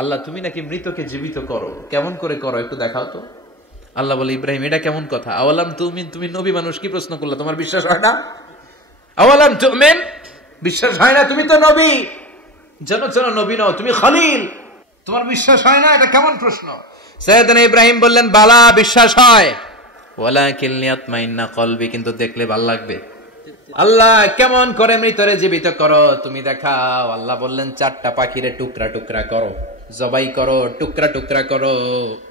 আল্লাহ তুমি নাকি মৃতকে জীবিত করো, কেমন করে করো একটু দেখাও তো। আল্লাহ বলে, ইব্রাহিম এটা কেমন কথা? আওয়ালাম তুমিন, তুমি নবী মানুষ কি প্রশ্ন করলা, তোমার বিশ্বাস হয় না? আওয়ালাম তুমিন, বিশ্বাস হয় না? তুমি তো নবী, যেন নবী নও, তুমি খলিল, তোমার বিশ্বাস হয় না? এটা কেমন প্রশ্ন? সাইয়েদনা ইব্রাহিম বললেন, বালা, বিশ্বাস হয়, ওয়ালাকিন লিয়াতমাইন্না কলবি, কিন্তু দেখলে ভালো লাগবে। আল্লাহ কেমন করে মৃতরে জীবিত করো তুমি দেখাও। আল্লাহ বললেন, 4টা পাখিরে টুকরা টুকরা করো, জবাই করো, টুকরা টুকরা করো,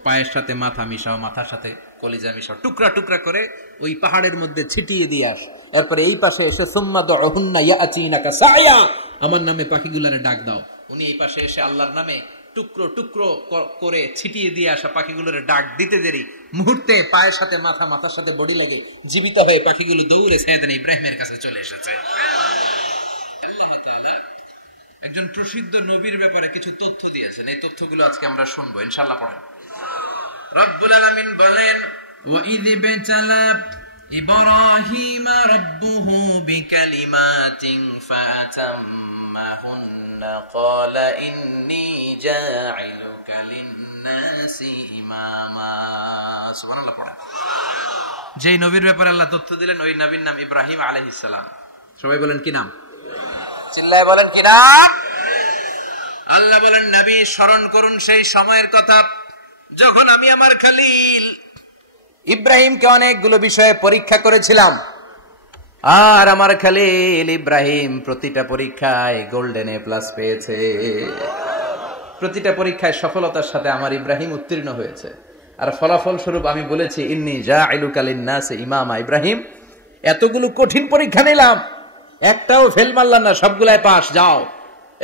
পায়ের সাথে মাথা মিশাও, মাথার সাথে কলিজা মিশাও, টুকরা টুকরা করে ওই পাহাড়ের মধ্যে ছিটিয়ে দিয়ে আস। এরপরে এই পাশে এসে সুম্মা দুহুন্না ইয়াতিনাকা সায়া, আমার নামে পাখিগুলারে ডাক দাও। উনি এই পাশে এসে আল্লাহর নামে টুকরো টুকরো করে ছিটিয়ে দিয়ে আসা পাখিগুলোর ডাক দিতে দেরি, মুহূর্তে পায়ের সাথে মাথা, মাথার সাথে বডি লেগে জীবিত হয়ে পাখিগুলো দৌড়ে সাইয়েদনা ইব্রাহিমের কাছে চলে এসেছে। আল্লাহ তাআলা একজন প্রসিদ্ধ নবীর ব্যাপারে কিছু তথ্য দিয়েছেন, এই তথ্যগুলো আজকে আমরা শুনবো ইনশাআল্লাহ। পড়েন। রব্বুল আলামিন বলেন, ওয়া ইয বিতালা ইব্রাহিমা রাব্বুহু বিকালিমাতিন ফাতাম্মাহুন্না ক্বালা ইন্নী জাঈলুকা লিন-নাসি ইমামা। সুবহানাল্লাহ। পড়েন। যেই নবীর ব্যাপারে আল্লাহ তথ্য দিলেন ওই নবীর নাম ইব্রাহিম আলাইহিস সালাম। সবাই বলেন কি নাম? চিল্লায় বলেন কি নাম? আল্লাহ বলেন, নবী স্মরণ করুন সেই সময়ের কথা যখন আমি আমার খলিল ইব্রাহিমকে অনেকগুলো বিষয়ে পরীক্ষা করেছিলাম, আর আমার খলিল ইব্রাহিম প্রতিটা পরীক্ষায় গোল্ডেন এ প্লাস পেয়েছে। প্রতিটা পরীক্ষায় সফলতার সাথে আমার ইব্রাহিম উত্তীর্ণ হয়েছে। আর ফলাফল স্বরূপ আমি বলেছি, ইন্নী জাঈলুকা লিন-নাসি ইমামা। ইব্রাহিম, এতগুলো কঠিন পরীক্ষা নিলাম, একটাও ফেল মারলাম না, সবগুলাই পাস, যাও।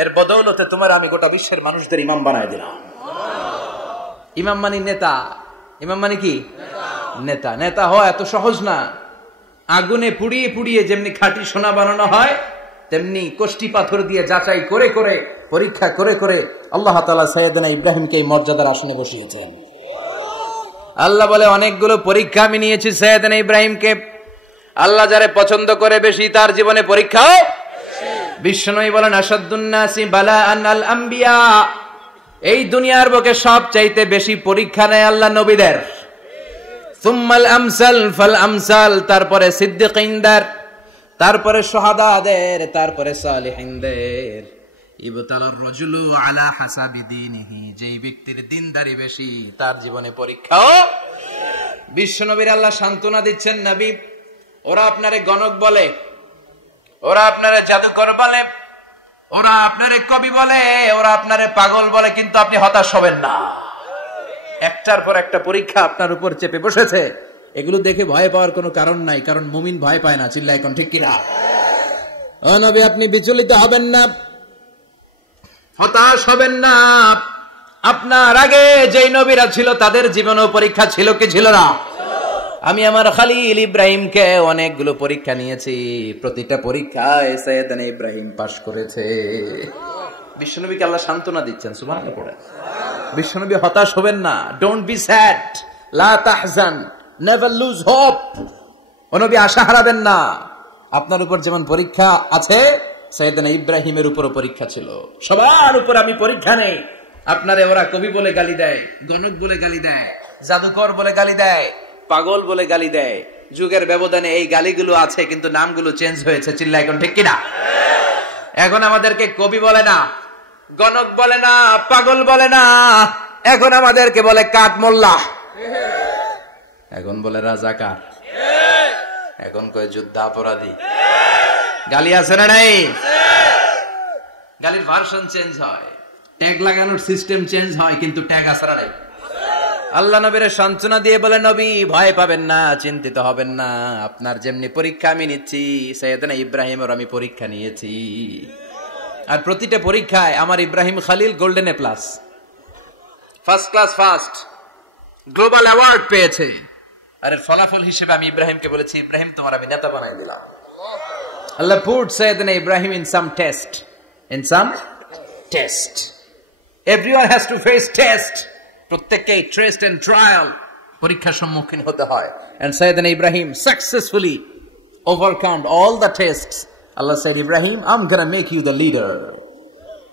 এর বদৌলতে তোমার আমি গোটা বিশ্বের মানুষদের ইমাম বানায় দিলাম। ইমাম মানে নেতা। ইমাম মানে কি? নেতা। নেতা হওয়া এত সহজ না। আগুনে পুড়িয়ে পুড়িয়ে যেমনি খাঁটি সোনা বানানো হয়, তেমনি কষ্টি পাথর দিয়ে যাচাই করে করে, পরীক্ষা করে করে আল্লাহ তাআলা সাইয়েদনা ইব্রাহিমকে এই মর্যাদার আসনে বসিয়েছেন। আল্লাহ বলে, অনেকগুলো পরীক্ষা আমি নিয়েছি সাইয়েদনা ইব্রাহিমকে। আল্লাহ যারে পছন্দ করে বেশি, তার জীবনে পরীক্ষাও বিশ্বনবী বলেন, আশাদ্দুন নাসি বালাআন আল আম্বিয়া। এই দুনিয়ার বুকে সবচাইতে বেশি পরীক্ষা নেয় আল্লাহ নবীদের। সুম্মাল আমসাল ফাল আমসাল, তারপরে সিদ্দিকিনদের, তারপরে শুহাদাদের, তারপরে সালিহিনদের। ইবতালার রাজুলু আলা হাসাবি দীনিহি, যেই ব্যক্তির দিনদারি বেশি তার জীবনে পরীক্ষাও। বিশ্বনবীর আল্লাহ সান্ত্বনা দিচ্ছেন, নবী ওরা আপনারে গণক বলে, ওরা আপনারে জাদুকর বলে, ওরা আপনারে কবি বলে, ওরা আপনারে পাগল বলে, কিন্তু আপনি হতাশ হবেন না। একটার পর একটা পরীক্ষা আপনার উপর চেপে বসেছে, এগুলো দেখে ভয় পাওয়ার কোনো কারণ নাই, কারণ মুমিন ভয় পায় না। চিল্লা এখন ঠিক কিনা? ও নবী, আপনি বিচলিত হবেন না, হতাশ হবেন না। আপনার আগে যেই নবীরা ছিল তাদের জীবনেও পরীক্ষা ছিল কি ছিল না? আমি আমার খলিল ইব্রাহিমকে অনেকগুলো পরীক্ষা নিয়েছি, প্রতিটা পরীক্ষায় সাইয়েদনা ইব্রাহিম পাশ করেছে। বিশ্বনবীকে আল্লাহ সান্ত্বনা দিচ্ছেন। সুবহানাল্লাহ। পড়ে। বিশ্বনবী হতাশ হবেন না, ডোন্ট বি স্যাড, লা তাহজান, নেভার লুজ হোপ। ও নবী আশা হারাবেন না। আপনার উপর যেমন পরীক্ষা আছে, সাইয়েদনা ইব্রাহিমের উপরও পরীক্ষা ছিল। সবার উপর আমি পরীক্ষা নেই। আপনারে ওরা কবি বলে গালি দেয়, গণক বলে গালি দেয়, জাদুকর বলে গালি দেয়, পাগল বলে গালি দেয়। যুগের ব্যবধানে এই গালিগুলো আছে, কিন্তু নামগুলো চেঞ্জ হয়েছে। চিল্লা এখন ঠিক কিনা? এখন আমাদেরকে কবি বলে না, গণক বলে না, পাগল বলে না, এখন আমাদেরকে বলে কাঠ মোল্লা, এখন বলে রাজাকার, এখন কয় যুদ্ধাপরাধী। গালি আছে না নাই? গালির ভার্সন চেঞ্জ হয়, ট্যাগ লাগানোর সিস্টেম চেঞ্জ হয়, কিন্তু ট্যাগ আছে না নাই? আল্লাহ নবীর সান্ত্বনা দিয়ে বলে, নবী ভয় পাবেন না, চিন্তিত হবেন না। আপনার যেমনি পরীক্ষা আমি নিচ্ছি, সাইয়েদনা ইব্রাহিমের আমি পরীক্ষা নিয়েছি। আর প্রতিটা পরীক্ষায় আমার Ibrahim Khalil golden A plus, first class first, global award পেয়েছে। আর এর ফলাফল হিসেবে আমি ইব্রাহিমকে বলেছি, ইব্রাহিম তোমার আমি নেতা বানাই দিলাম। আল্লাহ put Sayyidina Ibrahim in some test, in some test. Everyone has to face test. প্রত্যেককে টেস্ট এন্ড ট্রায়াল, পরীক্ষার সম্মুখীন হতে হয়। And Sayyidina Ibrahim successfully overcome all the tests. Allah said, Ibrahim, I'm gonna make you the leader.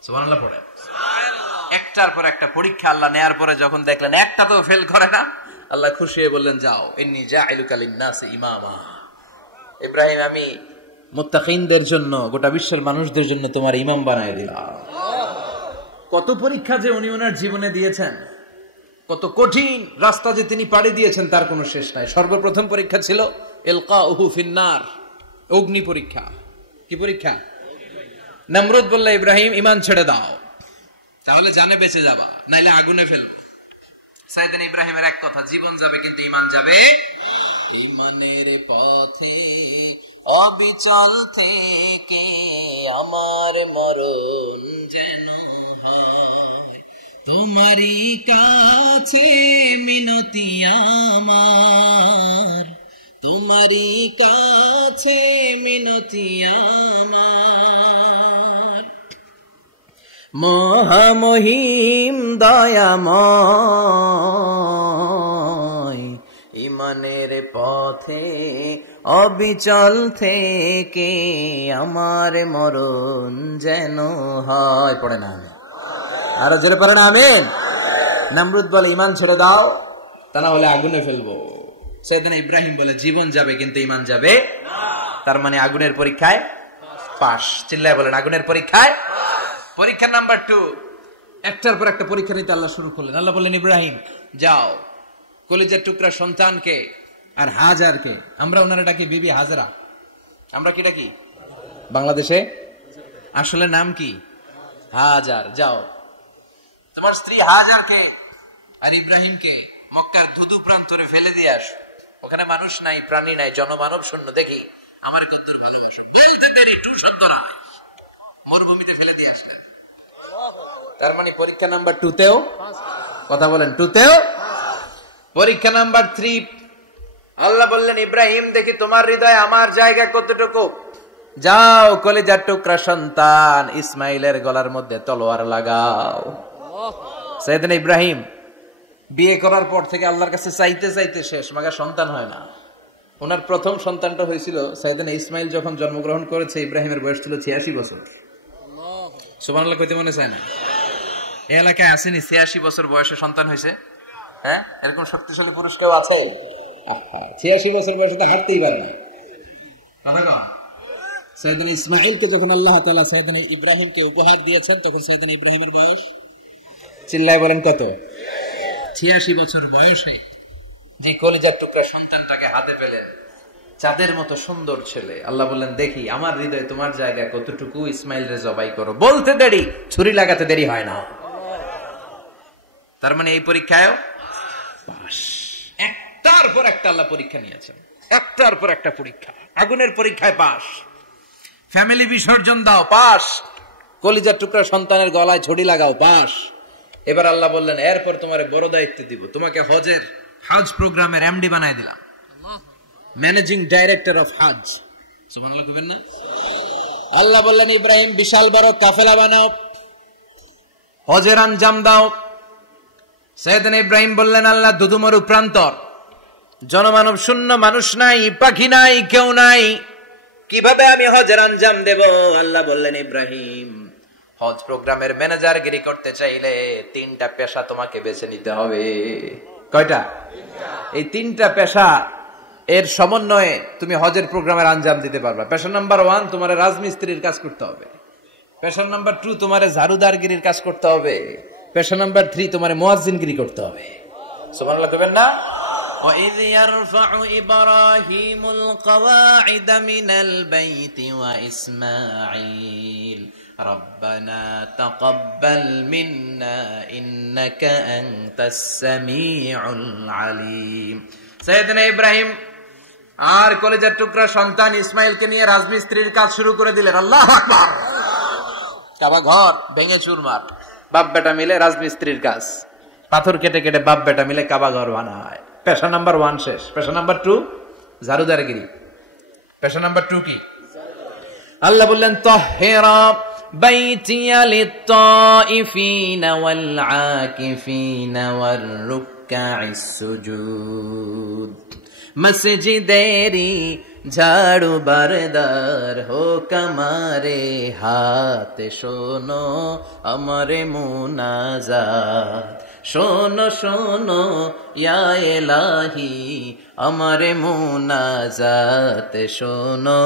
Subhanallah. পড়ে। একটার পর একটা পরীক্ষা আল্লাহ নেয়ার পরে যখন দেখলেন একটা তো ফেল করে না, আল্লাহ খুশি হয়ে বললেন, যাও, ইন্নী জাইলুকা লিন-নাসি ইমামা। ইব্রাহিম, আমি মুত্তাকিনদের জন্য, গোটা বিশ্বের মানুষদের জন্য তোমার ইমাম বানায় দিলাম। কত পরীক্ষা যে উনি ওনার জীবনে দিয়েছেন, কত কঠিন রাস্তা যে তিনি পাড়ি দিয়েছেন তার কোনো শেষ নাই। সর্বপ্রথম পরীক্ষা ছিল ইলকাউহু ফিন্নার, অগ্নি পরীক্ষা। কি পরীক্ষা? নমরুদ বলল, ইব্রাহিম ঈমান ছেড়ে দাও, তাহলে জানে বেঁচে যাবা, নাইলে আগুনে ফেলবে। সাইয়েদনা ইব্রাহিমের এক কথা, জীবন যাবে কিন্তু ঈমান যাবে। ঈমানের পথে অবিচল থেকে আমার মরণ যেন হয়, তোমারই কাছে মিনতি আমার, তোমারই কাছে মিনতি আমার। মহামহিম দয়াময়, ঈমানের পথে অবিচল থেকে আমার মরণ যেন হয়। পড়ে না আমেন? আরো জোরে পড়ে না আমেন? নমরুদ বলে, ঈমান ছেড়ে দাও, তা না হলে আগুনে ফেলবো। সাইয়েদনা ইব্রাহিম বলে, জীবন যাবে কিন্তু ঈমান যাবে না। তার মানে আগুনের পরীক্ষায় পাস। চিল্লায় বলেন, আগুনের পরীক্ষায়। পরীক্ষা নাম্বার 2, একটার পর একটা পরীক্ষা নিতে আল্লাহ শুরু করলেন। আল্লাহ বললেন, ইব্রাহিম যাও, কলিজার টুকরা সন্তানকে আর হাজারকে, আমরা ওনারা ডাকি বিবি হাজরা, আমরা কি ডাকি বাংলাদেশে, আসলে নাম কি হাজার, যাও তোমার স্ত্রী হাজারকে আর ইব্রাহিমকে মক্কার থুতু প্রান্তরে ফেলে দিয়ে আসো। ওখানে মানুষ নাই, প্রাণী নাই, জনমানব শূন্য, দেখি আমার কদ্দুর ভালোবাসো। বলতে দেরি, টিউশন করা হয়, মরুভূমিতে ফেলে দিয়ে আসলেন। তার মানে পরীক্ষা নাম্বার 2 তেও, কথা বলেন, 2 তেও। পরীক্ষা নাম্বার 3, আল্লাহ বললেন, ইব্রাহিম দেখি তোমার হৃদয়ে আমার জায়গা কতটুকু, যাও কলিজার টুকরা সন্তান ইসমাইলের গলার মধ্যে তলোয়ার লাগাও। সাইয়েদনা ইব্রাহিম বিয়ে করার পর থেকে আল্লাহর কাছে চাইতে চাইতে শেষ, মাগার সন্তান হয় না। ওনার প্রথম সন্তানটা হয়েছিল সাইয়েদনা ইসমাইল যখন জন্মগ্রহণ করেছে, ইব্রাহিমের বয়স ছিল 86 বছর। সুবহানাল্লাহ কইতে মনে চায় না? এই এলাকায় আসেনি 86 বছর বয়সে সন্তান হয়েছে? হ্যাঁ, এরকম শক্তিশালী পুরুষ কেউ আছে? 86 বছর বয়সে তো হাঁটতেই পারে না। সাইয়েদনা ইসমাইলকে যখন আল্লাহ তাআলা সাইয়েদনা ইব্রাহিমকে উপহার দিয়েছেন, তখন সাইয়েদনা ইব্রাহিমের বয়স, চিল্লায় বলেন কত? 86 বছর বয়সে যে কলিজার টুকরা সন্তানটাকে হাতে পেলেন, চাঁদের মতো সুন্দর ছেলে, আল্লাহ বললেন, দেখি আমার হৃদয়ে তোমার জায়গা কতটুকু, ইসমাইল রে জবাই করো। বলতে দেরি, ছুরি লাগাতে দেরি হয় না। তার মানে এই পরীক্ষায় পাস। একটার পর একটা আল্লাহ পরীক্ষা নিয়েছেন, একটার পর একটা পরীক্ষা। আগুনের পরীক্ষায় পাস, ফ্যামিলি বিসর্জন দাও, পাস। কলিজার টুকরা সন্তানের গলায় ছড়ি লাগাও, পাস। এবার আল্লাহ বললেন, এরপর তোমার বড় দায়িত্ব দিব, তোমাকে হজ প্রোগ্রামের এমডি বানায় দিলাম, ম্যানেজিং ডাইরেক্টর অফ হজ। সুবহানাল্লাহ কইবেন না? আল্লাহ বললেন, ইব্রাহিম বিশাল বড় কাফেলা বানাও, হজের আঞ্জাম দাও। সাইয়েদনা ইব্রাহিম বললেন, আল্লাহ দুদুমরু প্রান্তর, জনমানব শূন্য, মানুষ নাই, পাখি নাই, কেউ নাই, কিভাবে আমি হজের আঞ্জাম দেব? আল্লাহ বললেন, ইব্রাহিম হজ প্রোগ্রামের ম্যানেজারগিরি করতে চাইলে 3টা পেশা তোমাকে বেছে নিতে হবে। কয়টা? এই 3টা পেশা এর সমন্বয়ে তুমি হজের প্রোগ্রামের আঞ্জাম দিতে পারবা। পেশা নাম্বার 1, তোমার রাজমিস্ত্রির কাজ করতে হবে। পেশা নাম্বার 2, তোমার ঝাড়ুদারগিরির কাজ করতে হবে। পেশা নাম্বার 3, তোমার মুয়াজ্জিনগিরি করতে হবে। সুবহানাল্লাহ কইবেন না? وَإِذْ يَرْفَعُ إِبْرَاهِيمُ الْقَوَاعِدَ مِنَ الْبَيْتِ وَإِسْمَاعِيلُ رَبَّنَا تَقَبَّلْ مِنَّا إِنَّكَ أَنْتَ السَّمِيعُ الْعَلِيمُ। সাইয়েদনা ইব্রাহিম আর কলিজার টুকরা সন্তান ইসমাইলকে নিয়ে রাজমিস্ত্রির কাজ শুরু করে দিলেন। আল্লাহু আকবার। কাবা ঘর ভেঙে চুরমার, বাপ বেটা মিলে রাজমিস্ত্রির কাজ, পাথর কেটে কেটে বাপ বেটা মিলে কাবা ঘর বানায়। পেশা নাম্বার 1 শেষ। পেশা নাম্বার 2 ঝাড়ুদারগিরি। পেশা নাম্বার 2 কি? আল্লাহ বললেন, তাহহিরা বাইতিয়া লিত-তাইফিনা ওয়াল আকিফিনা ওয়ার রুকআইস সুজুদ মসজিদেরি ঝাড়ু বারদার হোক আমারে হাত, শোনো আমারে মুনাজাত, শোনো শোনো ইয়া ইলাহি আমারে মুনাজাত, শোনো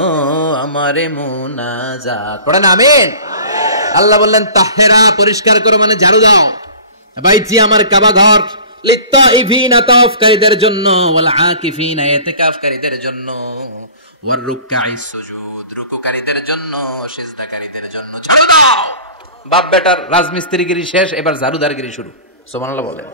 আমারে মুনাজাত। পড়েন আমিন। আল্লাহ বললেন তাহেরা, পরিষ্কার করো মানে ঝাড়ু দাও, বাইতি আমার কাবা ঘর, লিত্তাইফিনা তাওয়াফকারীদের জন্য, ওয়াল আকিফিনা ইতিকাফকারীদের জন্য, ওয়ার রুকআইস সুজুদ রুকুকারীদের জন্য, সিজদাকারীদের জন্য। ঝাড়ু দাও। বাপ বেটার রাজমিস্ত্রিগিরি শেষ, এবার ঝাড়ুদারগিরি শুরু। সুবহানাল্লাহ বলেন।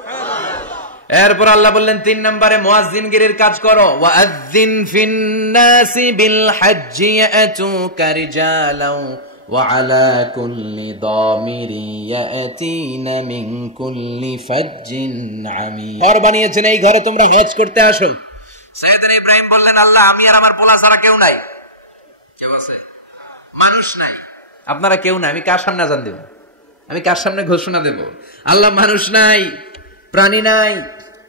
এরপর আল্লাহ বললেন 3 নম্বরে মুয়াজ্জিনগিরির কাজ করো। ওয়াআযযিন ফিন-নাসি বিল হজ্জি ইয়াতুকা রিজালাও ওয়া আলা কুল্লি দামিরি ইয়াতিনা মিন কুল্লি ফাজ্জিন আমিক। ঘর বানিয়েছেন, এই ঘরে তোমরা হজ করতে আসো। সাইয়েদনা ইব্রাহিম বললেন, আল্লাহ আমি আর আমার পোলা ছাড়া কেউ নাই। কেউ আছে? মানুষ নাই। আপনারা কেউ নাই, আমি কার সামনে আযান দেব? আমি কার সামনে ঘোষণা দেব? আল্লাহ মানুষ নাই, প্রাণী নাই,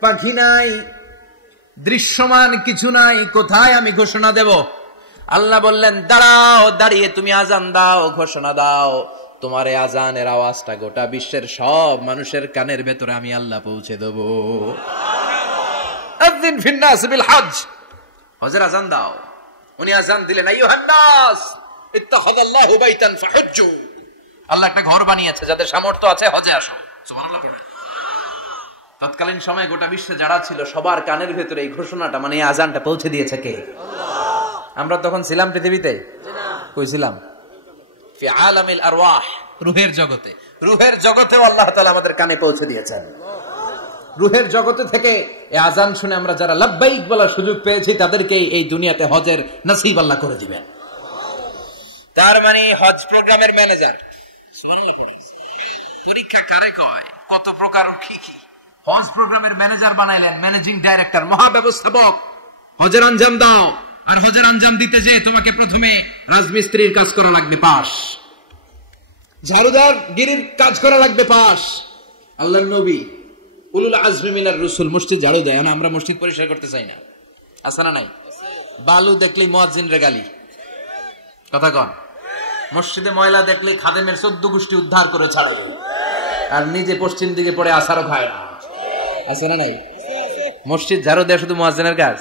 পাখি নাই, দৃশ্যমান কিছু নাই, কোথায় আমি ঘোষণা দেব? আল্লাহ বললেন দাঁড়াও, দাঁড়িয়ে তুমি আজান দাও, ঘোষণা দাও। তোমার এই আজানের আওয়াজটা গোটা বিশ্বের সব মানুষের কানের ভেতরে আমি আল্লাহ পৌঁছে দেব। আযিন ফিন নাস বিল হজ, হজের আজান দাও। উনি আজান দিলেন, আইয়ুহান নাস ইত্তাখাযাল্লাহু বাইতান ফাহুজ্জু। আল্লাহ একটা ঘর বানিয়েছে, যাদের সামর্থ্য আছে হজে আসো। সুবহানাল্লাহ পড়েন। তৎকালীন সময়ে গোটা বিশ্বে যারা ছিল সবার কানের ভেতরে এই ঘোষণাটা মানে এই আজানটা পৌঁছে দিয়েছে কে? আল্লাহ। আমরা তখন ছিলাম পৃথিবীতে? কই ছিলাম? ফি আলামিল আরওয়াহ, রূহের জগতে। রূহের জগতেও আল্লাহ তাআলা আমাদের কানে পৌঁছে দিয়েছেন। রূহের জগতে থেকে এই আজান শুনে আমরা যারা লাব্বাইক বলার সুযোগ পেয়েছি তাদেরকে এই দুনিয়াতে হজের নসিব আল্লাহ করে দিবেন। তার মানে হজ প্রোগ্রামের ম্যানেজার। সুবহানাল্লাহ পড়েন। পরীক্ষা কারে কয়? কত প্রকার কি কি? হজ প্রোগ্রামের ম্যানেজার বানাইলেন, ম্যানেজিং ডাইরেক্টর, মহাব্যবস্থাপক। হজের আঞ্জাম দাও, আর হজের আঞ্জাম দিতে যে তোমাকে প্রথমে রাজমিস্ত্রির কাজ করা লাগবে পাস, ঝাড়ুদার গিরির কাজ করা লাগবে পাস। আল্লাহর নবী উলুল আজমি মিনার রাসূল মসজিদ ঝাড়ু দেয় না, আমরা মসজিদ পরিষ্কার করতে চাই না। আছে না নাই? বালু দেখলেই মুয়াজ্জিনের গালি। কথা কন। মসজিদে ময়লা দেখলেই খাদেমের 14 গোষ্ঠী উদ্ধার করে ছাড়ে, আর নিজে পশ্চিম দিকে পড়ে আসারও খায় না। আছে না নাই? মসজিদ ঝাড়ু দেয়া শুধু মুয়াজ্জিনের কাজ,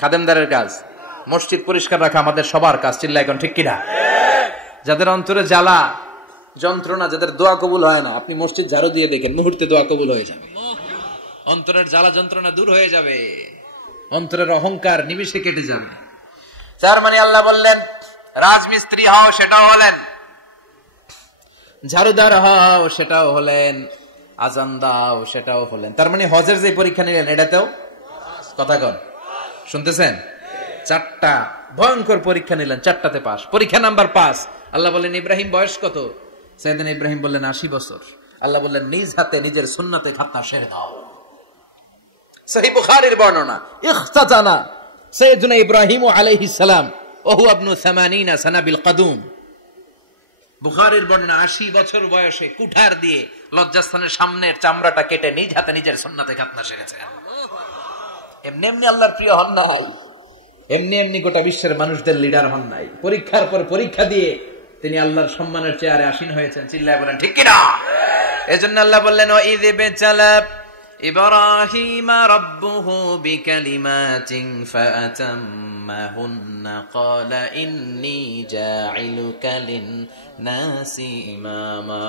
খাদেমদারের কাজ। মসজিদ পরিষ্কার রাখা আমাদের সবার কাজ। চিল্লা এখন ঠিক কিনা? যাদের অন্তরে জ্বালা যন্ত্রণা, যাদের দোয়া কবুল হয় না, আপনি মসজিদ ঝাড়ু দিয়ে দেখেন, মুহূর্তে দোয়া কবুল হয়ে যাবে। অন্তরের জ্বালা যন্ত্রণা দূর হয়ে যাবে, অন্তরের অহংকার নিমিষে কেটে যাবে। তার মানে আল্লাহ বললেন রাজমিস্ত্রি হও, সেটাও হলেন, ঝাড়ুদার হও, সেটাও হলেন, আজান দাও, সেটাও হলেন। তার মানে হজের যে পরীক্ষা নিলেন এটাতেও কথা কন, শুনতেছেন? 4টা ভয়ঙ্কর পরীক্ষা নিলেন, 4টাতে পাস। পরীক্ষা নাম্বার 5। আল্লাহ বললেন ইব্রাহিম বয়স কত? সাইয়েদনা ইব্রাহিম বললেন 80 বছর। আল্লাহ বললেন নিজ হাতে নিজের সুন্নতে খাতনা সেরে দাও। সহিহ বুখারীর বর্ণনা, ইখতাতানা সাইয়েদনা ইব্রাহিম আলাইহিস সালাম ওহু ইবনু 80 সানা বিল কদুম। বুখারীর বর্ণনা 80 বছর বয়সে কুঠার দিয়ে লজ্জাস্থানের সামনের চামড়াটা কেটে নিজ হাতে নিজের সুন্নতে খাতনা সেরেছেন। এমনি এমনি আল্লাহর প্রিয় হন নাই, এমনি এমনি গোটা বিশ্বের মানুষদের লিডার হন নাই। পরীক্ষার পর পরীক্ষা দিয়ে তিনি আল্লাহর সম্মানের চেয়ারে আসীন হয়েছেন। চিল্লায় বলেন ঠিক কিনা? এজন্য আল্লাহ বললেন ওয়াইদ বিতালা ইব্রাহিম রাব্বুহু বিকালিমাতিন ফাআতাম্মাহুন্না ক্বালা ইন্নী জাঈলুকা লিন-নাসি ইমামা।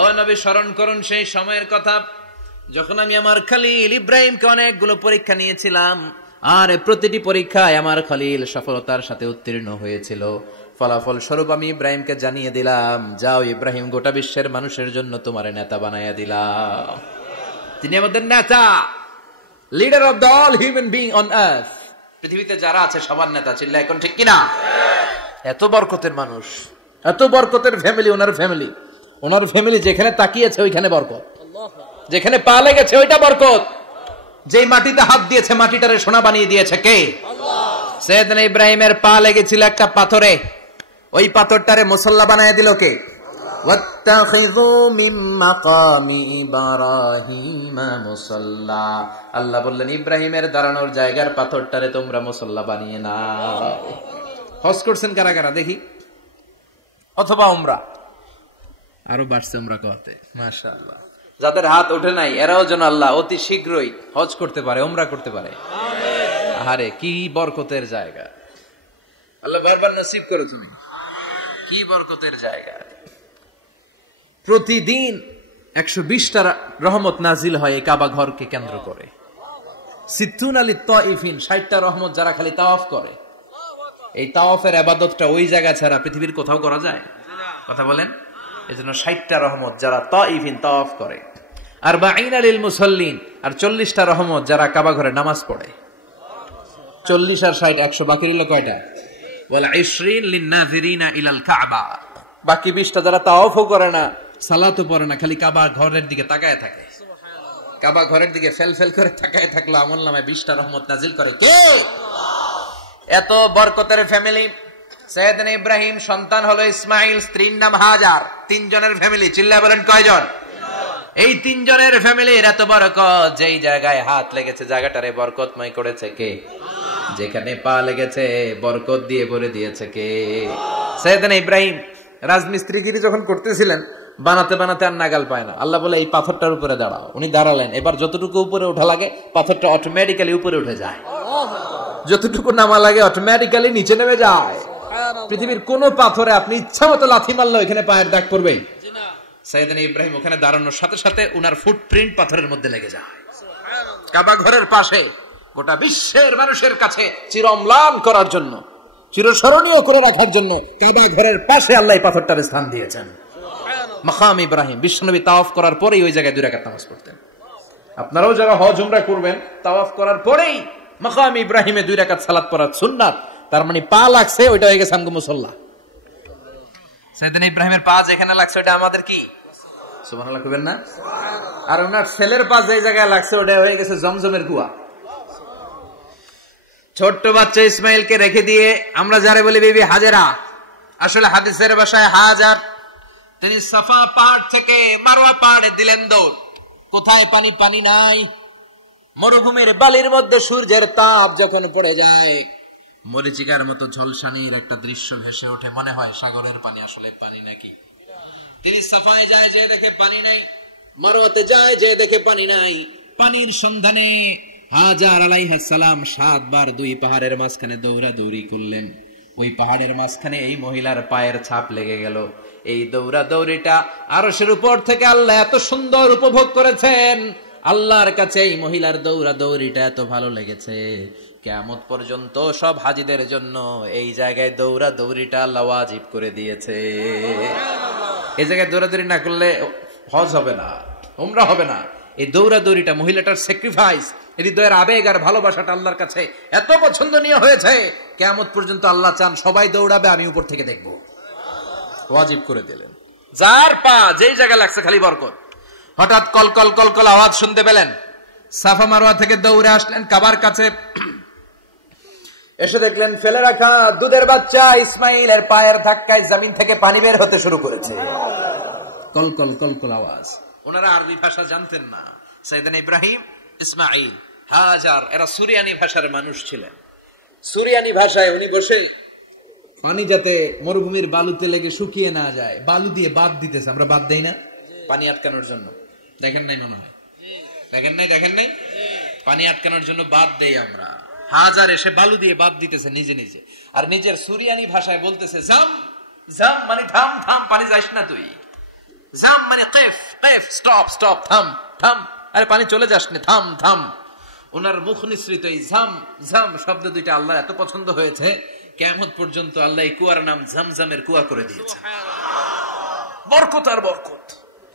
ও নবী, স্মরণ করুন সেই সময়ের কথা যখন আমি আমার খলিল ইব্রাহিমকে অনেকগুলো পরীক্ষা নিয়েছিলাম, আর প্রতিটি পরীক্ষায় আমার খলিল সফলতার সাথে উত্তীর্ণ হয়েছিল। ফলাফল স্বরূপ আমি ইব্রাহিমকে জানিয়ে দিলাম, যাও ইব্রাহিম, গোটা বিশ্বের মানুষের জন্য তোমার নেতা বানাইয়া দিলাম। তিনি আমাদের নেতা, leader of the all human being on earth. পৃথিবীতে যারা আছে সবার নেতা। চিল্লা এখন ঠিক কিনা? এত বরকতের মানুষ, এত বরকতের ফ্যামিলি, ওনার ফ্যামিলি যেখানে তাকিয়েছে ওইখানে বরকত, যেখানে পা লেগেছে ওইটা বরকত। যেই মাটিতে হাত দিয়েছে মাটিটারে সোনা বানিয়ে দিয়েছে কে? আল্লাহ। সাইয়েদনা ইব্রাহিমের পা লেগেছিল একটা পাথরে, ওই পাথরটারে মুসল্লা বানিয়ে দিল কে? আল্লাহ। ওয়াত্তাখিযু মিন মাকামি ইব্রাহিমা মুসাল্লা। আল্লাহ বললেন ইব্রাহিমের দাঁড়ানোর জায়গার পাথরটারে তোমরা মুসাল্লা বানিয়ে নাও। হজ করছেন কারা কারা দেখি, অথবা উমরা, আরো বাড়ছে উমরা করতে, মাশাআল্লাহ। যাদের হাত ওঠে নাই এরাও যেন আল্লাহ অতি শীঘ্রই হজ করতে পারে, উমরা করতে পারে। আরে কি বরকতের জায়গা, আল্লাহ বারবার নসিব করে তুমি, কি বরকতের জায়গা। প্রতিদিন 120টা রহমত নাজিল হয় এই কাবা ঘরকে কেন্দ্র করে। সিত্তুন আলী তাইফিন, 60টা রহমত যারা খালি তাওয়াফ করে। এই তাওয়াফের ইবাদতটা ওই জায়গা ছাড়া পৃথিবীর কোথাও করা যায়? কথা বলেন। এজন্য 60টা রহমত যারা তাইফিন তাওয়াফ করে, আর 40 লিল মুসাল্লিন, আর 40টা রহমত যারা কাবা ঘরে নামাজ পড়ে। 40 আর 60 100, বাকি রইল কয়টা? ওয়াল 20 লিন নাযিরিনা ইলাল কাবা। বাকি 20টা যারা তাওয়াফও করে না, সালাতও পড়ে না, খালি কাবা ঘরের দিকে তাকায় থাকে। কাবা ঘরের দিকে ফেল ফেল করে তাকায় থাকলো, আমলনামায় 20টা রহমত নাজিল করে কে? এত বরকতের ফ্যামিলি। সাইয়েদনা ইব্রাহিম সন্তান হলো ইসমাইল, স্ত্রীর নাম হাজার। 3 জনের ফ্যামিলি, চিল্লায় বলেন কয়জন? এই 3 জনের ফ্যামিলির এত বরকত, যেই জায়গায় হাত লেগেছে জায়গাটারে বরকতময় করেছে কে? যেখানে পা লেগেছে বরকত দিয়ে ভরে দিয়েছে কে? সাইয়েদনা ইব্রাহিম রাজমিস্ত্রিগিরি যখন করতেছিলেন, বানাতে বানাতে আর নাগাল পায় না। আল্লাহ বলে এই পাথরটার উপরে দাঁড়াও। উনি দাঁড়ালেন, এবার যতটুকু উপরে ওঠা লাগে পাথরটা অটোমেটিক্যালি উপরে উঠে যায়, যতটুকু নামা লাগে অটোমেটিক্যালি নিচে নেমে যায়। পৃথিবীর কোন পাথরে আপনি ইচ্ছা মতো লাথি মারলে এখানে পায়ের দাগ পড়বে? সাইয়েদনা ইব্রাহিম ওখানে দাঁড়ানোর সাথে সাথে উনার ফুটপ্রিন্ট পাথরের মধ্যে লেগে যায়। কাবা ঘরের পাশে গোটা বিশ্বের মানুষের কাছে চিরম্লান করার জন্য, চিরস্মরণীয় করে রাখার জন্য কাবা ঘরের পাশে আল্লাহ এই পাথরটার স্থান দিয়েছেন। মাকাম ইব্রাহিম, বিশ্বনবী তাওয়াফ করার পরেই ওই জায়গায় 2 রাকাত নামাজ পড়তেন। আপনারাও যারা হজ উমরা করবেন, তাওয়াফ করার পরেই মাকাম ইব্রাহিমে 2 রাকাত সালাত পড়ার সুন্নাত। তার মানে পা লাগছে, ওইটা হয়ে গেছে আমগো মুসাল্লা। সাইয়েদনা ইব্রাহিমের পা যেখানে লাগছে ওটা আমাদের কি? সুবহানাল্লাহ কইবেন না? আর ওনার ছেলের পা যে জায়গায় লাগছে ওটা হয়ে গেছে জমজমের কুয়া। ছোট্ট বাচ্চা ইসমাইলকে রেখে দিয়ে আমরা যারে বলি বিবি হাজেরা, আসলে হাদিসের ভাষায় হাজার। তিনি সাফা পাহাড় থেকে মারওয়া পাহাড়ে দিলেন দৌড়। কোথায় পানি? পানি নাই। মরুভূমির বালির মধ্যে সূর্যের তাপ যখন পড়ে যায়, মরিচিকার মতো ঝলসানির একটা দৃশ্য ভেসে ওঠে, মনে হয় সাগরের পানি, আসলে পানি নাকি। তিনি সাফায় যায়, যে দেখে পানি নাই। মারওয়াতে যায়, যে দেখে পানি নাই। পানির সন্ধানে হাজার আলাইহিস সালাম 7 বার 2 পাহাড়ের মাঝখানে দৌড়াদৌড়ি করলেন। ওই পাহাড়ের মাঝখানে এই মহিলার পায়ের ছাপ লেগে গেল। এই দৌড়াদৌড়িটা আরশের উপর থেকে আল্লাহ এত সুন্দর উপভোগ করেছেন। আল্লাহর কাছে এই মহিলার দৌড়াদৌড়িটা এত ভালো লেগেছে, কিয়ামত পর্যন্ত সব হাজীদের জন্য এই জায়গায় দৌড়াদৌড়িটা আল্লাহ ওয়াজিব করে দিয়েছে। এই জায়গায় দৌড়াদৌড়ি না করলে হজ হবে না, উমরা হবে না। এই দৌড়াদৌড়িটা, মহিলাটার স্যাক্রিফাইস, হৃদয়ের আবেগ আর ভালোবাসাটা আল্লাহর কাছে এত পছন্দনীয় হয়েছে, কিয়ামত পর্যন্ত আল্লাহ চান সবাই দৌড়াবে, আমি উপর থেকে দেখব। ওয়াজিব করে দিলেন। যার পা যেই জায়গায় লাগছে খালি বরকত। হঠাৎ কলকল কলকল আওয়াজ শুনতে পেলেন। সাফা মারওয়া থেকে দৌড়ে আসলেন কাবার কাছে। এসে দেখলেন ফেলে রাখা দুধের বাচ্চা ইসমাইলের পায়ের ধাক্কায় জমিন থেকে পানি বের হতে শুরু করেছে। কলকল কলকল আওয়াজ। ওনারা আরবি ভাষা জানতেন না। সাইয়েদনা ইব্রাহিম, ইসমাইল, হাজার এরা সুরিয়ানি ভাষার মানুষ ছিলেন। সুরিয়ানি ভাষায় উনি বসে পানি যাতে মরুভূমির বালুতে লেগে শুকিয়ে না যায়, বালু দিয়ে বাদ দিতেছে। আমরা বাদ দেই না পানি আটকানোর জন্য? দেখেন নাই মনে হয়? দেখেন নাই? পানি আটকানোর জন্য বাদ দেই আমরা। হাজার এসে বালু দিয়ে বাদ দিতেছে নিজে নিজে, আর নিজের সুরিয়ানি ভাষায় বলতেছে জাম জাম, মানে থাম থাম, পানি যাইস না তুই। জাম মানে কেফ কেফ, স্টপ স্টপ, থাম থাম, আরে পানি চলে যাস না, থাম থাম। ওনার মুখ নিঃসৃত এই জাম জাম শব্দ দুইটা আল্লাহ এত পছন্দ হয়েছে, কিয়ামত পর্যন্ত আল্লাহ এই কুয়ার নাম জামজামের কুয়া করে দিয়েছে। বরকত আর বরকত।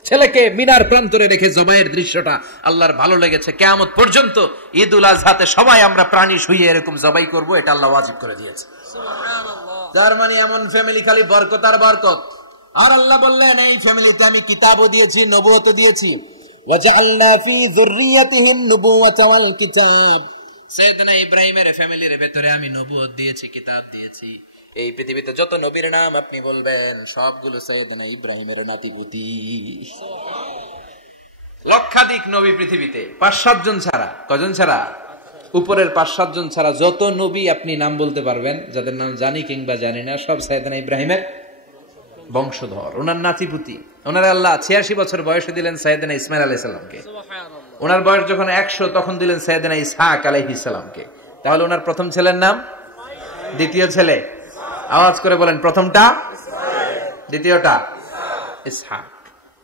ছেলেকে মিনার প্রান্তরে রেখে জবাইয়ের দৃশ্যটা আল্লাহর ভালো লেগেছে। কিয়ামত পর্যন্ত ঈদ উল আজহাতে সবাই আমরা প্রাণী শুইয়ে এরকম জবাই করব, এটা আল্লাহ ওয়াজিব করে দিয়েছে। তার মানে এমন ফ্যামিলি খালি বরকত আর বরকত। আর আল্লাহ বললেন এই ফ্যামিলিতে আমি কিতাবও দিয়েছি, নবুয়তও দিয়েছি। ওয়াজআলনা ফি যুররিয়াতিহিন নুবুওয়াতা ওয়াল কিতাব। সাইয়েদনা ইব্রাহিমের ফ্যামিলির ভেতরে আমি নবুয়ত দিয়েছি, কিতাব দিয়েছি। এই পৃথিবীতে যত নবীর নাম আপনি বলবেন সবগুলো সাইয়েদনা ইব্রাহিমের নাতিপুতি। লক্ষাধিক নবী পৃথিবীতে, 5-7 জন ছাড়া। কজন ছাড়া? উপরের 5-7 জন ছাড়া যত নবী আপনি নাম বলতে পারবেন, যাদের নাম জানি কিংবা জানি না, সব সাইয়েদনা ইব্রাহিমের বংশধর, ওনার নাতিপুতি। ওনার আল্লাহ 86 বছর বয়সে দিলেন সাইয়েদনা ইসমাইল আলাইহিস সালামকে। ওনার বয়স যখন 100 তখন দিলেন সাইয়েদনা ইসহাক আলাইহিস সালামকে। তাহলে ওনার প্রথম ছেলের নাম? দ্বিতীয় ছেলে আওয়াজ করে বলেন, প্রথমটা দ্বিতীয়টা ইসহাক।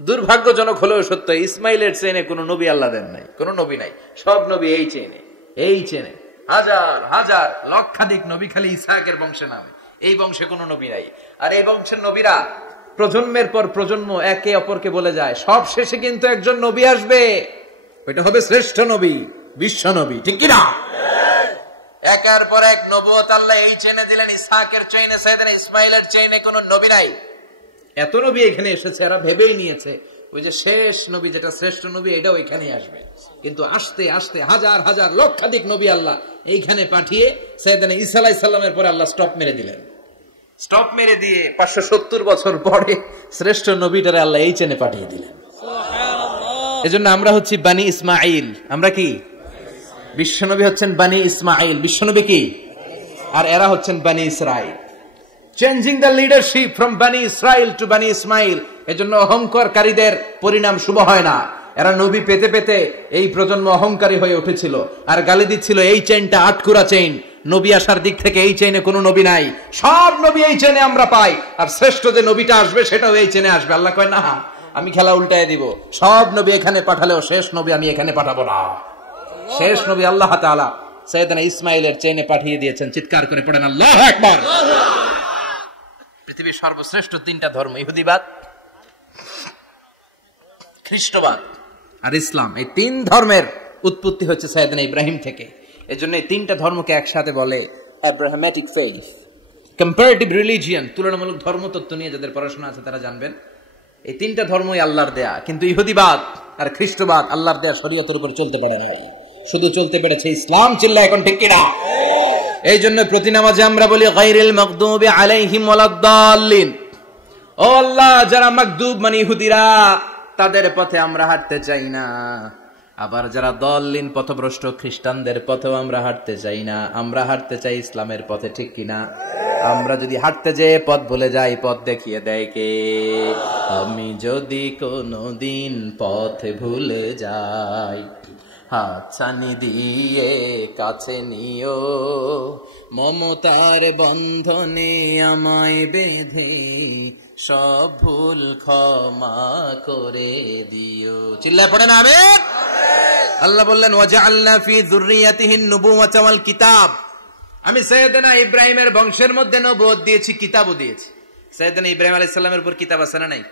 দুর্ভাগ্যজনক হলেও সত্য, ইসমাইলের চেনে কোন নবী আল্লাহ দেন নাই, কোন নবী নাই। সব নবী এই চেনে হাজার হাজার লক্ষাধিক নবী খালি ইসহাকের বংশে নামে। এই বংশে কোন নবী নাই। আর এই বংশের নবীরা প্রজন্মের পর প্রজন্ম একে অপরকে বলে যায়, সব শেষে কিন্তু একজন নবী আসবে, ওইটা হবে শ্রেষ্ঠ নবী, বিশ্ব নবী। ঠিক কিনা? একের পর এক নবুয়ত আল্লাহ এই চেনে দিলেন। ইসহাকের চেইনে, সাইয়েদনা ইসমাইলের চেইনে কোন নবী নাই। এত নবী এখানে এসেছে, এরা ভেবেই নিয়েছে ওই যে শেষ নবী, যেটা শ্রেষ্ঠ নবী, এটাও এখানেই আসবে। কিন্তু আস্তে আস্তে হাজার হাজার লক্ষাধিক নবী আল্লাহ এইখানে পাঠিয়ে সাইয়েদনা ঈসা আলাইহিস সালামের পরে আল্লাহ স্টপ মেরে দিলেন। স্টপ মেরে দিয়ে 570 বছর পরে শ্রেষ্ঠ নবীটারে আল্লাহ এই চেনে পাঠিয়ে দিলেন। এজন্য আমরা হচ্ছি বানি ইসমাইল। আমরা কি? বিশ্বনবী হচ্ছেন বানি ইসমাইল, বিশ্বনবী কি? আর এরা হচ্ছেন বানি Israil. Changing the leadership from বানি ইসরাইল টু বানি ইসমাইল। এজন্য অহংকারীদের পরিণাম শুভ হয় না। এরা নবী পেতে পেতে এই প্রজন্ম অহংকারী হয়ে উঠেছিল আর গালি দিচ্ছিল, এই চেইনটা আটকুরা চেইন, নবী আসার দিক থেকে এই চেইনে কোনো নবী নাই, সব নবী এই চেইনে আমরা পাই, আর শ্রেষ্ঠ যে নবীটা আসবে সেটাও এই চেইনে আসবে। আল্লাহ কয়, না, আমি খেলা উল্টায় দিব, সব নবী এখানে পাঠালেও শেষ নবী আমি এখানে পাঠাবো না। শেষ নবী আল্লাহ তাআলা সাইয়েদনা ইসমাইলের চেইনে পাঠিয়ে দিয়েছেন। চিৎকার করে পড়েন আল্লাহু আকবার। পৃথিবীর সর্বশ্রেষ্ঠ 3টা ধর্ম, ইহুদিবাদ, খ্রিস্টবাদ আর ইসলাম, এই 3 ধর্মের উৎপত্তি হচ্ছে সাইয়েদনা ইব্রাহিম থেকে। এজন্য এই 3টা ধর্মকে একসাথে বলে আব্রাহামিক ফেইথ, কম্পারেটিভ রিলিজিয়ন। তুলনামূলক ধর্মতত্ত্ব নিয়ে যাদের পড়াশোনা আছে তারা জানবেন এই 3টা ধর্মই আল্লাহর দেয়া। কিন্তু ইহুদিবাদ আর খ্রিস্টবাদ আল্লাহর দেয়া শরীয়তের উপর চলতে পারে নাই, শুধু চলতে পেরেছে ইসলাম। চিল্লা এখন ঠিক কিনা? এই জন্য প্রতি নামাজে আমরা বলি গায়রিল মাগদুবি আলাইহিম ওয়ালাদ-দাল্লিন। ও আল্লাহ, যারা মাগদুব মানে ইহুদিরা, তাদের পথে আমরা হাঁটতে চাই না। আবার যারা দল্লিন পথভ্রষ্ট খ্রিস্টানদের পথেও আমরা হাঁটতে চাই না। আমরা হাঁটতে চাই ইসলামের পথে। ঠিক কিনা? আমরা যদি হাঁটতে যেয়ে পথ ভুলে যাই, পথ দেখিয়ে দেয় কে? আমি যদি কোনদিন পথে ভুলে যাই, হাতছানি দিয়ে কাছে নিও, মমতার বন্ধনে আমায় বেঁধে সব ভুল ক্ষমা করে দিও। চিল্লায় পড়েন আমিন। আল্লাহ বললেন, ওয়াজআলনা ফি যুররিয়াতিহিন নুবুওয়াতা ওয়াল কিতাব। আমি সাইয়েদনা ইব্রাহিমের বংশের মধ্যে নবুয়ত দিয়েছি, কিতাবও দিয়েছি। সাইয়েদনা ইব্রাহিম আলাইহিস সালামের উপর কিতাব আছে না নাই?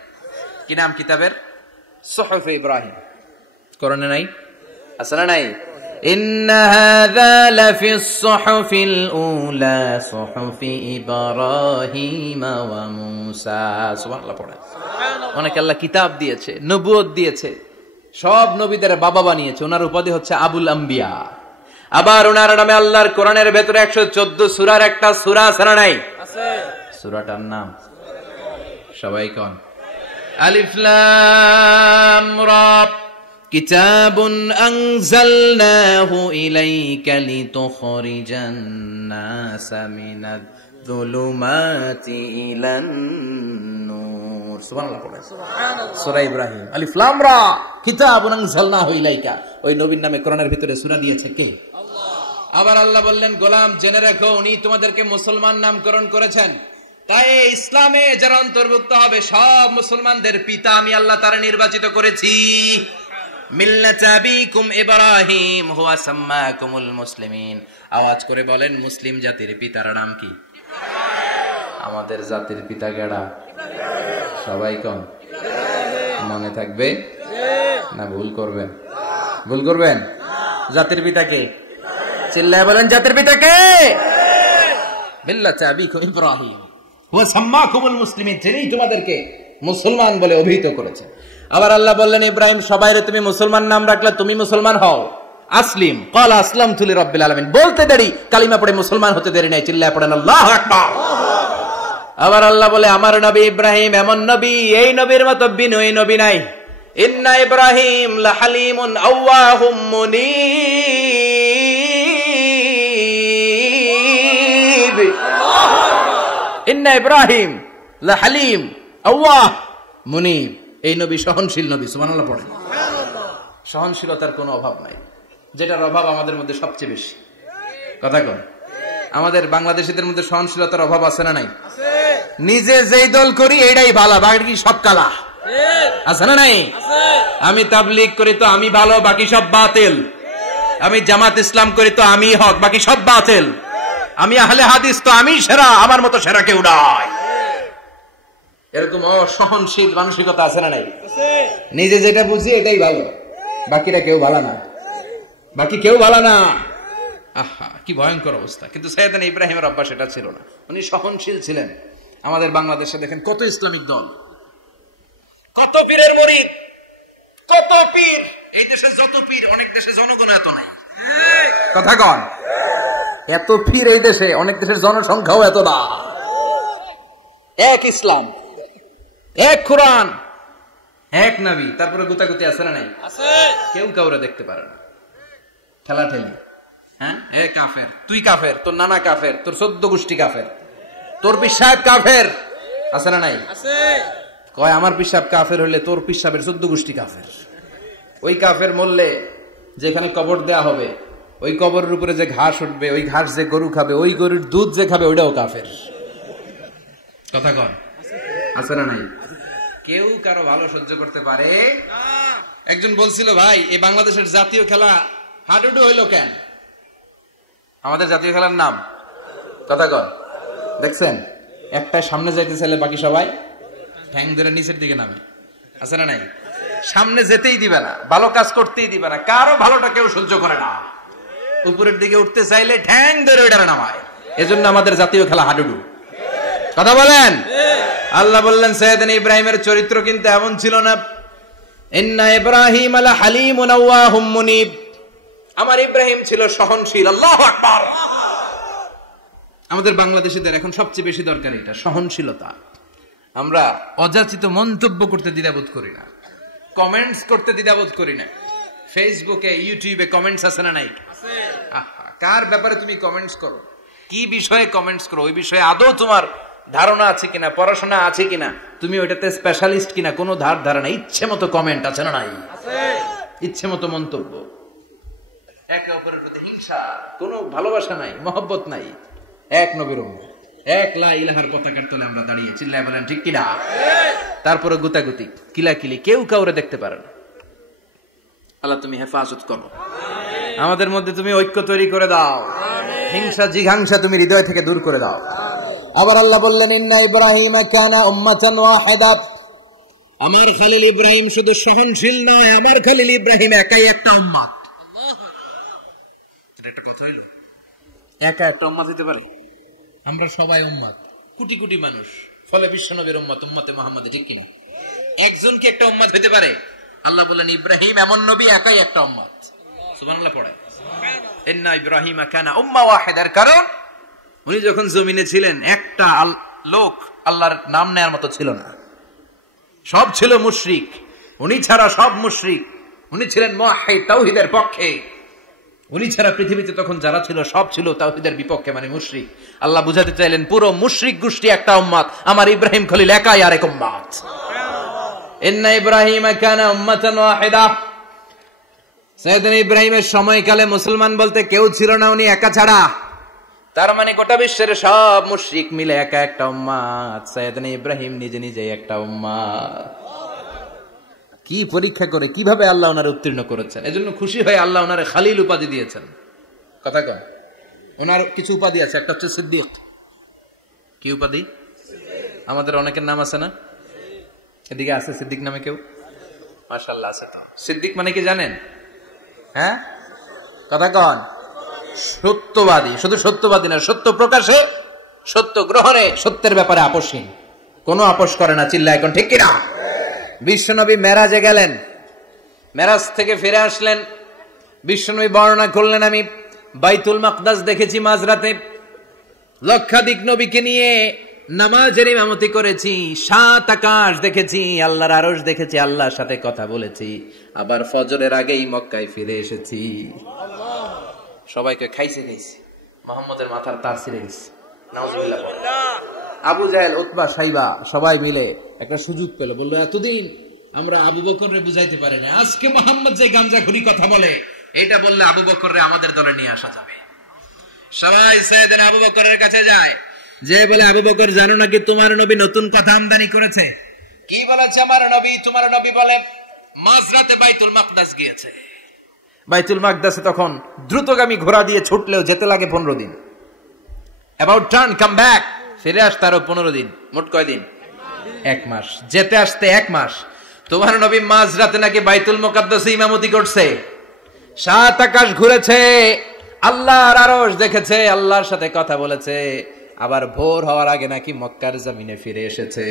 কি নাম কিতাবের? সুহুফে ইব্রাহিম। কোরআনে নাই? আছে না নাই? ইন্না হাযা লাফিস সুহুফিল উলা সুহুফি ইব্রাহিম ওয়া মূসা। সুবহানাল্লাহ পড়ে। অনেক আল্লাহ কিতাব দিয়েছে, নবুয়ত দিয়েছে, সব নবীদের বাবা বানিয়েছে। ওনার উপাধি হচ্ছে আবুল আম্বিয়া। আবার ওনার নামে আল্লাহর কোরআনের ভেতরে 114 সূরার একটা সূরা আছে না নাই? আছে। সূরাটার নাম সবাই কোন? আলিফ লাম রা। কিতাবুন আনজালনাহু ইলাইকা লিতুখরিজান নাসা মিনাদ যুলুমাতি ইলান নূর। সুবহানাল্লাহ পড়ে। সুবহানাল্লাহ। সূরা ইব্রাহিম, আলিফ লাম রা, কিতাবুন আনজালনাহু ইলাইকা। ওই নবীর নামে কোরআনের ভিতরে সূরা দিয়েছে কে? আল্লাহ। আবার আল্লাহ বললেন, গোলাম জেনে রাখো, উনি তোমাদেরকে মুসলমান নামকরণ করেছেন। তাই ইসলামে যারা অন্তর্ভুক্ত হবে সব মুসলমানদের পিতা আমি আল্লাহ তারা নির্বাচিত করেছি। মিল্লাত আবিকুম ইব্রাহিম হুয়া সাম্মাকুমুল মুসলিমিন। আওয়াজ করে বলেন, মুসলিম জাতির পিতার নাম কি? আমাদের জাতির পিতা কেডা? সবাই কোন? মনে থাকবে না ভুল করবেন? ভুল করবেন? জাতির পিতা কে? চিল্লায় বলেন, জাতির পিতা কে? মিল্লাত আবিকুম ইব্রাহিম হুয়া সাম্মাকুমুল মুসলিমিন, তিনি তোমাদেরকে মুসলমান বলে অভিহিত করেছেন। আবার আল্লাহ বললেন, ইব্রাহিম সবাইরে তুমি মুসলমান নাম রাখলে, তুমি মুসলমান হও। আসলিম ক্বালা আসলামতু লিরাব্বিল আলামিন। বলতে দেরি, কালিমা পড়ে মুসলমান হতে দেরি নাই। চিল্লায় পড়েন আল্লাহু আকবার। আবার আল্লাহ বলে আমার নবী ইব্রাহিম এমন নবী, এই নবীর মতো বিনয়ী নবী নাই। ইন্না ইব্রাহিম লাহালিমুন আওয়াহুম মুনীব। ইন্না ইব্রাহিম লাহালিম আওয়াহ মুনীব। এই নবী সহনশীল নবী। সুবহানাল্লাহ পড়েন। সহনশীলতার কোনো অভাব নাই, যেটার অভাব আমাদের মধ্যে সবচেয়ে বেশি। কথা কন, আমাদের বাংলাদেশীদের মধ্যে সহনশীলতার অভাব আছে না নাই? নিজে যেই দল করি এইটাই ভালো, বাকি সব কালা। আছে না নাই? আমি তাবলীগ করি তো আমি ভালো, বাকি সব বাতিল। আমি জামাত ইসলাম করি তো আমি হক, বাকি সব বাতিল। আমি আহলে হাদিস তো আমি সেরা, আমার মতো সেরা কেউ নাই। এরকম অসহনশীল মানসিকতা আছে না নাই? নিজে যেটা বুঝি এটাই ভালো, বাকিরা কেউ ভালো না, বাকি কেউ ভালো না। আহা, কি ভয়ঙ্কর অবস্থা। কিন্তু সাইয়েদনা ইব্রাহিমের অভ্যাস এটা ছিল না, উনি সহনশীল ছিলেন। আমাদের বাংলাদেশে দেখেন কত ইসলামিক দল, কত পীরের মুরিদ, কত পীর। এই দেশে যত পীর, অনেক দেশে জনগণ এত নাই। কথা কন, এত পীর এই দেশে, অনেক দেশের জনসংখ্যাও এত না। এক ইসলাম, এক কোরআন, এক নবী, তারপরে গুতাগুতি আছে না নাই? কেউ কাউরে দেখতে পারে না, ঠেলাঠেলি। হ্যাঁ, এ কাফের, তুই কাফের, তোর নানা কাফের, তোর 14 গোষ্ঠী কাফের, তোর পিসাব কাফের, আছে না নাই? কয় আমার পিসাব কাফের হইলে তোর পিসাবের 14 গোষ্ঠী কাফের। ওই কাফের মরলে যেখানে কবর দেয়া হবে, ওই কবরের উপরে যে ঘাস উঠবে, ওই ঘাস যে গরু খাবে, ওই গরুর দুধ যে খাবে, ওইটাও কাফের। কথা কন, আছে না নাই? কেউ কারো ভালো সহ্য করতে পারে? একজন বলছিল, ভাই এই বাংলাদেশের জাতীয় খেলা হাডুডু হইলো কেন? আমাদের জাতীয় খেলার নাম, কথা কন, দেখছেন? একটা সামনে যাইতে চাইলে বাকি সবাই ঠ্যাং ধরে নিচের দিকে নামে, আছে না নাই? সামনে যেতেই দিবে না, ভালো কাজ করতেই দিবে না, কারো ভালোটা কেউ সহ্য করে না। উপরের দিকে উঠতে চাইলে ঠ্যাং ধরে ওইটা নামায়। এজন্য আমাদের জাতীয় খেলা হাডুডু। কথা বলেন। আল্লাহ বললেন সাইয়েদনা ইব্রাহিমের চরিত্র কিন্তু এমন ছিল না। ইন্না ইব্রাহিম লাহালিমুন আওয়াহুম মুনীব। আমার ইব্রাহিম ছিল সহনশীল। আল্লাহু আকবার। আমাদের বাংলাদেশীদের এখন সবচেয়ে বেশি দরকার এটা, সহনশীলতা। আমরা অযাচিত মন্তব্য করতে দ্বিধাবোধ করি না, কমেন্টস করতে দ্বিধাবোধ করি না। ফেসবুকে, ইউটিউবে কমেন্টস আছে না নাই? কার ব্যাপারে তুমি কমেন্টস করো, কি বিষয়ে কমেন্টস করো, ওই বিষয়ে আদৌ তোমার ধারণা আছে কিনা, পড়াশোনা আছে কিনা, তুমি ওইটাতে স্পেশালিস্ট কিনা, কোনো ধারণা। ইচ্ছে মতো কমেন্ট আছে না নাই? ইচ্ছে মতো মন্তব্য, একে অপরের প্রতি হিংসা, কোনো ভালোবাসা নাই, মহব্বত নাই। এক নবীর উম্মত, এক লা ইলাহার পতাকার তলে আমরা দাঁড়িয়ে, চিল্লায় বলেন ঠিক কিনা? তারপরে গুতাগুতি, কিলাকিলি, কেউ কাউরে দেখতে পারে না। আল্লাহ তুমি হেফাজত করো, আমাদের মধ্যে তুমি ঐক্য তৈরি করে দাও, হিংসা জিঘাংসা তুমি হৃদয় থেকে দূর করে দাও। আবার আল্লাহ বললেন ইন্না ইব্রাহিম কানা উম্মাতান ওয়াহিদা। আমার খলিল ইব্রাহিম শুধু সহনশীল নয়, আমার খলিল ইব্রাহিম একাই একটা উম্মত। এটা একটা কথা হইল, একা একটা উম্মত হতে পারে? আমরা সবাই উম্মত, কোটি কোটি মানুষ, ফলে বিশ্বনবীর উম্মত, উম্মতে মুহাম্মদ, ঠিক কিনা? একজন কি একটা উম্মত হতে পারে? আল্লাহ বলেন ইব্রাহিম এমন নবী, একাই একটা উম্মত। সুবহানাল্লাহ পড়ে। ইন্না ইব্রাহিম কানা উম্মাহ ওয়াহিদার কারণ উনি যখন জমিনে ছিলেন একটা লোক আল্লাহর নাম নেয়ার মতো ছিল না, সব ছিল মুশরিক। উনি ছাড়া সব মুশরিক। উনি ছিলেন মুওয়াহহিদ, তাওহীদের পক্ষে। উনি ছাড়া পৃথিবীতে তখন যারা ছিল সব ছিল তাওহীদের বিপক্ষে, মানে মুশরিক। আল্লাহ বুঝাতে চাইলেন পুরো মুশরিক গোষ্ঠী একটা উম্মত, আমার ইব্রাহিম খলিল একাই আরেক উম্মত। ইন্না ইব্রাহিম কানা উম্মাতান ওয়াহিদা। সাইয়েদনা ইব্রাহিমের সময়কালে মুসলমান বলতে কেউ ছিল না, উনি একা ছাড়া। তার মানে গোটা বিশ্বের সব মুশরিক মিলে একা একটা উম্মত, সাইয়েদনা ইব্রাহিম নিজে নিজে একটা উম্মত। কি পরীক্ষা করে কিভাবে আল্লাহ ওনারে উত্তীর্ণ করেছেন। এজন্য খুশি হয়ে আল্লাহ ওনারে খালিল উপাধি দিয়েছেন। কথা কয়, ওনার কিছু উপাধি আছে, একটা হচ্ছে সিদ্দিক। কি উপাধি? আমাদের অনেকের নাম আছে না? এদিকে আছে সিদ্দিক নামে কেউ? মাশাআল্লাহ আছে। তো সিদ্দিক মানে কি জানেন? হ্যাঁ, কথা কন। সত্যবাদী, শুধু সত্যবাদী না, সত্য প্রকাশে, সত্য গ্রহণে, সত্যের ব্যাপারে আপোষহীন, কোনো আপোষ করে না। চিল্লা এখন ঠিক কিনা? বিশ্বনবী মেরাজে গেলেন, মেরাজ থেকে ফিরে আসলেন, বিশ্বনবী বর্ণনা করলেন আমি বাইতুল মাকদাস দেখেছি মাঝরাতে, লক্ষাধিক নবীকে নিয়ে নামাজের ইমামতি করেছি, 7 আকাশ দেখেছি, আল্লাহর আরশ দেখেছি, আল্লাহর সাথে কথা বলেছি, আবার ফজরের আগেই মক্কায় ফিরে এসেছি। সবাইকে খাইছে মোহাম্মদের মাথার তার ছিঁড়ে গেছে। আবু জাহেল, উতবা, সাইবা সবাই মিলে একটা সুযোগ পেল, বললো এতদিন আমরা আবু বকররে বুঝাইতে পারি না, আজকে মোহাম্মদ যে গামজাখুরি কথা বলে এটা বললে আবু বকররে আমাদের দলে নিয়ে আসা যাবে। সবাই সাইয়েদনা আবু বকরের কাছে যায়, যে বলে আবু বকর জানো নাকি তোমার নবী নতুন কথা আমদানি করেছে? কি বলেছে আমার নবী? তোমার নবী বলে মাঝরাতে বাইতুল মাকদাস গিয়েছে। বাইতুল মাকদাসে তখন দ্রুতগামী ঘোড়া দিয়ে ছুটলেও যেতে লাগে 15 দিন। অ্যাবাউট টার্ন কাম ব্যাক, ফিরে আসতে আরো 15 দিন, মোট কয় দিন? 1 মাস, যেতে আসতে 1 মাস। তোমার নবী মাঝরাতে নাকি বাইতুল মুকাদ্দাসে ইমামতি করছে, 7 আকাশ ঘুরেছে, আল্লাহর আরশ দেখেছে, আল্লাহর সাথে কথা বলেছে, আবার ভোর হওয়ার আগে নাকি মক্কার জমিনে ফিরে এসেছে।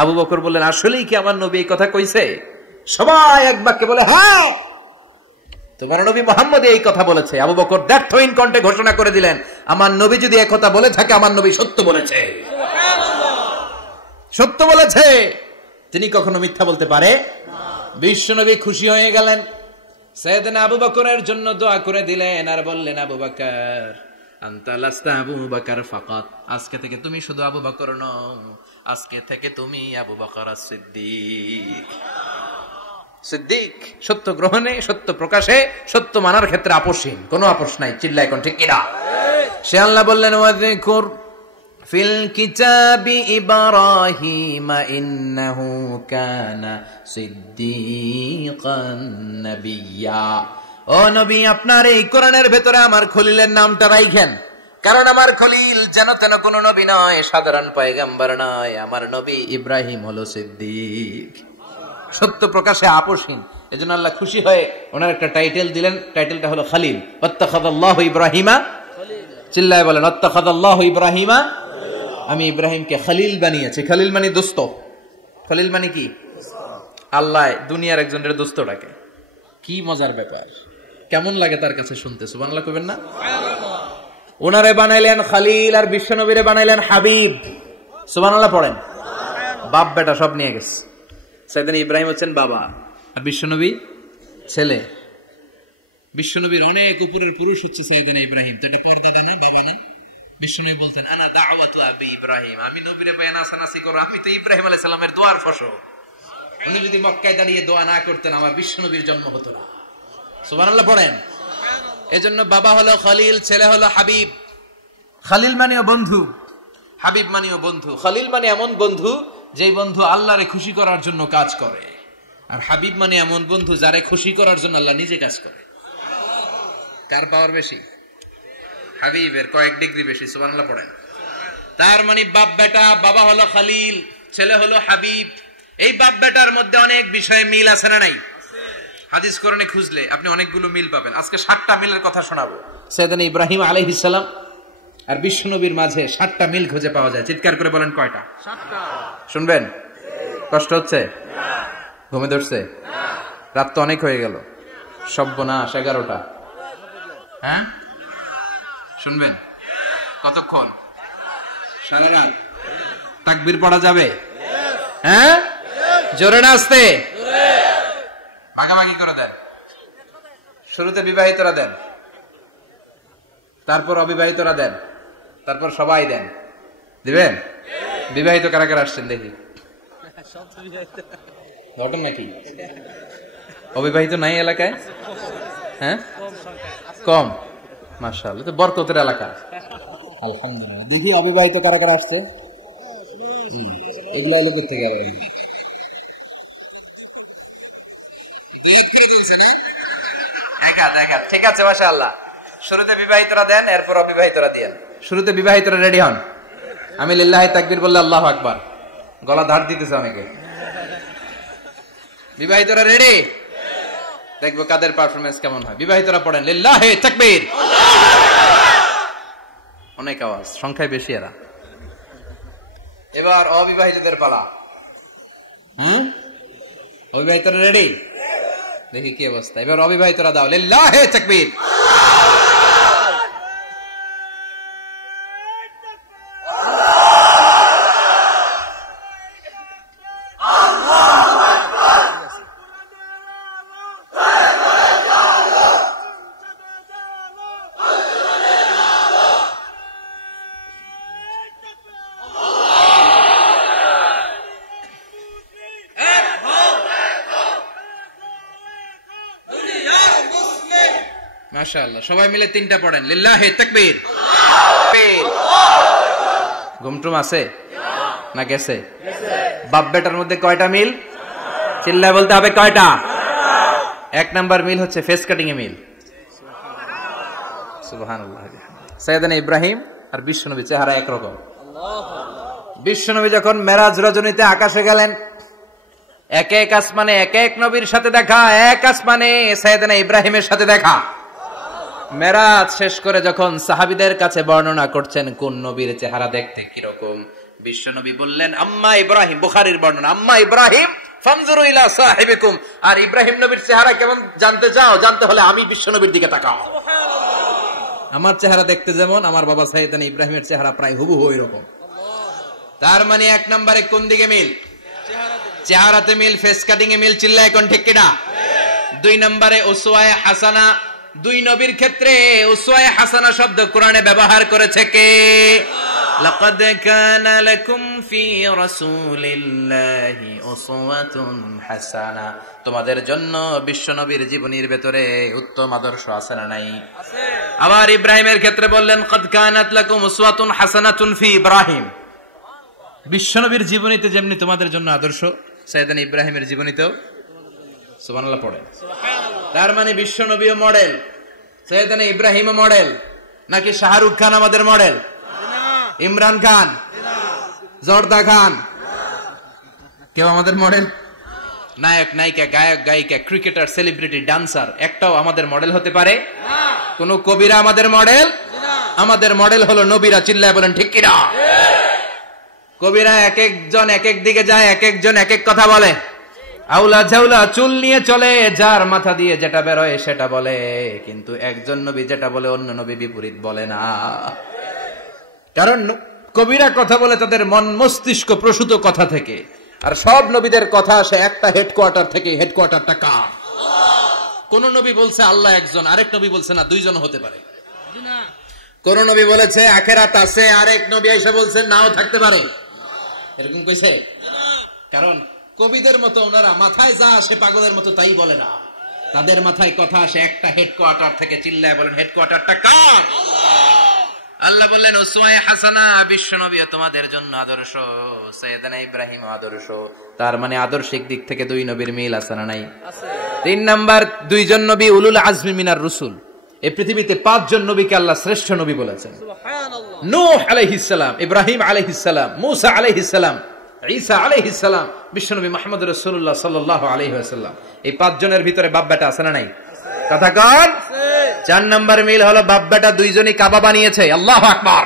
আবু বকর বললেন আসলেই কি আমার নবী এই কথা কইছে? সবাই এক বাক্যে বলে হ্যাঁ, তোমার নবী মুহাম্মদ এই কথা বলেছে। আবু বকর দ্ব্যর্থহীন কণ্ঠে ঘোষণা করে দিলেন, আমার নবী যদি এই কথা বলে থাকে, আমার নবী সত্য বলেছে, সত্য বলেছে, তিনি কখনো মিথ্যা বলতে পারে? বিশ্ব নবী খুশি হয়ে গেলেন, সাইয়েদনা আবু বকরের জন্য দোয়া করে দিলেন, আর বললেন আবু বকর আনতা লাস্তা আবু বকর ফাকাত, আজকে থেকে তুমি শুধু আবু বকর নও, আজকে থেকে তুমি আবু বকর সিদ্দিক। সিদ্দিক, সত্য গ্রহণে, সত্য প্রকাশে, সত্য মানার ক্ষেত্রে আপোষহীন, কোনো আপোষ নাই। চিল্লায় কোন ঠিক কিনা? সে আল্লাহ বললেন ওয়াযকুর ফিল কিতাবি ইব্রাহিম ইন্নাহু কানা সিদ্দিকান নাবিয়্যা। ও নবী, আপনার এই কোরআনের ভেতরে আমার খলিলের নামটা রাখেন, কারণ আমার খলিল যেন তেন কোন নবী নয়, সাধারণ পয়গম্বর নয়, আমার নবী ইব্রাহিম হলো সিদ্দিক, সত্য প্রকাশে আপোষহীন। এজন্য আল্লাহ খুশি হয়ে ওনার একটা টাইটেল দিলেন, টাইটেলটা হলো খলিল। ওয়াত্তাখাযাল্লাহু ইব্রাহিমা, চিল্লায় বলেন ওয়াত্তাখাযাল্লাহু ইব্রাহিমা, আমি ইব্রাহিমকে খলিল বানিয়েছি। খলিল মানে দোস্ত, খলিল মানে কি? আল্লাহ দুনিয়ার একজনের দোস্ত ডাকে, কি মজার ব্যাপার, কেমন লাগে তার কাছে শুনতে? সুবহানাল্লাহ কইবেন না? ওনারে বানাইলেন খলিল, আর বিশ্বনবীরে বানাইলেন হাবিব। সুবহানাল্লাহ পড়েন। বাপ বেটা সব নিয়ে গেছে। সাইয়েদনা ইব্রাহিম হচ্ছেন বাবা, আর বিশ্বনবী ছেলে। বিশ্বনবীর অনেক উপরের পুরুষ হচ্ছে সাইয়েদনা ইব্রাহিম, তাতে পর্দা দেন বাবা নেই। বিশ্বনবী বলতেন আনা দাওয়াতু আবি ইব্রাহিম, আমি নবীরে বায়ানাসানাসি করব, আমি তো ইব্রাহিম আলাইহিস সালামের দোয়ার ফসল। উনি যদি মক্কায় দাঁড়িয়ে দোয়া না করতেন, আমার বিশ্বনবীর জন্ম হতো না। সুবহানাল্লাহ পড়েন। এজন্য বাবা হলো খলিল, ছেলে হলো হাবিব। খলিল মানেও বন্ধু, হাবিব মানেও বন্ধু। খলিল মানে এমন বন্ধু যেই বন্ধু আল্লাহরে খুশি করার জন্য কাজ করে, আর হাবিব মানে এমন বন্ধু যারে খুশি করার জন্য আল্লাহ নিজে কাজ করে। কার পাওয়ার বেশি? হাবিবের কয়েক ডিগ্রি বেশি। সুবহানাল্লাহ পড়েন। তার মানে বাপ বেটা, বাবা হলো খলিল, ছেলে হলো হাবিব। এই বাপ বেটার মধ্যে অনেক বিষয়ে মিল আছে না নাই? হাদিস কোরআনে খুঁজলে আপনি অনেকগুলো মিল পাবেন। আজকে 7টা মিলের কথা শোনাবো। সাইয়েদনা ইব্রাহিম আলাইহিস সালাম আর বিশ্বনবীর মাঝে 7টা মিল খুঁজে পাওয়া যায়। চিৎকার করে বলেন কয়টা? 7টা। শুনবেন? কষ্ট হচ্ছে? ঘুমে ধরছে? রাত তো অনেক হয়ে গেল, সর্বনাশ 11টা। হ্যাঁ শুনবেন? কতক্ষণ? সারা রাত। তাকবীর পড়া যাবে? হ্যাঁ জোরে না আস্তে? ভাগাভাগি করে দেন। শুরুতে বিবাহিতরা দেন, তারপর অবিবাহিতরা দেন, তারপর সবাই দেন। দিবেন? বিবাহিত কারা কারা আসছেন দেখি? ঘটন নাকি? অবিবাহিত নাই এলাকায়? হ্যাঁ কম, মাশাআল্লাহ, তো বরকতের এলাকা। আলহামদুলিল্লাহ। দেখি অবিবাহিত কারা কারা আসছে? এগুলা লোকের থেকে আবার ঠিক আছে, মাশাআল্লাহ। শুরুতে বিবাহিতরা দেন, এরপর অবিবাহিতরা দেন। শুরুতে বিবাহিতরা রেডি হন। আমি লিল্লাহি তাকবীর বললে আল্লাহু আকবার, গলা ধার দিতেছে অনেকে। বিবাহিতরা রেডি? দেখবো কাদের পারফরমেন্স কেমন হয়। বিবাহিতরা পড়েন লিল্লাহি তাকবীর। অনেক আওয়াজ, সংখ্যায় বেশি এরা। এবার অবিবাহিতদের পালা। অবিবাহিতরা রেডি? দেখি কি অবস্থা। এবার অবিবাহিতরা দাও লিল্লাহি তাকবীর। মাশাআল্লাহ, সবাই মিলে তিনটা পড়েন, লিল্লাহি তাকবীর। ঘুমটুম আছে না গেছে? বাপ বেটার মধ্যে কয়টা মিল? চিল্লায় বলতে হবে কয়টা? এক নাম্বার মিল হচ্ছে ফেস কাটিং এ মিল। সুবহানাল্লাহ। সাইয়েদনা ইব্রাহিম আর বিশ্বনবী চেহারা একরকম। বিশ্বনবী যখন মেরাজ রজনীতে আকাশে গেলেন, এক এক আসমানে এক এক নবীর সাথে দেখা, এক আসমানে সাইয়েদনা ইব্রাহিমের সাথে দেখা। মেরাজ শেষ করে যখন সাহাবীদের কাছে বর্ণনা করছেন কোন নবীর চেহারা দেখতে কিরকম, বিশ্বনবী বললেন আম্মা ইব্রাহিম, বুখারীর বর্ণনা, আম্মা ইব্রাহিম ফানজুরু ইলা সাহিবিকুম। আর ইব্রাহিম নবীর চেহারা কেমন জানতে চাও? জানতে হলে আমি বিশ্বনবীর দিকে তাকাও। আমার চেহারা দেখতে যেমন, আমার বাবা সাইয়েদনা ইব্রাহিমের চেহারা প্রায় হুবহু ওইরকম। তার মানে এক নম্বরে কোন দিকে মিল? চেহারাতে মিল, ফেস কাটিং এ মিল। চিল্লায় কোন ঠিক কিনা? দুই নম্বরে উসওয়ায়ে হাসানা। দুই নবীর ক্ষেত্রে উসওয়ায়ে হাসানা শব্দ কোরআনে ব্যবহার করেছে কে? লাকাদ কানা লাকুম ফি রাসূলিল্লাহি উসওয়াতুন হাসানা। তোমাদের জন্য বিশ্বনবীর জীবনীর ভেতরে উত্তম আদর্শ আছে না নাই? আছে। আবার ইব্রাহিমের ক্ষেত্রে বললেন কাদ কানাত লাকুম উসওয়াতুন হাসানাতুন ফি ইব্রাহিম। বিশ্বনবীর জীবনীতে যেমনি তোমাদের জন্য আদর্শ, সাইয়েদনা ইব্রাহিমের জীবনীতেও সুবহানাল্লাহ পড়ে। তার মানে বিশ্বনবীও মডেল, সাইয়েদনা ইব্রাহিমও মডেল। নাকি শাহরুখ খান আমাদের মডেল? ইমরান খান, জর্দা খান, কেউ আমাদের মডেল? নায়ক নায়িকা, গায়ক গায়িকা, ক্রিকেটার, সেলিব্রিটি, ডান্সার একটাও আমাদের মডেল হতে পারে না। কোন কবিরা আমাদের মডেল? আমাদের মডেল হলো নবীরা। চিল্লায় বলেন ঠিক কিনা? কবিরা এক একজন এক এক দিকে যায়, এক একজন এক এক কথা বলে। আউলা ঝাউলা চুল নিয়ে চলে, যার মাথা দিয়ে যেটা বেরোয় সেটা বলে, কিন্তু একজন নবী যেটা বলে অন্য নবী বিপরীত বলে না। কারণ কবিরা কথা বলে তাদের মন মস্তিষ্ক প্রসূত কথা থেকে, আর সব নবীদের কথা আসে একটা হেডকোয়ার্টার থেকে। হেডকোয়ার্টারটা কার? কোন নবী বলছে আল্লাহ একজন, আরেক নবী বলছে না দুইজন হতে পারে। কোন নবী বলেছে আখিরাত আছে, আরেক নবী এসে বলছে নাও থাকতে পারে। এরকম কইছে? কারণ কবিদের মতো ওনারা মাথায় যা আসে পাগলের মতো তাই বলে না। তাদের মাথায় কথা আসে একটা হেডকোয়ার্টার থেকে। চিল্লায় বলেন হেডকোয়ার্টারটা কার? আল্লাহ বললেন উসওয়ায়ে হাসানা, বিশ্বনবী তোমাদের জন্য আদর্শ, সাইয়েদনা ইব্রাহিম আদর্শ। তার মানে আদর্শিক দিক থেকে দুই নবীর মিল আছে না নাই? আছে। তিন নাম্বার, দুইজন নবী উলুল আজমি মিনার রুসুল। এই পৃথিবীতে পাঁচজন নবীকে আল্লাহ শ্রেষ্ঠ নবী বলেছেন। সুবহানাল্লাহ। নূহ আলাইহিস সালাম, ইব্রাহিম আলাইহিস সালাম, মূসা আলাইহিস সালাম, ঈসা আলাইহিস সালাম, বিশ্বনবী মুহাম্মদ রাসূলুল্লাহ সাল্লাল্লাহু আলাইহি ওয়াসাল্লাম। এই পাঁচজনের ভিতরে বাপ বেটা আছে না নাই? কথা কন। চার নাম্বার মিল হলো বাপ বেটা দুইজনই কাবা বানিয়েছে। আল্লাহু আকবার।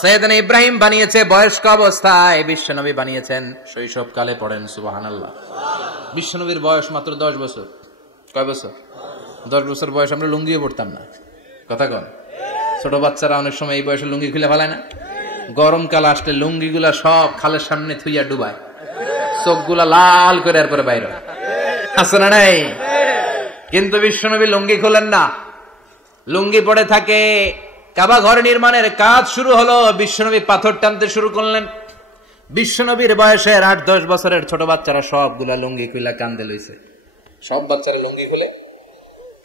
সাইয়েদনা ইব্রাহিম বানিয়েছে বয়স্ক অবস্থায়, বিশ্বনবী বানিয়েছেন শৈশবকালে। পড়েন সুবহানাল্লাহ। বিশ্বনবীর বয়স মাত্র 10 বছর। কয় বছর? 10 বছর বয়স আমরা লুঙ্গিও পড়তাম না। কথা কন। ছোট বাচ্চারা অনেক সময় এই বয়সে লুঙ্গি খুলে ফেলায় না? গরমকাল আসলে লুঙ্গিগুলা সব খালের সামনে থুইয়া ডুবায়, চোখগুলা লাল করে এরপরে বাইরে আছে না নাই? কিন্তু বিশ্বনবী লুঙ্গি খুলেন না, লুঙ্গি পড়ে থাকে। কাবা ঘর নির্মাণের কাজ শুরু হলো, বিশ্বনবী পাথর টানতে শুরু করলেন। বিশ্বনবীর বয়সের 8-10 বছরের ছোট বাচ্চারা সবগুলা লুঙ্গি খুলে কাঁধে লইছে। সব বাচ্চারা লুঙ্গি খুলে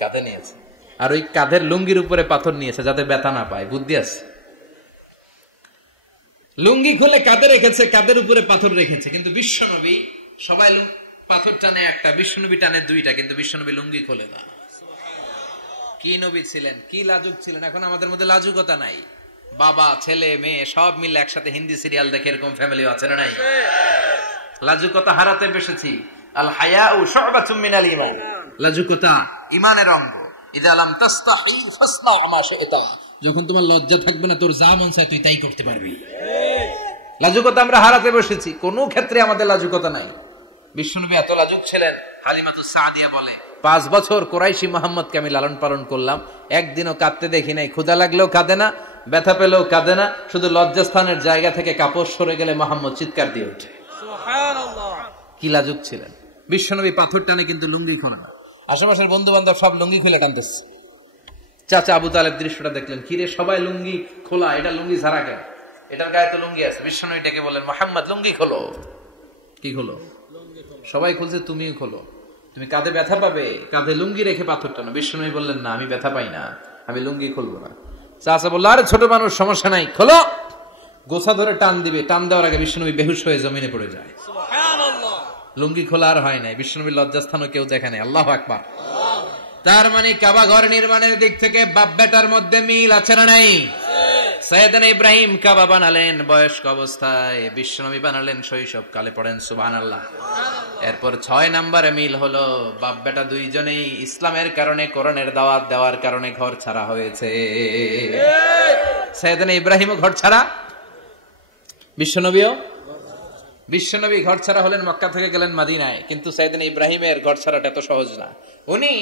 কাঁধে নিয়েছে, আর ওই কাঁধের লুঙ্গির উপরে পাথর নিয়েছে যাতে ব্যথা না পায়। বুদ্ধি আছে। লুঙ্গি খুলে কাঁধে রেখেছে, কাঁধের উপরে পাথর রেখেছে। কিন্তু বিশ্বনবী, সবাই পাথর টানে একটা, বিশ্বনবী টানে দুইটা, কিন্তু বিশ্বনবী লুঙ্গি খোলে না। কি নবী ছিলেন, কি লাজুক ছিলেন। এখন আমাদের মধ্যে লাজুকতা নাই। বাবা ছেলে মেয়ে সব মিলে একসাথে হিন্দি সিরিয়াল দেখে, এরকম ফ্যামিলি আছে না নাই? লাজুকতা হারাতে বসেছি। আল হায়াউ শু'বাতুম মিনাল ঈমান। লাজুকতা ঈমানের অঙ্গ। ইযা লাম তাস্তাহি ফাসনা মা শি'তা। যখন তোমার লজ্জা থাকবে না, তোর যা মন চায় তুই তাই করতে পারবি। লাজুকতা আমরা হারাতে বসেছি। কোনো ক্ষেত্রে আমাদের লাজুকতা নাই। বিশ্বনবী এত লাজুক ছিলেন, হালিমাতুস সাদিয়া বলে 5 বছর কুরাইশি মুহাম্মদকে আমি লালন পালন করলাম, একদিনও কাঁদতে দেখি নাই। ক্ষুধা লাগলেও কাঁদে না, ব্যথা পেলেও কাঁদে না। শুধু লজ্জাস্থানের জায়গা থেকে কাপড় সরে গেলে মুহাম্মদ চিৎকার দিয়ে ওঠে। সুবহানাল্লাহ। কি লাজুক ছিলেন। বিশ্বনবী পাথর টানে কিন্তু লুঙ্গি খোলে না। আশেপাশের বন্ধু বান্ধব সব লুঙ্গি খুলে কাঁদতেছে। চাচা আবু তালেব দৃশ্যটা দেখলেন, কিরে সবাই লুঙ্গি খোলা, এটা লুঙ্গি ছাড়া কেন? এটার গায়ে তো লুঙ্গি আছে। বিশ্বনবী ডেকে বললেন মুহাম্মদ লুঙ্গি খোলো। কি খোলো? সবাই খুলছে, তুমিও খোলো। তুমি কাঁধে ব্যথা পাবে, কাঁধে লুঙ্গি রেখে পাথর টানো। বিশ্বনবী বললেন না, আমি ব্যথা পাই না, আমি লুঙ্গি খুলবো না। চাচা বললো আরে ছোট মানুষ, সমস্যা নাই, খোলো। গোছা ধরে টান দিবে, টান দেওয়ার আগে বিশ্বনবী বেহুশ হয়ে জমিনে পড়ে যায়। লুঙ্গি খোলা আর হয় নাই, বিশ্বনবীর লজ্জাস্থানও কেউ দেখে নাই। আল্লাহু আকবার। তার মানে কাবা ঘর নির্মাণের দিক থেকে বাপ বেটার মধ্যে মিল আছে না নাই? সাইয়েদনা ইব্রাহিম কাবা বানালেন বয়স্ক অবস্থায়, বিশ্বনবী বানালেন শৈশবকালে। পড়েন সুবহানাল্লাহ। এরপর 6 নম্বরে মিল হলো বাপ বেটা দুইজনেই ইসলামের কারণে, কোরআনের দাওয়াত দেওয়ার কারণে ঘর ছাড়া হয়েছে। সাইয়েদনা ইব্রাহিমও ঘর ছাড়া, বিশ্বনবীও। বিশ্বনবী ঘর ছাড়া হলেন, মক্কা থেকে গেলেন মদিনায়। কিন্তু সাইয়েদনা ইব্রাহিমের ঘর ছাড়াটা এত সহজ না। উনি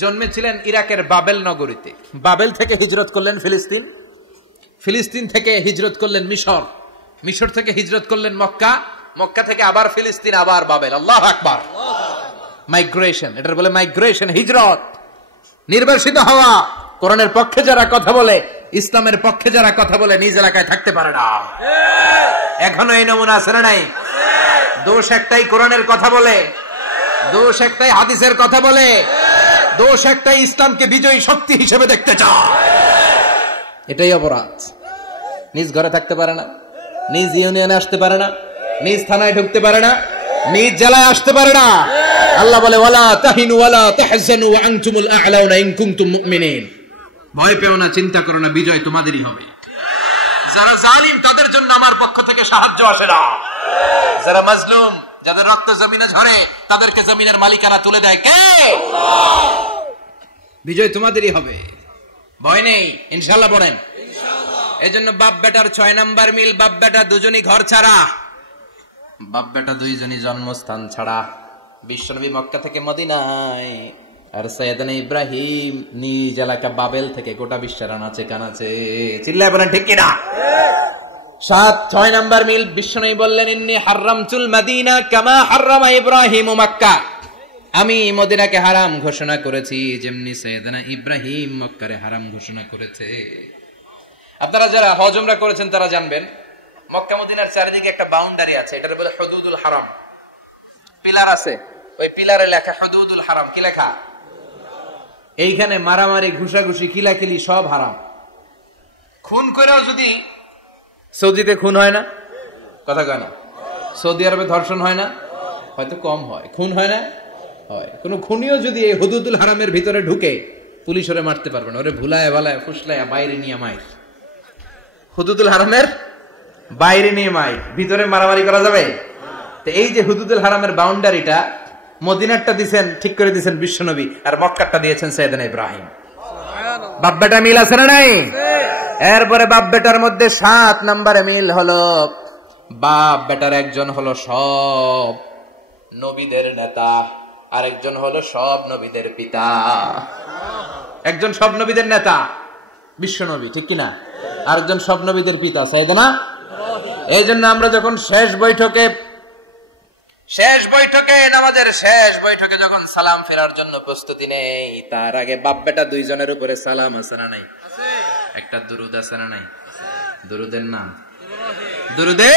জন্মেছিলেন ইরাকের বাবেল নগরীতে। বাবেল থেকে হিজরত করলেন ফিলিস্তিন, ফিলিস্তিন থেকে হিজরত করলেন মিশর, মিশর থেকে হিজরত করলেন মক্কা, মক্কা থেকে আবার ফিলিস্তিন, আবার বাবেল। আল্লাহু আকবার। মাইগ্রেশন, এটার বলে মাইগ্রেশন, হিজরত, নির্বাসিত হওয়া। কোরআনের পক্ষে যারা কথা বলে, ইসলামের পক্ষে যারা কথা বলে, নিজ এলাকায় থাকতে পারে না। এখনো এই নমুনা আছে না নাই? দোষ একটাই, কোরআনের কথা বলে, দোষ একটাই, হাদিসের কথা বলে, দোষ একটাই, ইসলামকে বিজয়ী শক্তি হিসেবে দেখতে চায়। এটাই অপরাধ। নিজ ঘরে থাকতে পারে না, নিজ ইউনিয়নে আসতে পারে না, নিজ থানায় ঢুকতে পারে না, নিজ জেলায় আসতে পারে না। আল্লাহ বলে ওয়ালা তাহিনু ওয়ালা তাহজানু ওয়া আনতুমুল আ'লাউনা ইন কুনতুম মুমিনিন। ভয় পেও না, চিন্তা করো না, বিজয় তোমাদেরই হবে। যারা জালিম তাদের জন্য আমার পক্ষ থেকে সাহায্য আসে না। যারা মাজলুম, যাদের রক্ত জমিনে ঝরে, তাদেরকে জমিনের মালিকানা তুলে দেয় কে? আল্লাহ। বিজয় তোমাদেরই হবে, ভয় নেই, ইনশাআল্লাহ। পড়েন ইনশাআল্লাহ। এজন্য বাপ বেটার 6 নাম্বার মিল, বাপ বেটা দুজনই ঘর ছাড়া, বাপ বেটা দুইজনই জন্মস্থান ছাড়া। বিশ্বনবী মক্কা থেকে মদিনায়, আর সাইয়েদনা ইব্রাহিম নিজ এলাকা বাবেল থেকে গোটা বিশ্বের আনাচে কানাচে। চিল্লায় বলেন ঠিক কিনা? 6 নাম্বার মিল, বিশ্বনবী বললেন ইন্নী হারামতুল মদিনা কামা হারামা ইব্রাহিম মক্কা। আমি মদিনাকে হারাম ঘোষণা করেছি যেমনি সাইয়েদনা ইব্রাহিম মক্কারে হারাম ঘোষণা করেছে। আপনারা যারা হজ উমরা করেছেন তারা জানবেন, মক্কা মদিনার চারিদিকে একটা বাউন্ডারি আছে, এটার বলে হুদুদুল হারাম। পিলার আছে, ওই পিলারে লেখা হুদুদুল হারাম। কি লেখা? এইখানে মারামারি, ঘুষাঘুষি, কিলাকিলি সব হারাম। খুন করেও যদি, সৌদিতে খুন হয় না, কথা কয় না? সৌদি আরবে ধর্ষণ হয় না? হয়তো কম হয়, খুন হয় না? হয়। কোন খুনিও যদি এই হুদুদুল হারামের ভিতরে ঢুকে, পুলিশ ওরে মারতে পারবে না, ওরে ভুলায় ভালায় ফুসলায় বাইরে নিয়ে মাইর। হুদুদুল হারামের বাইরে নিয়ে মাইর, ভিতরে মারামারি করা যাবে? তো এই যে হুদুদুল হারামের বাউন্ডারিটা, মদিনারটা দিয়েছেন, ঠিক করে দিয়েছেন বিশ্বনবী, আর মক্কারটা দিয়েছেন সাইয়েদনা ইব্রাহিম। বাপ বেটা মিল আছে না নাই? এরপরে বাপ বেটার মধ্যে 7 নম্বরে মিল হলো, বাপ বেটার একজন হলো সব নবীদের নেতা, আরেকজন হলো সব নবীদের পিতা। একজন সব নবীদের নেতা বিশ্বনবী, ঠিক কিনা? আরেকজন সব নবীদের পিতা সাইয়েদনা। এই জন্য আমরা যখন শেষ বৈঠকে, নামাজের শেষ বৈঠকে যখন সালাম ফেরার জন্য প্রস্তুতি নেই, তার আগে বাপ বেটা দুইজনের উপরে সালাম আছে না নাই? একটা দুরুদ আছে না নাই? দুরুদের নাম দুরুদে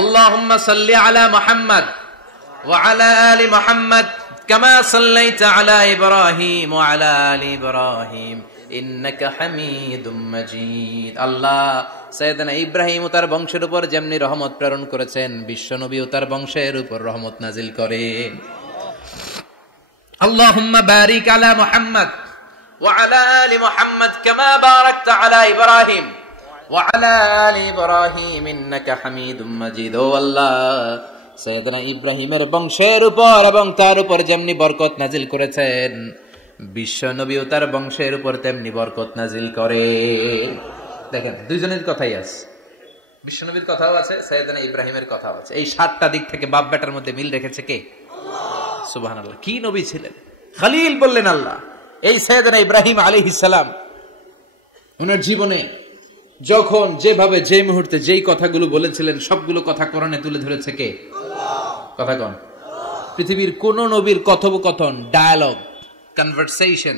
আল্লাহুম্মা সাল্লি আলা মুহাম্মদ ওয়া আলা আলি মুহাম্মদ কামা সাল্লাইতা আলা ইব্রাহিম ওয়া আলা আলি ইব্রাহিম ইন্নাকা হামিদুম মাজিদ। আল্লাহ সাইয়েদনা ইব্রাহিম ও তার বংশের উপর যেমনি রহমত প্রেরণ করেছেন, বিশ্বনবী ও তার বংশের উপর রহমত নাজিল করেন। আল্লাহুম্মা বারিক আলা মুহাম্মদ ওয়া আলা আলি মুহাম্মদ কামা বারাকতা আলা ইব্রাহিম ওয়া আলা আলি ইব্রাহিম ইন্নাকা হামিদুম মাজিদ। ও আল্লাহ, সাইয়েদনা ইব্রাহিমের বংশের উপর এবং তার উপর যেমনি বরকত নাজিল করেছেন, বিশ্বনবী ও তার বংশের উপর তেমনি বরকত নাজিল করে। দেখেন, দুইজনের কথাই আছে, বিশ্বনবীর কথাও আছে, সাইয়েদনা ইব্রাহিমের কথাও আছে। এই 7টা দিক থেকে বাপ বেটার মধ্যে মিল রেখেছে কে? আল্লাহ। সুবহানাল্লাহ। কি নবী ছিলেন! খলিল বললেন আল্লাহ। এই সাইয়েদনা ইব্রাহিম আলাইহিস সালাম ওনার জীবনে যখন যেভাবে, যে মুহূর্তে যেই কথাগুলো বলেছিলেন, সবগুলো কথা কোরআনে তুলে ধরেছে কে? আল্লাহ। কথা কোন? পৃথিবীর কোন নবীর কথোপকথন, ডায়ালগ, কনভারসেশন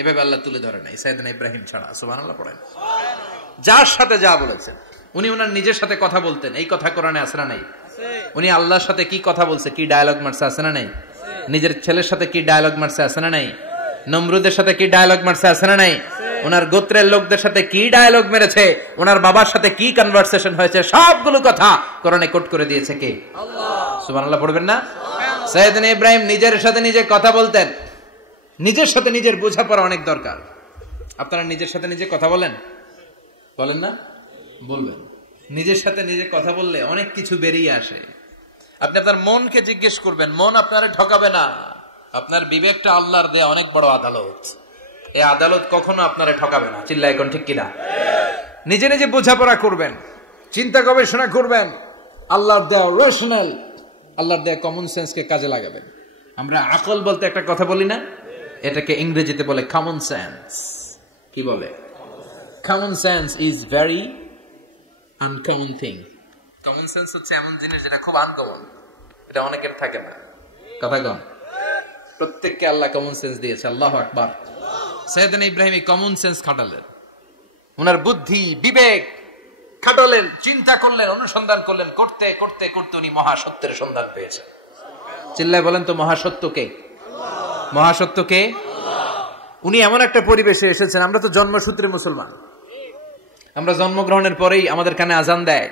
এভাবে আল্লাহ তুলে ধরে নাই সাইয়েদনা ইব্রাহিম ছাড়া। সুবহানাল্লাহ পড়েন। যার সাথে যা বলেছেন, উনি ওনার নিজের সাথে কথা বলতেন, এই কথা কোরআনে আছে না নাই? উনি আল্লাহর সাথে কি কথা বলছে, কি ডায়ালগ মারছে, আছে না নাই? নিজের ছেলের সাথে কি ডায়লগ মারছে, আছে না নাই? নমরুদের সাথে কি ডায়লগ মারছে, আছে না নাই? ওনার গোত্রের লোকদের সাথে কি ডায়লগ মেরেছে, ওনার বাবার সাথে কি কনভারসেশন হয়েছে, সবগুলো কথা কোরআনে কোট করে দিয়েছে কে? আল্লাহ। সুবহানাল্লাহ পড়বেন না? সাইয়েদনা ইব্রাহিম নিজের সাথে নিজে কথা বলতেন। নিজের সাথে নিজের বোঝাপড়া অনেক দরকার। আপনারা নিজের সাথে নিজে কথা বলেন? বলেন না? বলবেন। নিজের সাথে নিজে কথা বললে অনেক কিছু বেরিয়ে আসে। আপনি আপনার মনকে জিজ্ঞেস করবেন, মন আপনারে ঠকাবে না। আপনার বিবেকটা আল্লাহর দেয়া অনেক বড় আদালত। এই আদালত কখনো আপনারে ঠকাবে না। চিল্লায় এখন ঠিক কিনা? নিজে নিজে বোঝাপড়া করবেন, চিন্তা গবেষণা করবেন, আল্লাহর দেয়া রেশনাল, আল্লাহর দেয়া কমন সেন্সকে কাজে লাগাবেন। আমরা আকল বলতে একটা কথা বলি না, এটাকে ইংরেজিতে বলে কমন সেন্স। কি বলে? Common sense is very uncommon thing. Common sense হচ্ছে এমন জিনিস যেটা খুব আনকমন, এটা অনেকের থাকে না। কথা কম। প্রত্যেককে আল্লাহ কমন সেন্স দিয়েছে। আল্লাহু আকবার। সাইয়েদনা ইব্রাহিম কমন সেন্স খাটালেন, ওনার বুদ্ধি বিবেক খাটালেন, চিন্তা করলেন, অনুসন্ধান করলেন, করতে করতে করতে উনি মহাসত্যের সন্ধান পেয়েছেন। চিল্লায় বলেন তো মহাসত্য কে? মহাসত্য কে? উনি এমন একটা পরিবেশে এসেছেন, আমরা তো জন্মসূত্রে মুসলমান। আমরা জন্মগ্রহণের পরেই আমাদের কানে আজান দেয়,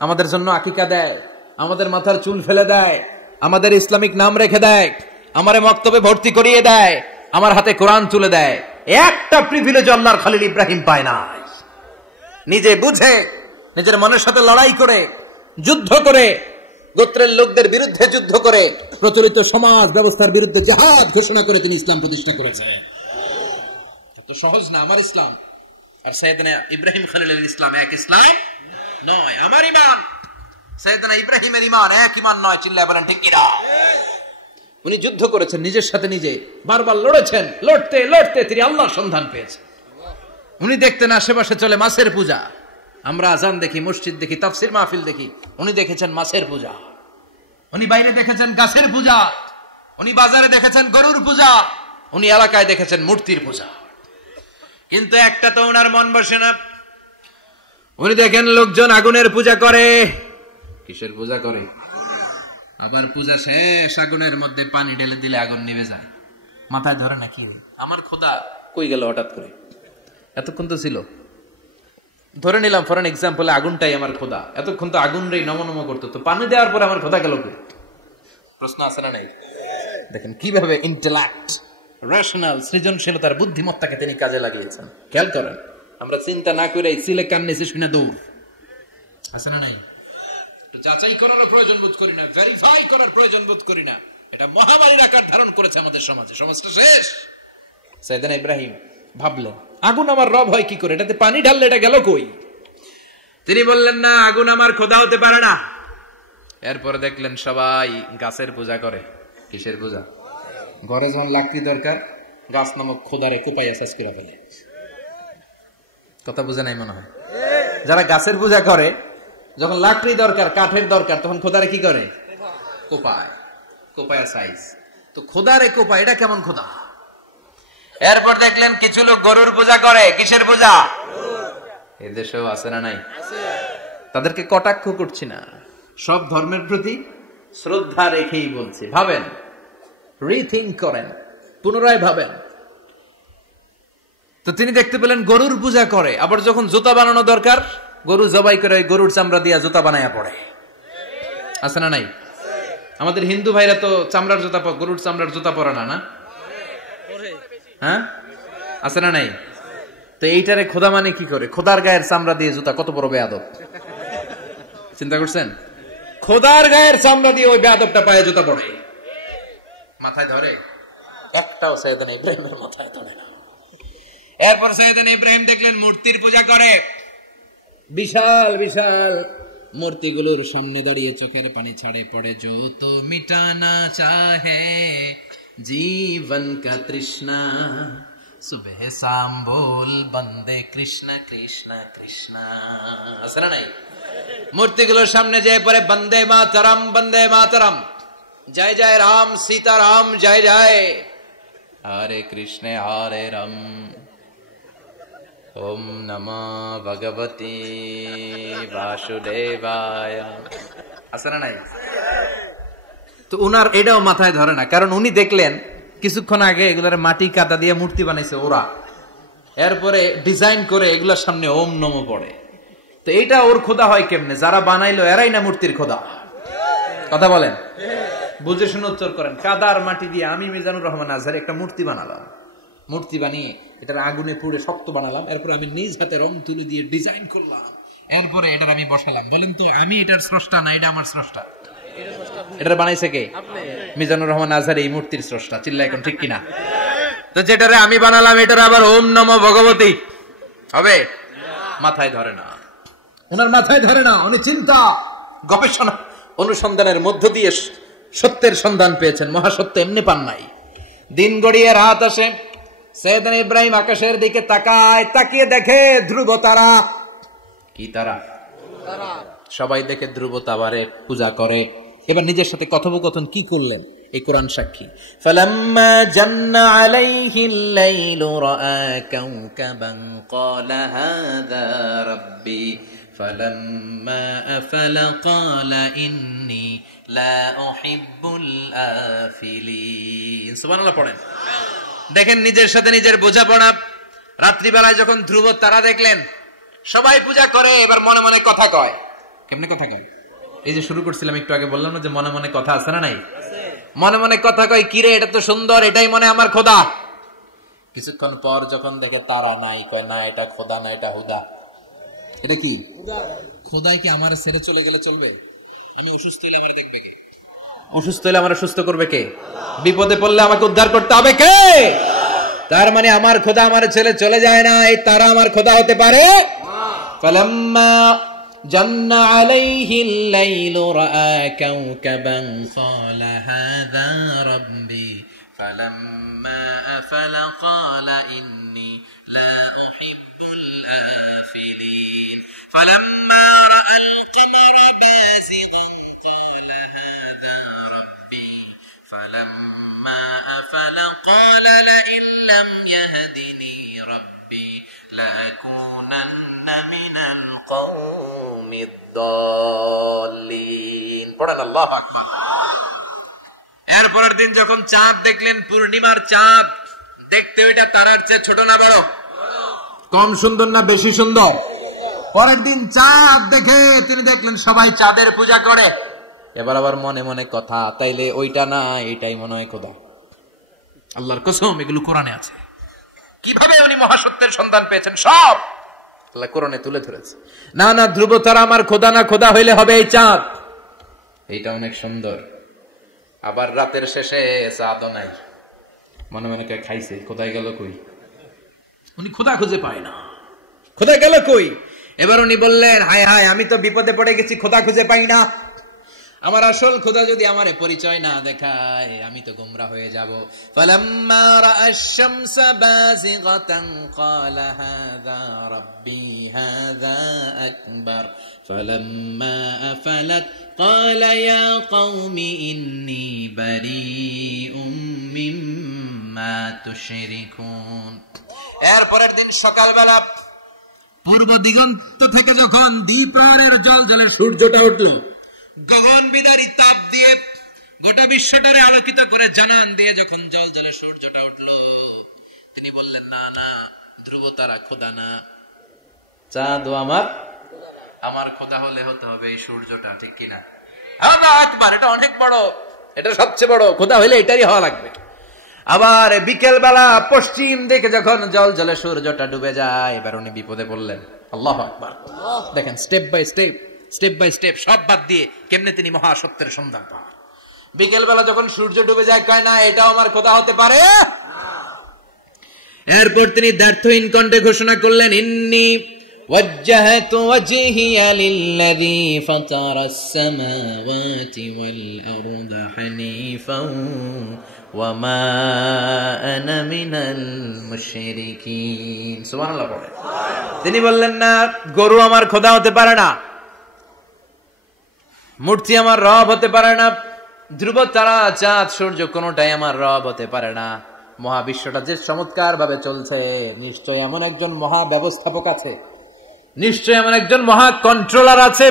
আমাদের জন্য আকিকা দেয়, আমাদের মাথার চুল ফেলে দেয়, আমাদের ইসলামিক নাম রেখে দেয়, আমারে মক্তবে ভর্তি করিয়ে দেয়, আমার হাতে কোরআন তুলে দেয়। একটা প্রিভিলেজ আল্লাহর খলিল ইব্রাহিম পায় না। নিজে বুঝে, নিজের মনের সাথে লড়াই করে, যুদ্ধ করে, গোত্রের লোকদের বিরুদ্ধে যুদ্ধ করে, প্রচলিত সমাজ ব্যবস্থার বিরুদ্ধে জিহাদ ঘোষণা করে তিনি ইসলাম প্রতিষ্ঠা করেছেন। এত সহজ না আমার ইসলাম আর সাইয়েদনা ইব্রাহিম খলিলের ইসলাম এক ইসলাম নয়। আমার ঈমান সাইয়েদনা ইব্রাহিমের ঈমান এক ঈমান নয়। চিল্লায় বলেন ঠিক কিনা? উনি যুদ্ধ করেছেন, নিজের সাথে নিজে বারবার লড়েছেন, লড়তে লড়তে তিনি আল্লাহর সন্ধান পেয়েছেন। উনি দেখতেন আশেপাশে চলে মাছের পূজা। আমরা আজান দেখি, মসজিদ দেখি, তাফসির মাহফিল দেখি, উনি দেখেছেন মাছের পূজা। উনি বাইরে দেখেছেন গাছের পূজা, উনি বাজারে দেখেছেন গরুর পূজা, উনি এলাকায় দেখেছেন মূর্তির পূজা। কিন্তু একটা তো ওনার মন বসে না। উনি দেখেন লোকজন আগুনের পূজা করে। কিসের পূজা করে? আবার পূজা শেষ আগুনের মধ্যে পানি ঢেলে দিলে আগুন নিভে যায়। মাথায় ধরে না কি রে, আমার খোদা কই গেল হঠাৎ করে? এতক্ষণ তো ছিল। ধরে নিলাম ফর এন এক্সাম্পল, আগুনটাই আমার খোদা। এতক্ষণ তো আগুন রে নম নম করতো, তো পানি দেওয়ার পরে আমার খোদা গেল কই? প্রশ্ন আছে না নাই? দেখেন কিভাবে ইন্টেলেক্ট, রেশনাল, সৃজনশীলতার বুদ্ধিমত্তাকে তিনি কাজে লাগিয়েছেন। খেয়াল করেন, আমরা চিন্তা না করে সিলে কান নিচে শুনে দৌড়। আছে না নাই? যাচাই করার প্রয়োজন বোধ করি না, ভেরিফাই করার প্রয়োজন বোধ করি না। এটা মহামারীর আকার ধারণ করেছে আমাদের সমাজে। সমাজটা শেষ। সাইয়েদনা ইব্রাহিম ভাবলেন, আগুন আমার রব হয় কি করে? এটাতে পানি ঢাললে এটা গেল কই? তিনি বললেন, না, আগুন আমার খোদা হতে পারে না। এরপর দেখলেন সবাই গাছের পূজা করে। কিসের পূজা? ঘরে যখন লাকড়ি দরকার, গাছ নামক খোদারে কোপাইয়া শেষ করে ফেলে। কথা বুঝে নাই মনে হয়? যারা গাছের পূজা করে, যখন লাকড়ি দরকার, কাঠের দরকার, তখন খোদারে কি করে? কোপায়। কোপায়া সাইজ। তো খোদারে কোপায়, এটা কেমন খোদা? এরপর দেখলেন কিছু লোক গরুর পূজা করে। কিসের পূজা? এদেশেও আছে না নাই? তাদেরকে কটাক্ষ করছি না, সব ধর্মের প্রতি শ্রদ্ধা রেখেই বলছি। ভাবেন, রিথিঙ্ক করেন, পুনরায় ভাবেন। তো তিনি দেখতে পেলেন গরুর পূজা করে। আবার যখন জুতা বানানো দরকার, গরু জবাই করে গরুর চামড়া দিয়া জুতা বানায়া পড়ে। আছে না নাই? আমাদের হিন্দু ভাইরা তো চামড়ার জুতা, গরুর চামড়ার জুতা পরে না, না? হ্যাঁ, আছে না নাই? তো এইটারে খোদা মানে কি করে? খোদার গায়ের চামড়া দিয়ে জুতা, কত বড় বেয়াদব! চিন্তা করছেন? খোদার গায়ের চামড়া দিয়ে ওই বেয়াদবটা পায়ে জুতা পড়ে। মাথায় ধরে? একটাও সাইয়েদনা ইব্রাহিমের মাথায় ধরে না। এরপর সাইয়েদনা ইব্রাহিম দেখলেন মূর্তির পূজা করে। বিশাল বিশাল মূর্তিগুলোর সামনে দাঁড়িয়ে চোখের পানি ছাড়ে পড়ে। जो तो मिटाना चाहे जीवन का तृष्णा, सुबह शाम बोल बंदे कृष्ण कृष्ण कृष्ण। আছে না নাই? মূর্তিগুলোর সামনে যেয়ে পড়ে বন্দে মাতরম, বন্দে মাতরম, জয় জয় রাম সীতা রাম, জয় জয় হরে কৃষ্ণ হরে রাম, ওম নমো ভগবতে বাসুদেবায়। আছে না নাই? তো উনার এটাও মাথায় ধরে না, কারণ উনি দেখলেন কিছুক্ষণ আগে এগুলার মাটি কাদা দিয়ে মূর্তি বানাইছে ওরা, এরপরে ডিজাইন করে এগুলোর সামনে ওম নমো পড়ে। তো এইটা ওর খোদা হয় কেমনে? যারা বানাইলো এরাই না মূর্তির খোদা? কথা বলেন, বুঝে শুনে উত্তর করেন। কাদার মাটি দিয়ে আমি মিজানুর রহমান আজহারি একটা মূর্তি বানালাম, মূর্তি বানিয়ে এটার আগুনে পুড়ে শক্ত বানালাম, এরপর আমি নিজ হাতে রং তুলি দিয়ে ডিজাইন করলাম, এরপরে এটার আমি বসালাম। বলেন তো আমি এটার স্রষ্টা না এটা আমার স্রষ্টা? এটা বানাইছে কে? মিজানুর রহমান আজহারি এই মূর্তির স্রষ্টা। চিল্লা এখন ঠিক কিনা? তো যেটারে আমি বানালাম এটার আবার ওম নমো ভগবতী হবে? মাথায় ধরে না, ওনার মাথায় ধরে না। উনি চিন্তা গবেষণা অনুসন্ধানের মধ্য দিয়ে সত্যের সন্ধান পেয়েছেন। মহাসত্য এমনি পান নাই। দিন গড়িয়ে রাত আসে, সৈয়দনা ইব্রাহিম আকাশের দিকে তাকায়, তাকিয়ে দেখে ধ্রুব তারা। কি তারা? সবাই দেখে ধ্রুব তারারে পূজা করে। এবার নিজের সাথে কথোপকথন কি করলেন এই কোরআন সাক্ষী। ফালাম্মা জান্না আলাইহিল লাইলু রাআ কাওকাবান ক্বালা হাযা রাব্বি ফালাম্মা আফালা ক্বালা ইন্নী লা উহিব্বুল আফিলিন। সুবহানাল্লাহ পড়েন। দেখেন নিজের সাথে নিজের বোঝাপড়া। রাত্রিবেলায় যখন ধ্রুব তারা দেখলেন, সবাই পূজা করে, এবার মনে মনে কথা কয়। কেমনে কথা কয়? এই যে শুরু করছিলাম একটু আগে, বললাম না যে মনে মনে কথা আছে না নাই? মনে মনে কথা কয়, কিরে এটা তো সুন্দর, এটাই মনে আমার খোদা। কিছুক্ষণ পর যখন দেখে তারা নাই, কয় না এটা খোদা না, এটা হুদা। এটা কি? খোদাই কি আমার ছেড়ে চলে গেলে চলবে? আমি অসুস্থ হইলে আমার দেখবে কে? অসুস্থ হইলে আমার সুস্থ করবে কে? বিপদে পড়লে আমাকে উদ্ধার করতে হবে কে? তার মানে আমার খোদা আমার ছেলে চলে যায় না, এই তারা আমার খোদা হতে পারে? ফালাম্মা জান্না আলাইহিল লাইলু রাআ কাওকাবান ক্বালা হাযা রাব্বি ফালাম্মা আফালা ক্বালা ইন্নী লা উহিব্বুল আফিলিন ফালাম্মা রাআল কামারা বাযিগান ক্বালা হাযা রাব্বি ফালাম্মা আফালা ক্বালা লাইন লাম ইয়াহদিনি রাব্বি লাআকুনান্না মিনাল কওমিদ দাল্লিন। পড়েন আল্লাহু আকবার। এরপরের দিন যখন চাঁদ দেখলেন, পূর্ণিমার চাঁদ, দেখতে ওইটা তারার চেয়ে ছোট না বড়? কম সুন্দর না বেশি সুন্দর? পরের দিন চাঁদ দেখে তিনি দেখলেন সবাই চাঁদের পূজা করে। এবার আবার মনে মনে কথা, তাইলে ওইটা না এটাই মনে হয় খোদা। আল্লাহর কসম এগুলো কোরআনে আছে। কিভাবে উনি মহাসত্যের সন্ধান পেয়েছেন সব আল্লাহ কোরআনে তুলে ধরেছে। না না ধ্রুব তারা আমার খোদা না, খোদা হইলে হবে এই চাঁদ। এইটা অনেক সুন্দর। আবার রাতের শেষে চাঁদও নাই, মনে মনে কে খাইছে, খোদাই গেল কই? উনি খোদা খুঁজে পায় না, খোদা গেল কই? এবার উনি বললেন, হায় হায়, আমি তো বিপদে পড়ে গেছি, খোদা খুঁজে পাই না। আমার আসল খোদা যদি আমারে পরিচয় না দেখায়, আমি তো গোমরা হয়ে যাব। ফালাম্মা রাআশ শামসা বাযিগাতান ক্বালা হাযা রাব্বি হাযা আকবার ফালাম্মা আফালাত ক্বালা ইয়া কওমি ইন্নী বারীউম মিম্মা তুশরিকুন। এরপরের দিন সকালবেলা পূর্ব দিগন্ত থেকে যখন দ্বীপারের জলজলে সূর্যটা উঠল, গগন বিদারী তাপ দিয়ে গোটা বিশ্বটারে আলোকিত করে জানান দিয়ে যখন জলজলে সূর্যটা উঠল, তিনি বললেন, না না ধ্রুব তারা খোদা না, চাঁদ আমার খোদা হলে হতে হবে এই সূর্যটা। ঠিক কিনা? হাযা আকবার, এটা অনেক বড়, এটা সবচেয়ে বড়, খোদা হইলে এটারই হওয়া লাগবে। আবার বিকেল বেলা পশ্চিম দিকে যখন জলজলে সূর্যটা ডুবে যায়, এবার উনি বিপদে পড়লেন। আল্লাহু আকবার। দেখেন স্টেপ বাই স্টেপ সব বাদ দিয়ে কেমনে তিনি মহাসত্যের সন্ধান পান। বিকেল বেলা যখন সূর্য ডুবে যায়, কয় না এটাও আমার খোদা হতে পারে। এরপর তিনি দ্ব্যর্থহীন কণ্ঠে ঘোষণা করলেন, ইন্নী ওয়াজ্জাহতু ওয়াজহিয়া লিল্লাযী ফাতারাস সামাওয়াতি ওয়াল আরদা হানিফান ওয়া মা আনা মিনাল মুশরিকিন। সুবহানাল্লাহ পড়ে। তিনি বললেন, না গরু আমার খোদা হতে পারে না, মূর্তি আমার রব হতে পারে না, ধ্রুব তারা চাঁদ সূর্য কোনটাই আমার রব হতে পারে না। মহাবিশ্বটা যে চমৎকার ভাবে চলছে, নিশ্চয় এমন একজন মহা ব্যবস্থাপক আছে, নিশ্চয় এমন একজন মহা কন্ট্রোলার আছে,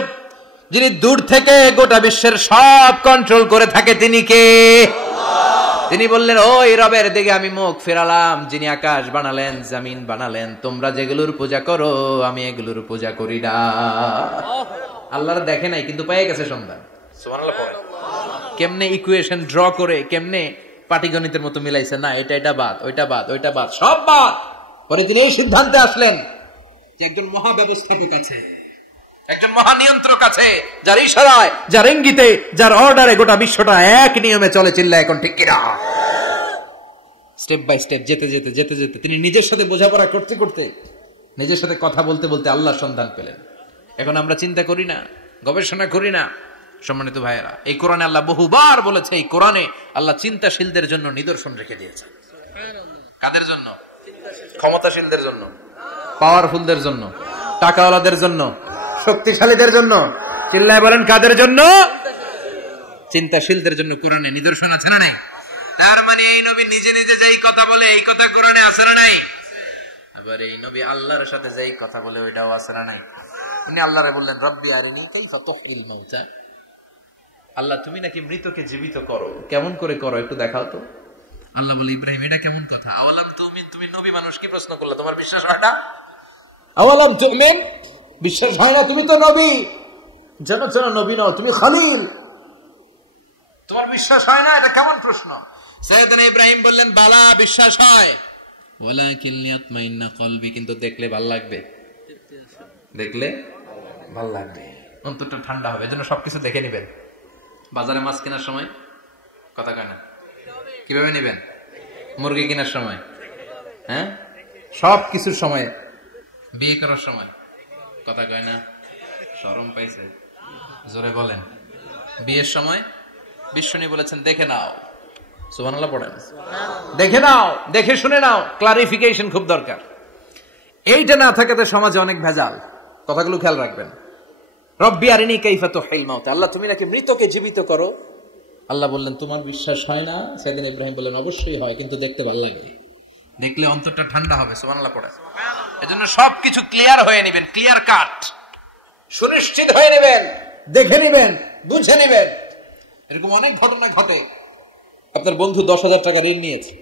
যিনি দূর থেকে গোটা বিশ্বের সব কন্ট্রোল করে থাকে তিনি কে? তিনি বললেন, ওই রবের দিকে আমি মুখ ফেরালাম যিনি আকাশ বানালেন, জমিন বানালেন। তোমরা যেগুলোর পূজা করো আমি এগুলোর পূজা করি না। আল্লাহর দেখে নাই কিন্তু পেয়ে গেছে সন্ধান। সুবহানাল্লাহ পড়েন। কেমনে ইকুয়েশন ড্র করে, কেমনে পাটিগণিতের মতো মিলাইছে, না এটা বাদ, ওইটা বাদ, ওইটা বাদ, সব বাদ। পরে তিনি এই সিদ্ধান্তে আসলেন যে একজন মহা ব্যবস্থাপক আছে, একজন মহা নিয়ন্ত্রক আছে, যার ইশারায়, যার ইঙ্গিতে, যার অর্ডারে গোটা বিশ্বটা এক নিয়মে চলে। চিল্লায় এখন ঠিক কিনা? স্টেপ বাই স্টেপ যেতে যেতে যেতে যেতে তিনি নিজের সাথে বোঝাপড়া করতে করতে, নিজের সাথে কথা বলতে বলতে আল্লাহর সন্ধান পেলেন। এখন আমরা চিন্তা করি না, গবেষণা করি না। সম্মানিত ভাইয়েরা, এই কোরআনে আল্লাহ বহুবার বলেছে, এই কোরআনে আল্লাহ চিন্তাশীলদের জন্য নিদর্শন রেখে দিয়েছে। কাদের জন্য? ক্ষমতাশীলদের জন্য, পাওয়ারফুলদের জন্য, টাকাওয়ালাদের জন্য, শক্তিশালীদের জন্য। চিল্লায় বলেন কাদের জন্য? চিন্তাশীলদের জন্য কোরআনে নিদর্শন আছে না নাই? তার মানে এই নবী নিজে নিজে যেই কথা বলে এই কথা কোরআনে আছে না নাই? আবার এই নবী আল্লাহর সাথে যেই কথা বলে ওইটাও আছে না নাই? উনি আল্লাহরে বললেন, রব্বি আরিনি কাইফা তুহয়িল মাউতা। আল্লাহ তুমি নাকি মৃতকে জীবিত করো, কেমন করে করো একটু দেখাও তো। আল্লাহ বলে, ইব্রাহিম এটা কেমন কথা? আওয়ালাম তুমিন, তুমি নবী মানুষ কি প্রশ্ন করলে, তোমার বিশ্বাস হয় না? আওয়ালাম তুমিন, বিশ্বাস হয় না? তুমি তো নবী, জানো জানো নবী নও, তুমি খলিল, তোমার বিশ্বাস হয় না? এটা কেমন প্রশ্ন? সাইয়েদনা ইব্রাহিম বললেন, বালা বিশ্বাস হয়, ওয়ালাকিন লিয়াতমাইন্না কলবি, কিন্তু দেখলে ভাল লাগবে, দেখলে ভাল লাগবে, অন্তরটা ঠান্ডা হবে। এজন্য সবকিছু দেখে নেবেন। বাজারে মাছ কেনার সময় কথা কয় না, কিভাবে নেবেন? মুরগি কেনার সময়, হ্যাঁ, সব কিছুর সময়, বিয়ে করার সময় কথা কয় না, শরম পাইছে, জোরে বলেন। বিয়ের সময় বিশ্বনী বলেছেন, দেখে নাও। সুবহানাল্লাহ পড়েন। দেখে নাও, দেখে শুনে নাও, ক্লারিফিকেশন খুব দরকার। এইটা না থাকাতে সমাজে অনেক ভেজাল। কথাগুলো খেয়াল রাখবেন। রব্বি আরিনি কাইফা তুহয়িল মাউতা, আল্লাহ তুমি নাকি মৃতকে জীবিত করো। আল্লাহ বললেন, তোমার বিশ্বাস হয় না? সেদিন ইব্রাহিম বললেন, অবশ্যই হয়, কিন্তু দেখতে ভালো লাগে, দেখলে অন্তরটা ঠান্ডা হবে। সুবহানাল্লাহ পড়েন। এজন্য সবকিছু ক্লিয়ার হয়ে নেবেন, ক্লিয়ার কাট, সুনিশ্চিত হয়ে নেবেন, দেখে নেবেন, বুঝে নেবেন। এরকম অনেক ঘটনা ঘটে। আপনার বন্ধু 10,000 টাকা ঋণ নিয়েছে,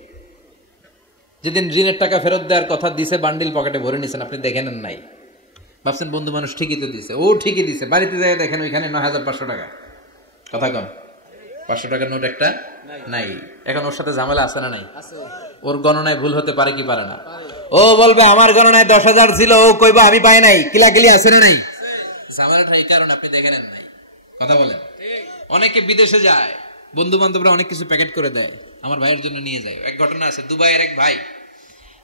যেদিন ঋণের টাকা ফেরত দেওয়ার কথা দিছে, বান্ডিল পকেটে ভরে নিয়েছেন, আপনি দেখে নেন নাই। ভাবছেন বন্ধু মানুষ ঠিকই তো দিছে, ও ঠিকই দিছে। বাড়িতে যাই দেখেন ওইখানে 9,500 টাকা। কথা কম, 500 টাকার নোট একটা নাই। এখন ওর সাথে ঝামেলা আছে না নাই? ওর গণনায় ভুল হতে পারে কি পারে না? ও বলবে আমার গণনায় 10,000 ছিল, ও কইবা আমি পাই নাই। কিলাকিলি আছে না নাই? ঝামেলাটা এই কারণে আপনি দেখে নেন নাই। কথা বলেন। অনেকে বিদেশে যায়, বন্ধু বান্ধবরা অনেক কিছু প্যাকেট করে দেয়, আমার ভাইয়ের জন্য নিয়ে যায়। এক ঘটনা আছে, দুবাইয়ের এক ভাই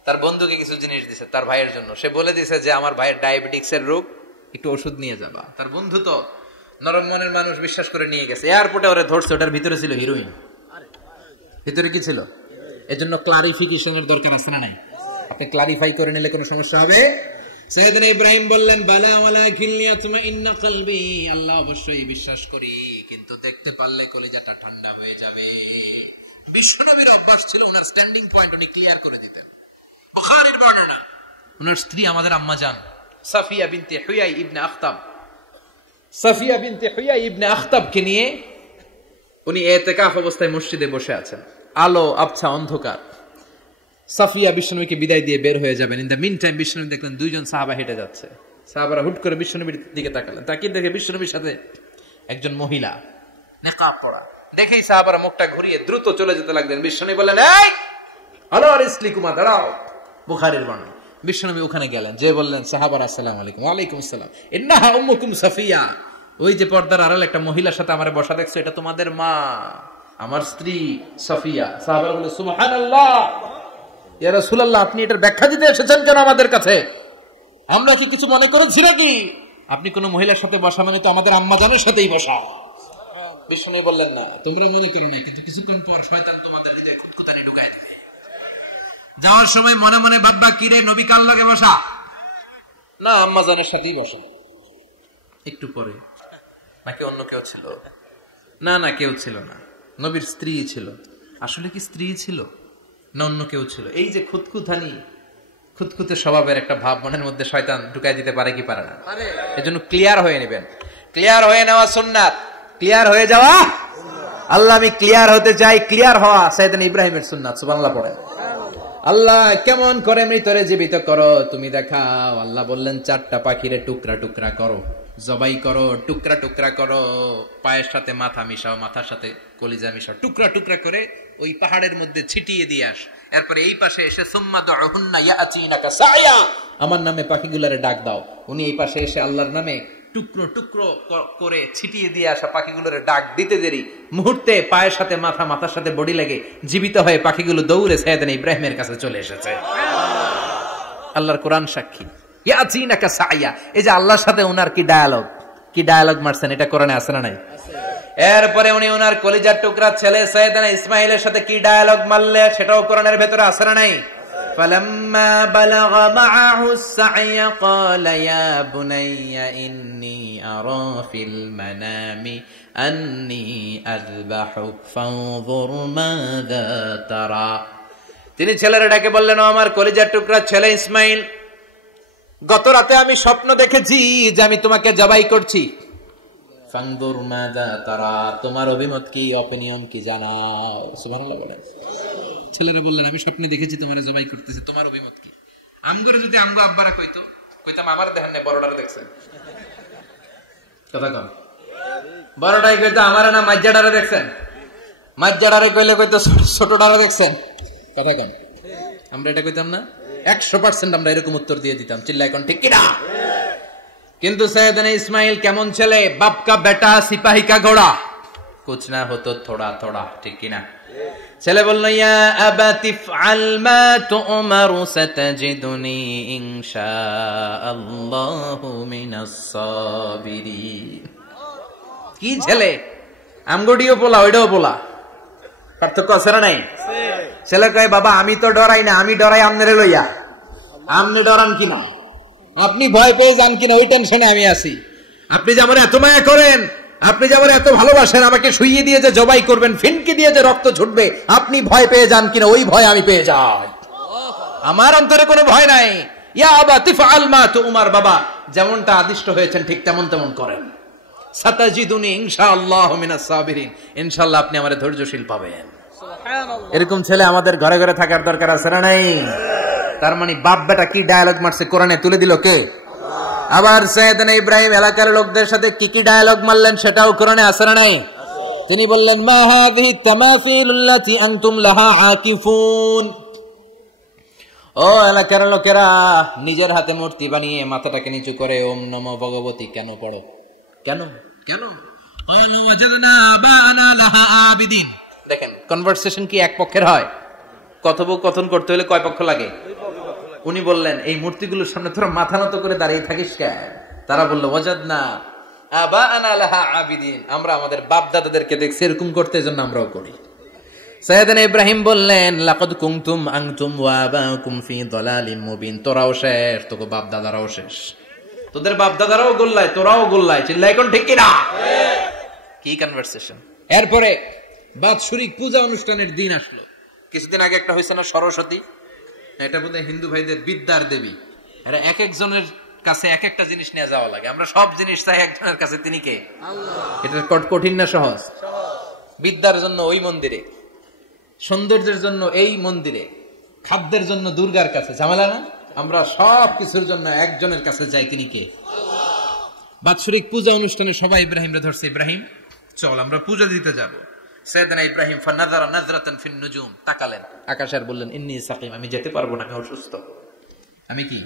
তার বন্ধুকে কিছু জিনিস দিছে তার ভাইয়ের জন্য। সে বলে দিছে যে আমার ভাইয়ের ডায়াবেটিক্সের রোগ, একটু ওষুধ নিয়ে যাবা। তার বন্ধু তো নরম মনের মানুষ, বিশ্বাস করে নিয়ে গেছে। এয়ারপোর্টে ওরে ধরছে, ওটার ভিতরে ছিল হিরোইন। ভিতরে কি ছিল? এজন্য ক্লারিফিকেশনের দরকার আছে না নাই? আপনি ক্লারিফাই করে নিলে কোনো সমস্যা হবে? সাইয়েদনা ইব্রাহিম বললেন, বালা ওয়ালাকিন লিয়াতমাইন্না কলবি, আল্লাহ অবশ্যই বিশ্বাস করি, কিন্তু দেখতে পারলে কলিজাটা ঠান্ডা হয়ে যাবে। বিশ্বনবীর অভ্যাস ছিল ওনার স্ট্যান্ডিং পয়েন্ট উনি ক্লিয়ার করে দিতেন। বুখারীর বর্ণনা, ওনার স্ত্রী আমাদের আম্মা জান সাফিয়া বিনতে হুয়াই ইবনে আখতাব, সাফিয়া বিনতে হুয়াই ইবনে আখতাবকে নিয়ে উনি ইতিকাফ অবস্থায় মসজিদে বসে আছেন। আলো আবছা অন্ধকার। সাফিয়া বিশ্বনবীকে বিদায় দিয়ে বের হয়ে যাবেন। ইন দ্য মিন টাইম বিশ্বনবী দেখলেন দুইজন সাহাবা হেঁটে যাচ্ছে। সাহাবারা হুট করে বিশ্বনবীর দিকে তাকালেন। তাকিয়ে দেখে বিশ্বনবীর সাথে একজন মহিলা, নিকাব পরা। দেখেই সাহাবারা মুখটা ঘুরিয়ে দ্রুত চলে যেতে লাগলেন। বিশ্বনবী বললেন, এই আলা রিসলিকুমা, দাঁড়াও। বুখারীর বর্ণনা। বিশ্বনবী ওখানে গেলেন, যে বললেন সাহাবারা আসসালামু আলাইকুম। ওয়ালাইকুম আসসালাম। ইন্নাহা উম্মুকুম সাফিয়া, ওই যে পর্দার আড়াল একটা মহিলার সাথে আমারে বসা দেখছো, এটা তোমাদের মা, আমার স্ত্রী সাফিয়া। সাহাবারা বলে, সুবহানাল্লাহ, ইয়া রাসূলুল্লাহ, আপনি এটার ব্যাখ্যা দিতে এসেছেন কেন আমাদের কাছে? আমরা কি কিছু মনে করেছি নাকি? আপনি কোন মহিলার সাথে বসা মানে তো আমাদের আম্মা জানের সাথেই বসা। বিষ্ণু বললেন, না তোমরা মনে করো না, কিন্তু কিছুক্ষণ পর শয়তান তোমাদের হৃদয়ে খুঁতখুঁতানি ঢুকায় দিবে। যাওয়ার সময় মনে মনে ভাববা, কি রে নবী কার লগে বসা? না, আম্মা জানের সাথেই বসা। একটু পরে, নাকি অন্য কেউ ছিল? না না, কেউ ছিল না, নবীর স্ত্রী ছিল। আসলে কি স্ত্রী ছিল না অন্য কেউ ছিল? এই যে খুঁতখুঁতানি, খুঁতখুঁতে স্বভাবের একটা ভাব মনের মধ্যে শয়তান ঢুকাই দিতে পারে কি পারে না? এজন্য ক্লিয়ার হয়ে নেবেন। ক্লিয়ার হয়ে নেওয়া সুন্নাত, ক্লিয়ার হয়ে যাওয়া। আল্লাহ আমি ক্লিয়ার হতে চাই, ক্লিয়ার হওয়া সাইয়েদনা ইব্রাহিমের সুন্নাত। সুবহানাল্লাহ পড়েন। আল্লাহ কেমন করে মৃতরে জীবিত করো তুমি দেখাও। আল্লাহ বললেন 4টা পাখিরে টুকরা টুকরা করো, জবাই করো, টুকরা টুকরা করো, পায়ের সাথে মাথা মিশাও, মাথার সাথে কলিজা মিশাও, টুকরা টুকরা করে ওই পাহাড়ের মধ্যে ছিটিয়ে দিয়ে আস। এরপরে এই পাশে এসে সুম্মা দুহুন্না ইয়াতিনাকা সায়া, আমার নামে পাখিগুলোরে ডাক দাও। উনি এই পাশে এসে আল্লাহর নামে টুকরো টুকরো করে ছিটিয়ে দিয়ে আসা পাখিগুলোরে ডাক দিতে দেরি মুহূর্তে পায়ের সাথে মাথা, মাথার সাথে বডি লেগে জীবিত হয়ে পাখিগুলো দৌড়ে সাইয়েদনা ইব্রাহিমের কাছে চলে এসেছে। আল্লাহর কোরআন সাক্ষী। ইয়াতিনাকা সায়া, এই যে আল্লাহর সাথে ওনার কি ডায়ালগ মারছেন, এটা কোরআনে আছে না নাই? এরপরে উনি ওনার কলিজার টুকরা ছেলে সাইয়েদনা ইসমাইলের সাথে কি ডায়ালগ মারলে, সেটাও কোরআনের ভেতরে আছে না নাই? فلما بلغ معه السعي قال يا بني إني أرى في المنام أني أذبحك فانظر ماذا ترى। তিনি ছেলেরা ডাকে বললেন, ও আমার কলিজার টুকরা ছেলে ইসমাইল, গত রাতে আমি স্বপ্ন দেখেছি যে আমি তোমাকে জবাই করছি। ফানজুর মাযা তারা, তোমার অভিমত কি, অপিনিয়ন কি জানাও। সুবহানাল্লাহ বলেন। ছেলেরা বললেন, আমি স্বপ্নে দেখেছি তোমারে জবাই করতেছে, তোমার অভিমত কি? আমগরে যদি আমগো আব্বারা কইতাম আমার দেখেন না, বড়টারে দেখছেন। কথা কম, বড়টাই কইতো আমারে না, মাজ্জাটারে দেখছেন। মাজ্জাটারে কইলে কইতো ছোটটারে দেখছেন। কথা কম, আমরা এটা কইতাম না? 100% আমরা এরকম উত্তর দিয়ে দিতাম। চিল্লায় কোন ঠিক কিনা? কিন্তু সাইয়েদনা ইসমাইল কেমন ছেলে, বাপ কা বেটা সিপাহি কা ঘোড়া, কুছ না হতো থোড়া থোড়া, ঠিক কিনা? ছেলে বলল, ইয়া আবাতি ফআল মা তুমারু সাতাজিদুনি ইনশাআল্লাহু মিনাস সাবিরিন। কি ছেলে, আমগডিও পোলা ওইটাও পোলা, পার্থক্য আছে না নাই? ছেলে কয়, বাবা আমি তো ডরাই না, আমি ডরাই আমনেরে লইয়া। আমনে ডরান কিনা, আপনি ভয় পেয়ে যান কিনা, ওই টেনশনে আমি আছি। আপনি যে আমার এত মায়া করেন, আপনি যে আমার এত ভালোবাসেন, আমাকে শুইয়ে দিয়ে যে জবাই করবেন, ফিনকি দিয়ে যে রক্ত ছুটবে, আপনি ভয় পেয়ে যান কিনা, ওই ভয় আমি পেয়ে যাই। আমার অন্তরে কোনো ভয় নাই। ইয়া আবাতি ফাআল মা তুমার, বাবা যেমনটা আদিষ্ট হয়েছেন ঠিক তেমন তেমন করেন। সাতাজিদুনি ইনশাআল্লাহু মিনাস সাবিরিন, ইনশাআল্লাহ আপনি আমারে ধৈর্যশীল পাবেন। সুবহানাল্লাহ। এরকম ছেলে আমাদের ঘরে ঘরে থাকার দরকার আছে না নাই? তার মানে বাপ বেটা কি ডায়ালগ মারছে কোরআনে তুলে দিল কে? আবার সাইয়েদনা ইব্রাহিম এলাকার লোকদের সাথে কি কি ডায়ালগ মারলেন, সেটাও কোরআনে আছে না নাই? তিনি বললেন, মা হাযিহি তামাসিলুল্লাতী আনতুম লাহা আকিফুন। ও এলাকার লোকেরা, নিজের হাতে মূর্তি বানিয়ে মাথাটাকে নিচু করে ওম নমো ভগবতী কেন পড়ো? কেন কেন? ক্বালু ওয়াজাদনা আবা'ানা লাহা আবিদিন। দেখেন কনভারসেশন কি এক পক্ষের হয়? কথোপকথন করতে হলে কয় পক্ষ লাগে? উনি বললেন, এই মূর্তিগুলোর সামনে তোরা মাথা নত করে দাঁড়িয়ে থাকিস কেন? তারা বলল, ওয়াজাদনা আবা'ানা লাহা আবিদিন, আমরা আমাদের বাপ দাদাদেরকে দেখছি এরকম করতে, এজন্য আমরাও করি। সাইয়েদনা ইব্রাহিম বললেন, লাকাদ কুনতুম আনতুম ওয়া আবাকুম ফি দালালিম মুবিন, তোরাও শেষ, তোকে বাপ দাদারাও শেষ, তোদের বাপ দাদারাও গোল্লায়, তোরাও গোল্লায়। চিল্লাই কোন ঠিক কিনা? কি কনভারসেশন। এরপরে বাৎসরিক পূজা অনুষ্ঠানের দিন আসলো। কিছুদিন আগে একটা হয়েছে না, সরস্বতী, এটা বোধহয় হিন্দু ভাইদের বিদ্যার দেবী। এরা এক একজনের কাছে এক একটা জিনিস নিয়ে যাওয়া লাগে। আমরা সব জিনিস চাই একজনের কাছে, তিনি কে? আল্লাহ। এটা কঠিন না সহজ? বিদ্যার জন্য ওই মন্দিরে, সৌন্দর্যের জন্য এই মন্দিরে, খাদ্যের জন্য দুর্গার কাছে, ঝামেলা না? আমরা সব কিছুর জন্য একজনের কাছে যাই, তিনি কে? বাৎসরিক পূজা অনুষ্ঠানে সবাই ইব্রাহিমরে ধরছে, ইব্রাহিম চল আমরা পূজা দিতে যাব। সাইয়েদনা ইব্রাহিম ফানাযারা নাযরাতান ফিন নুজুম, তাকালেন আকাশে আর বললেন, ইন্নী সাকিম, আমি যেতে পারবো না, আমি অসুস্থ। আমি কি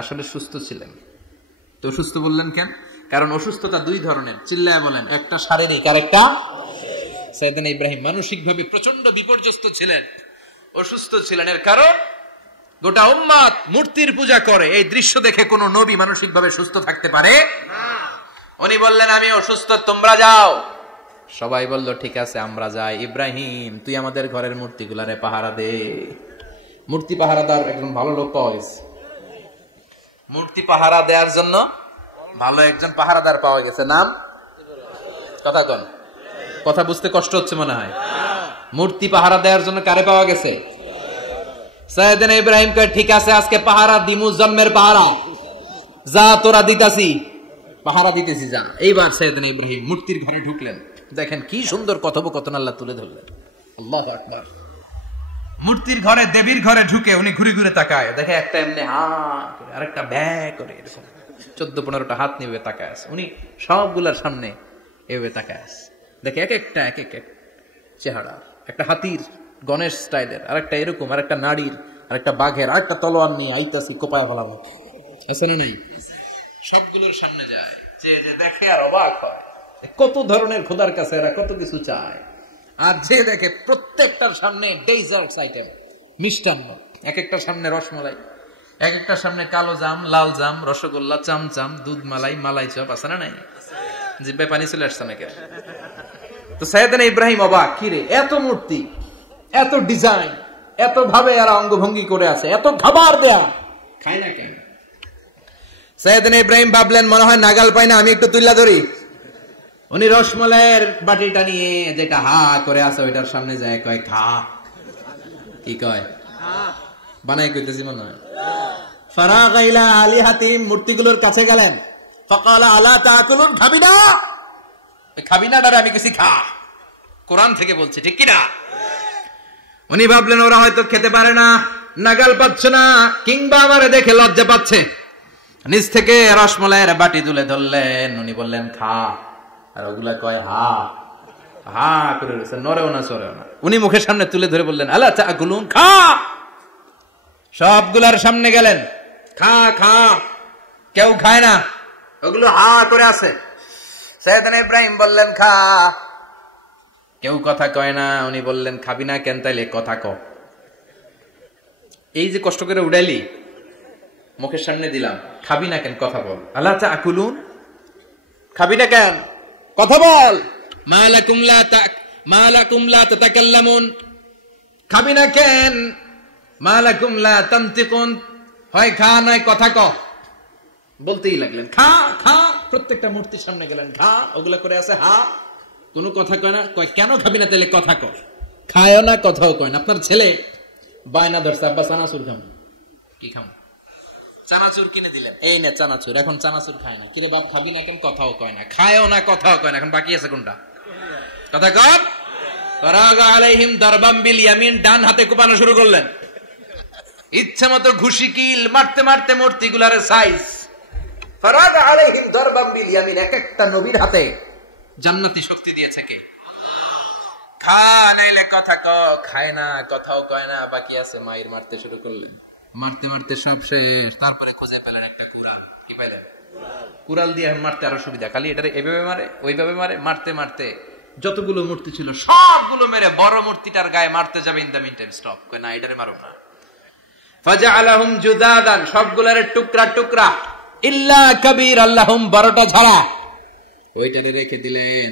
আসলে সুস্থ ছিলেন? তো অসুস্থ বললেন কেন? কারণ অসুস্থতা দুই ধরনের, চিল্লায় বলেন, একটা শারীরিক আর একটা। সাইয়েদনা ইব্রাহিম মানসিকভাবে প্রচন্ড বিপর্যস্ত ছিলেন, অসুস্থ ছিলেন। এর কারণ গোটা উম্মত মূর্তির পূজা করে, এই দৃশ্য দেখে কোন নবী মানসিকভাবে সুস্থ থাকতে পারে না। উনি বললেন, আমি অসুস্থ, তোমরা যাও। সবাই বলল, ঠিক আছে আমরা যাই। ইব্রাহিম তুই আমাদের ঘরের মূর্তিগুলারে পাহারা দে। মূর্তি পাহারাদার একজন ভালো লোক পাওয়া গেছে, মূর্তি পাহারা দেওয়ার জন্য ভালো একজন পাহারাদার পাওয়া গেছে। নাম? কথা কন, কথা বুঝতে কষ্ট হচ্ছে মনে হয়। মূর্তি পাহারা দেওয়ার জন্য কারে পাওয়া গেছে? সাইয়েদনা ইব্রাহিম কয়, ঠিক আছে আজকে পাহারা দিমু, জন্মের পাহারা, যা তোরা দিতাছি। পাহারা দিতেছি যা। এইবার সাইয়েদনা ইব্রাহিম মূর্তির ঘরে ঢুকলেন, দেখেন কি সুন্দর কথোপকথন আল্লাহ তুলে ধরলেন। আল্লাহু আকবার। মূর্তির ঘরে, দেবীর ঘরে ঢুকে উনি ঘুরে ঘুরে তাকায়, দেখে একটা এমনি হা করে আরেকটা ব্যা করে, এরকম 14-15টা হাত নিয়ে তাকায় আছে। উনি সবগুলার সামনে এভাবে তাকায় আছে, দেখে এক একটা এক এক চেহারা, একটা হাতির গণেশ স্টাইলের, আরেকটা এরকম, আরেকটা নারীর, আরেকটা বাঘের, আরেকটা তলোয়ার নিয়ে আইতাছি কোপায় ফেলাবো, আছে না নাই? সবগুলোর সামনে যায়, যে যে দেখে আর অবাক হয়, কত ধরনের খোদার কাছে এরা কত কিছু চায়। আর যে দেখে প্রত্যেকটার সামনে ডেজার্টস আইটেম, মিষ্টান্ন, এক একটার সামনে রসমালাই, এক একটার সামনে কালো জাম, লাল জাম, রসগোল্লা, চামচাম, দুধ মালাই, মালাই চপ, আছে না নাই? জিব্বায় পানি চলে আসছে নাকি? তো সাইয়েদনা ইব্রাহিম অবাক, কি রে এত মূর্তি, এত ডিজাইন, এত ভাবে এরা অঙ্গভঙ্গি করে আছে, এত খাবার দেয়া, খায় না কেন? সাইয়েদনা ইব্রাহিম ভাবলেন মনে হয় নাগাল পাই না, আমি একটু তুইলা ধরি। উনি রসমালাইয়ের বাটিটা নিয়ে যেটা হা করে আছে ওইটার সামনে যায়, কয় খা। কি কয়? বানাই কইতেছি মনে হয়। ফারাগা ইলা আলিহাতিহিম, মূর্তিগুলোর কাছে গেলেন। ফাকালা আলা তাকুলুন, খাবি না? খাবি না ডারে আমি কিছু খা, কোরআন থেকে বলছি, ঠিক কি না? উনি ভাবলেন ওরা হয়তো খেতে পারে না, নাগাল পাচ্ছে না, কিংবা আমারে দেখে লজ্জা পাচ্ছে। নিজ থেকে রসমালাইয়ের বাটি তুলে ধরলেন, উনি বললেন খা, আর ওগুলা কয় হা হা করে রয়েছে, নড়েও না চড়েও না। উনি মুখের সামনে তুলে ধরে বললেন আলা তাকুলুন, খা। সবগুলার সামনে গেলেন, খা খা, কেউ খায় না, ওগুলো হা করে আছে। সাইয়েদনা ইব্রাহিম বললেন খা, কেউ কথা কয় না। উনি বললেন খাবি না কেন? তাইলে কথা ক। এই যে কষ্ট করে উড়াইলি, মুখের সামনে দিলাম, খাবি না কেন? কথা বল। আলা তাকুলুন, খাবি না কেন? কথা বল। মালাকুম লা তাতাকাল্লামুন, খাবি না কেন? মালাকুম লা তানতিকুন, হয় খা নয় কথা ক। বলতেই লাগলেন খা খা, প্রত্যেকটা মূর্তির সামনে গেলেন, খা, ওগুলা করে আছে হা, কোনো কথা কয় না। কয় কেন খাবি না? তাহলে কথা কর। খায়ও না, কথাও কয় না। আপনার ছেলে বায়না ধরছে, আব্বা চানাচুর খাম। কি খাম? চানাচুর কিনে দিলেন, এই নে চানাচুর। এখন চানাচুর খায় না। কিরে বাপ খাবি না কেন? কথাও কয় না। খায়ও না, কথাও কয় না। এখন বাকি আছে কোনটা? কথা কর। ফারাগা আলাইহিম দারবাম বিল ইয়ামিন, ডান হাতে কোপানো শুরু করলেন। ইচ্ছা মতো ঘুষি কিল মারতে মারতে মূর্তিগুলার সাইজ। ফারাগা আলাইহিম দারবাম বিল ইয়ামিন, এক একটা নবীর হাতে জান্নাতি শক্তি দিয়েছে কে? খা নাইলে কথা ক। খায় না, কথাও কয় না, বাকি আছে মায়ের। মারতে শুরু করলেন, মারতে মারতে সব শেষ। তারপরে খুঁজে পেলেন একটা কুড়াল। কি পাইলেন? কুড়াল দিয়ে মারতে আরো সুবিধা, খালি এটারে এভাবে মারে, ওইভাবে মারে। মারতে মারতে যতগুলো মূর্তি ছিল সবগুলো মেরে বড় মূর্তিটার গায়ে মারতে যাবে, in the meantime stop, কই না এটারে মারো না। ফাজআলাহুম জুদাদান, সবগুলোর টুকরা টুকরা, ইল্লা কাবীর আল্লাহুম, বড়টা ছাড়া ওইটারে রেখে দিলেন।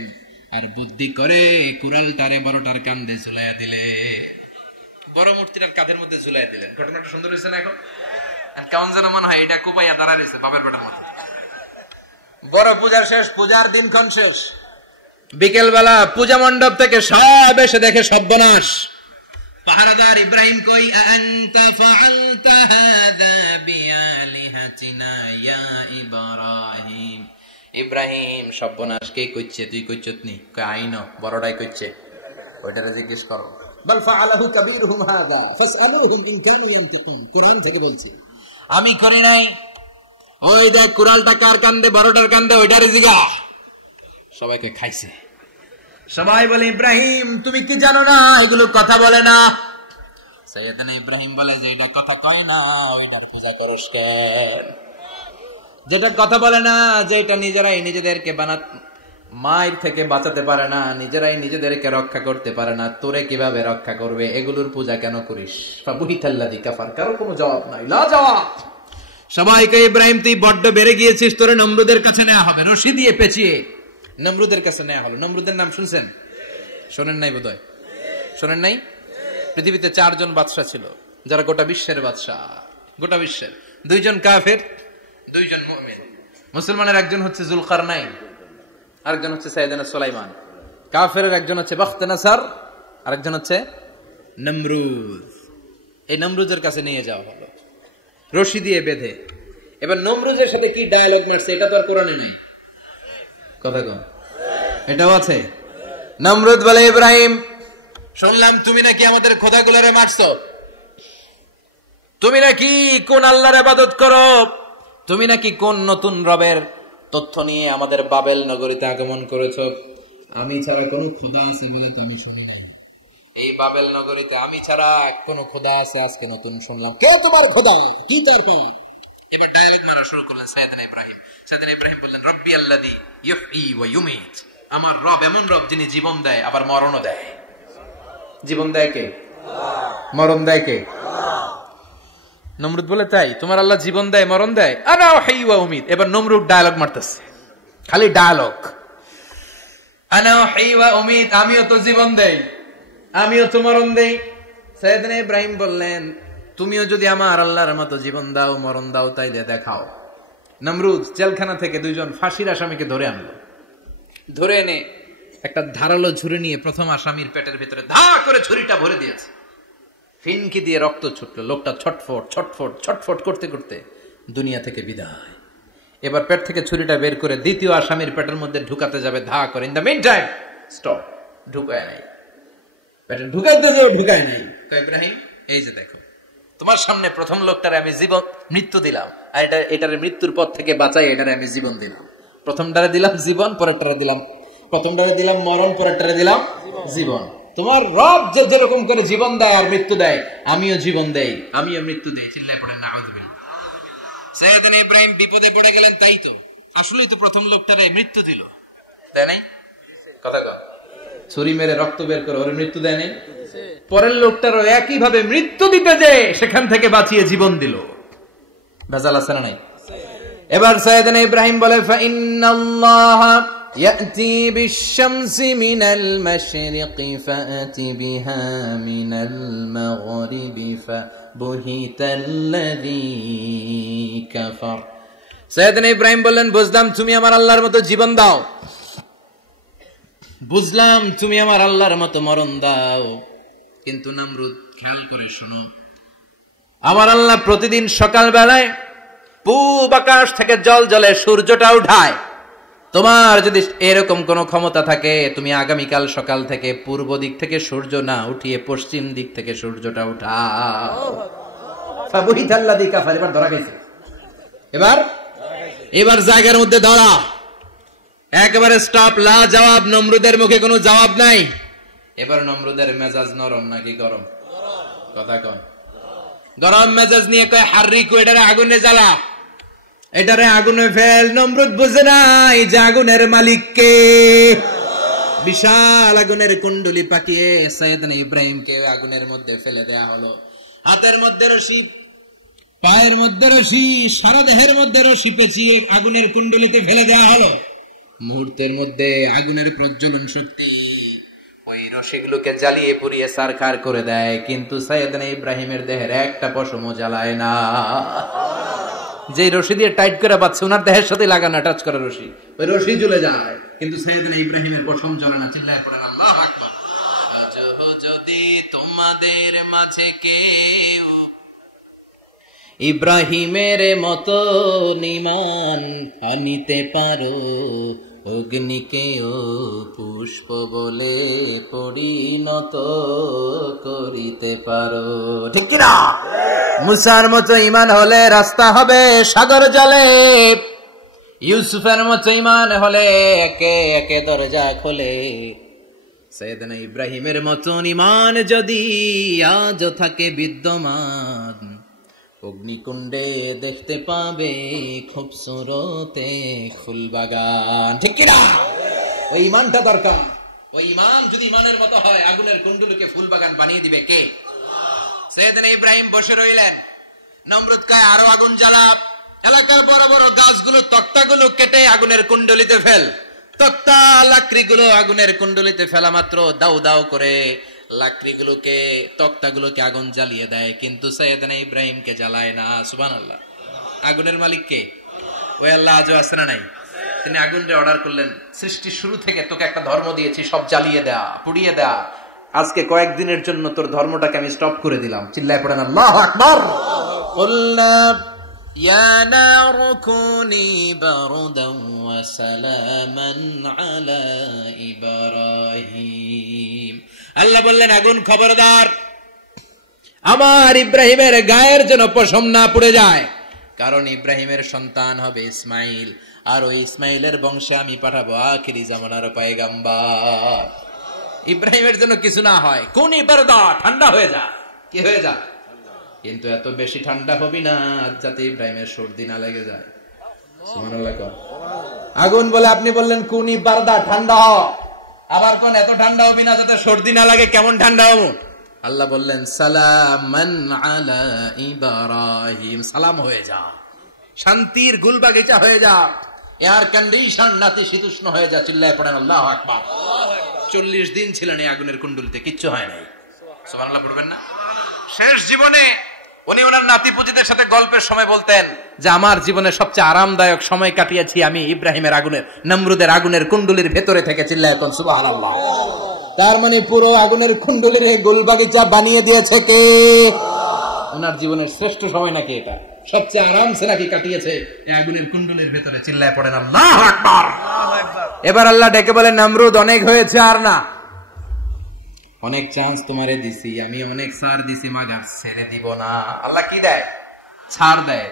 আর বুদ্ধি করে কুড়ালটারে বড়টার কাঁধে ঝুলাইয়া দিলে, বড় মূর্তিটার কাঁধের মধ্যে ঝুলাইয়া দিলেন। ঘটনাটা সুন্দর হয়েছে না? এখন কেমন যেন মনে হয় এটা কুপাইয়া দাঁড়া রয়েছে বাপের বেটার মতো। বড় পূজার শেষ, পূজার দিনক্ষণ শেষ। বিকেল বেলা পূজা মণ্ডপ থেকে সব এসে দেখে সর্বনাশ। পাহারাদার ইব্রাহিম কই, আনতা ফাআলতা হাযা বিআলিহাতিনা ইয়া ইব্রাহিম। ইব্রাহিম সর্বনাশ কে কইছে? তুই কইছত নি? কই আইনো, বড়টাই কইছে, ওইটারে জিজ্ঞেস করো। বাল ফাআলাহু কাবীরুহুম হাযা ফাসআলুহুম ইন কানু ইয়ানতিকুন, কুরআন থেকে বলছি, আমি করি নাই। ওই দেখ কুড়ালটা কার কান্দে, বড়টার কান্দে, ওইটারে জিগা। সবাইকে খাইছে। সবাই বলে ইব্রাহিম তুমি কি জানো না এগুলো কথা বলে না? সাইয়েদনা ইব্রাহিম বলে যে এটা কথা কয় না, ওইটার পূজা করস কেন? যেটা কথা বলে না, যেটা নিজেরাই নিজেদেরকে মায়ের থেকে বাঁচাতে পারে না, নিজেরাই নিজেদেরকে রক্ষা করতে পারে না, তোরে কিভাবে রক্ষা করবে? এগুলোর পূজা কেন করিস? ফাবুহিতাল্লাযী কাফার, কারো কোনো জবাব নাই, লা জবাব। সবাইকে ইব্রাহিম তুই বড্ড বেড়ে গিয়েছিস, তোরে নমরুদের কাছে নেওয়া হবে। রশি দিয়ে পেঁচিয়ে নমরুদের কাছে নেওয়া হলো। নমরুদের নাম শুনছেন? শোনেন নাই বোধহয়? শোনেন নাই? পৃথিবীতে 4 জন বাদশা ছিল, যারা গোটা বিশ্বের বাদশা। গোটা বিশ্বের 2 জন কাফের, 2 জন মুমিন। মুসলমানের একজন হচ্ছে জুলকারনাইন, আরেকজন হচ্ছে সাইয়েদনা সুলাইমান। কাফেরের একজন হচ্ছে বাখতানাসার, আরেকজন হচ্ছে নমরুদ। এই নমরুদের কাছে নিয়ে যাওয়া হলো রশি দিয়ে বেঁধে। এবার নমরুদের সাথে কি ডায়ালগ মারছে এটা তো আর কোরআনে নেই। কথা কন, এটাও আছে। নমরুদ বলে, ইব্রাহিম শুনলাম তুমি নাকি আমাদের খোদাগুলোরে মারছো, তুমি নাকি কোন আল্লাহর ইবাদত করো, তুমি নাকি কোন নতুন রবের তথ্য নিয়ে আমাদের বাবেল নগরীতে আগমন করেছো। আমি ছাড়া কোন খোদা আছে বলে তো আমি শুনি নাই, এই বাবেল নগরীতে আমি ছাড়া কোন খোদা আছে আজকে নতুন শুনলাম। কে তোমার খোদা, কি তার প্রমাণ? এবার ডায়ালগ মারা শুরু করলেন সাইয়েদনা ইব্রাহিম। সাইয়েদনা ইব্রাহিম বললেন, রব্বি আল্লাযী ইউহয়ী ওয়া ইউমীত, আমার রব এমন রব যিনি জীবন দেয় আবার মরণও দেয়। জীবন দেয় কে? মরণ দেয় কে? নমরুদ বলে, তাই তোমার আল্লাহ জীবন দেয় মরণ দেয়? আনা উহয়ী ওয়া উমীত। এবার নমরুদ ডায়ালগ মারতেছে, খালি ডায়ালগ। আনা উহয়ী ওয়া উমীত, আমিও তো জীবন দেই, আমিও তো মরণ দেই। সাইয়েদনা ইব্রাহিম বললেন, তুমিও যদি আমার আল্লাহর মতো জীবন দাও মরণ দাও তাইলে দেখাও। নমরুদ জেলখানা থেকে দুইজন ফাঁসির আসামিকে ধরে আনলো, ধরে এনে একটা ধারালো ছুরি নিয়ে প্রথম আসামির পেটের ভিতরে ধা করে ছুরিটা ভরে দিয়েছে। ফিনকি দিয়ে রক্ত ছুটলো, লোকটা ছটফট ছটফট ছটফট করতে করতে দুনিয়া থেকে বিদায়। এবার পেট থেকে ছুরিটা বের করে দ্বিতীয় আসামির পেটের মধ্যে ঢুকাতে যাবে ধা করে। In the mid time stop, ঢুকায় নাই, পেটে ঢুকাতে যাও ঢুকায় নাই। তো ইব্রাহিম, এই যে দেখো তোমার সামনে প্রথম লোকটারে আমি জীবন মৃত্যু দিলাম, আর এটারে মৃত্যুর পথ থেকে বাঁচাই এটারে আমি জীবন দিলাম। প্রথমটারে দিলাম জীবন, পরেরটারে দিলাম, প্রথমটারে দিলাম মরণ, পরেরটারে দিলাম জীবন। তোমার রব যেরকম করে জীবন দেয় আর মৃত্যু দেয়, আমিও জীবন দেই আমিও মৃত্যু দেই। চিল্লায় পড়েন নাউযুবিল্লাহ। সাইয়েদনা ইব্রাহিম বিপদে পড়ে গেলেন, তাই তো আসলেই তো প্রথম লোকটারে মৃত্যু দিল, তাই নাই? কথা কও, ছুরি মেরে রক্ত বের করে ওরে মৃত্যু দেয় নাই? পরের লোকটারও একই ভাবে মৃত্যু দিতে যে সেখান থেকে বাঁচিয়ে জীবন দিল। ভেজাল আছে না নাই? এবার সাইয়েদনা ইব্রাহিম বলে, ফাইন্নাল্লাহা ইয়াতি বিশ-শামসি মিনাল মাশরিকি ফাআতি বিহা মিনাল মাগরিবি ফাবুহিতাল্লাযী কাফার। সাইয়েদনা ইব্রাহিম বললেন, বুঝলাম তুমি আমার আল্লাহর মতো জীবন দাও, বুঝলাম তুমি আমার আল্লাহর মতো মরণ দাও, কিন্তু নমরুদ খেয়াল করে শোনো, আমার আল্লাহ প্রতিদিন সকাল বেলায় পূব আকাশ থেকে জল জলে সূর্যটা উঠায়। তোমার যদি এরকম কোন ক্ষমতা থাকে, তুমি আগামীকাল সকাল থেকে পূর্ব দিক থেকে সূর্য না উঠিয়ে পশ্চিম দিক থেকে সূর্যটা উঠাও। ফাবুহিতাল্লাযী কাফার। এবার ধরা গেছে, এবার জায়গার মধ্যে ধরা, একেবারে স্টপ, লা জবাব। নমরুদের মুখে কোনো জবাব নাই। এবার নমরুদের মেজাজ নরম নাকি গরম? কথা কন। গরম মেজাজ নিয়ে কয়, হাররিকু, এটারে আগুনে জ্বালা, এটারে আগুনে ফেল। নমরুদ বুঝে নাই যে আগুনের মালিক কে। বিশাল আগুনের কুণ্ডলি পাঠিয়ে সাইয়েদনা ইব্রাহিমকে আগুনের মধ্যে ফেলে দেয়া হলো। হাতের মধ্যে রশি, পায়ের মধ্যে রশি, সারা দেহের মধ্যে রশি পেঁচিয়ে আগুনের কুণ্ডলিতে ফেলে দেয়া হলো। মুহূর্তের মধ্যে আগুনের প্রজ্বলন শক্তি ওই রশিগুলোকে জ্বালিয়ে পুড়িয়ে সারখার করে দেয়, কিন্তু সাইয়েদনা ইব্রাহিমের দেহের একটা পশমও জ্বালায় না। যে রশি দিয়ে টাইট করে বাঁধছে, ওনার দেহের সাথে লাগানো টাচ করা রশি, ওই রশি জ্বলে যায়, কিন্তু সাইয়েদনা ইব্রাহিমের পশম জ্বলে না। চিল্লায় পড়েন আল্লাহু আকবার। আজ যদি তোমাদের মাঝে কেউ ইব্রাহিমের মতো ঈমান আনিতে পারো, অগ্নিকেও পুষ্প বলে পরিণত করিতে পারো, ঠিক না? মুসার মতো ঈমান হলে রাস্তা হবে সাগর জলে, ইউসুফের মতো ঈমান হলে একে একে দরজা খোলে। সাইয়েদনা ইব্রাহিমের মতো ঈমান যদি আজ থাকে বিদ্যমান, অগ্নিকুণ্ডে দেখতে পাবে খুবসুরতে ফুলবাগান, ঠিক কিনা? ওই ঈমানটা দরকার। ওই ঈমান যদি ঈমানের মতো হয়, আগুনের কুণ্ডুলিকে ফুলবাগান বানিয়ে দিবে কে? সাইয়েদনা ইব্রাহিম বসে রইলেন। নমরুদ কয়, আরো আগুন জ্বালা, এলাকার বড় বড় গাছগুলো, তক্তাগুলো কেটে আগুনের কুণ্ডলিতে ফেল। তক্তা লাকড়িগুলো আগুনের কুণ্ডলিতে ফেলা মাত্র দাউ দাউ করে লাকড়িগুলোকে, তক্তাগুলোকে আগুন জ্বালিয়ে দেয়, কিন্তু সাইয়েদনা ইব্রাহিমকে জ্বালায় না। সুবহানাল্লাহ। আগুনের মালিক কে? ওই আল্লাহ আজও আছে না নাই? তিনি আগুনরে অর্ডার করলেন, সৃষ্টির শুরু থেকে তোকে একটা ধর্ম দিয়েছি, সব জ্বালিয়ে দেয়া, পুড়িয়ে দেয়া, আজকে কয়েকদিনের জন্য তোর ধর্মটাকে আমি স্টপ করে দিলাম। চিল্লায় পড়েন আল্লাহু আকবার। কুল্লা ইয়া নারু কুনি বারদান ওয়া সালামান আলা ইব্রাহিম। আল্লাহ বললেন আগুন খবরদার, আমার ইব্রাহিমের গায়ের যেন পশম না পুড়ে যায়, কারণ ইব্রাহিমের সন্তান হবে ইসমাইল, আর ওই ইসমাইলের বংশে আমি পাঠাবো আখিরি জামানার পয়গম্বর। ইব্রাহিমের জন্য কিছু না হয়, কোন বারদা, ঠান্ডা হয়ে যা, কি হয়ে যা, কিন্তু এত বেশি ঠান্ডা হবি না যাতে ইব্রাহিমের সর্দি না লেগে যায়। সুবহানাল্লাহ। আগুন বলে আপনি বললেন কোন বারদা, ঠান্ডা হ, আবার কোন এত ঠান্ডা হবি না যাতে সর্দি না লাগে, কেমন ঠান্ডা হবো? আল্লাহ বললেন সালামান আলা ইব্রাহিম, সালাম হয়ে যা, শান্তির গুলবাগিচা হয়ে যা, এয়ার কন্ডিশন নাতিশীতোষ্ণ হয়ে যা। চিল্লায় পড়েন আল্লাহু আকবার। 40 দিন ছিলেন এই আগুনের কুণ্ডুলিতে, কিচ্ছু হয় নাই। সুবহানাল্লাহ পড়বেন না? শেষ জীবনে উনি ওনার নাতিপুতিদের সাথে গল্পের সময় বলতেন যে আমার জীবনে সবচেয়ে আরামদায়ক সময় কাটিয়েছি আমি ইব্রাহিমের আগুনের, নমরুদের আগুনের কুণ্ডুলির ভেতরে থেকে। চিল্লায় এখন সুবহানাল্লাহ। তার মানে পুরো আগুনের কুণ্ডুলির গোলবাগিচা বানিয়ে দিয়েছে কে? ওনার জীবনের শ্রেষ্ঠ সময় নাকি এটা, সবচেয়ে আরামসে নাকি কাটিয়েছে এই আগুনের কুণ্ডুলির ভেতরে। চিল্লায় পড়েন আল্লাহু আকবার। এবার আল্লাহ ডেকে বলেন নমরুদ অনেক হয়েছে, আর না, অনেক চান্স তোমারে দিছি আমি, অনেক ছাড় দিছি, মাগার ছেড়ে দিব না। আল্লাহ কি দেয়? ছাড় দেয়,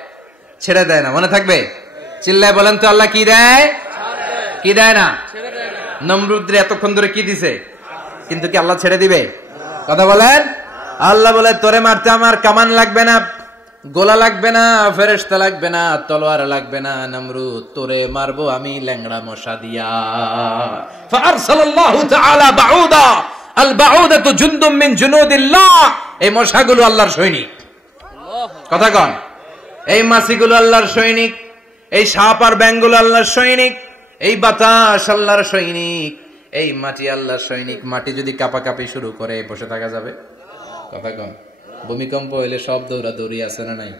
ছেড়ে দেয় না। মনে থাকবে? চিল্লায় বলেন তো আল্লাহ কি দেয়? কি দেয় না? নমরুদরে এতক্ষণ ধরে কি দিছে, কিন্তু কি আল্লাহ ছেড়ে দিবে? কথা বলেন। আল্লাহ বলে তোরে মারতে আমার কামান লাগবে না, গোলা লাগবে না, ফেরেশতা লাগবে না, তলোয়ার লাগবে না, নমরুদ তোরে মারবো আমি ল্যাংড়া মশা দিয়া। ফাআরসালাল্লাহু তাআলা বাউদা, আল বাউদাতু জুনদুম মিন জুনুদিল্লাহ। এই মশাগুলো আল্লাহর সৈনিক। কথা কন। এই মাছিগুলো আল্লাহর সৈনিক, এই সাপ আর ব্যাঙগুলো আল্লাহর সৈনিক, এই বাতাস আল্লাহর সৈনিক, এই মাটি আল্লাহর সৈনিক। মাটি যদি কাঁপাকাঁপি শুরু করে বসে থাকা যাবে? কথা কন। ভূমিকম্প হইলে সব দৌড়াদৌড়ি আছে না নাই?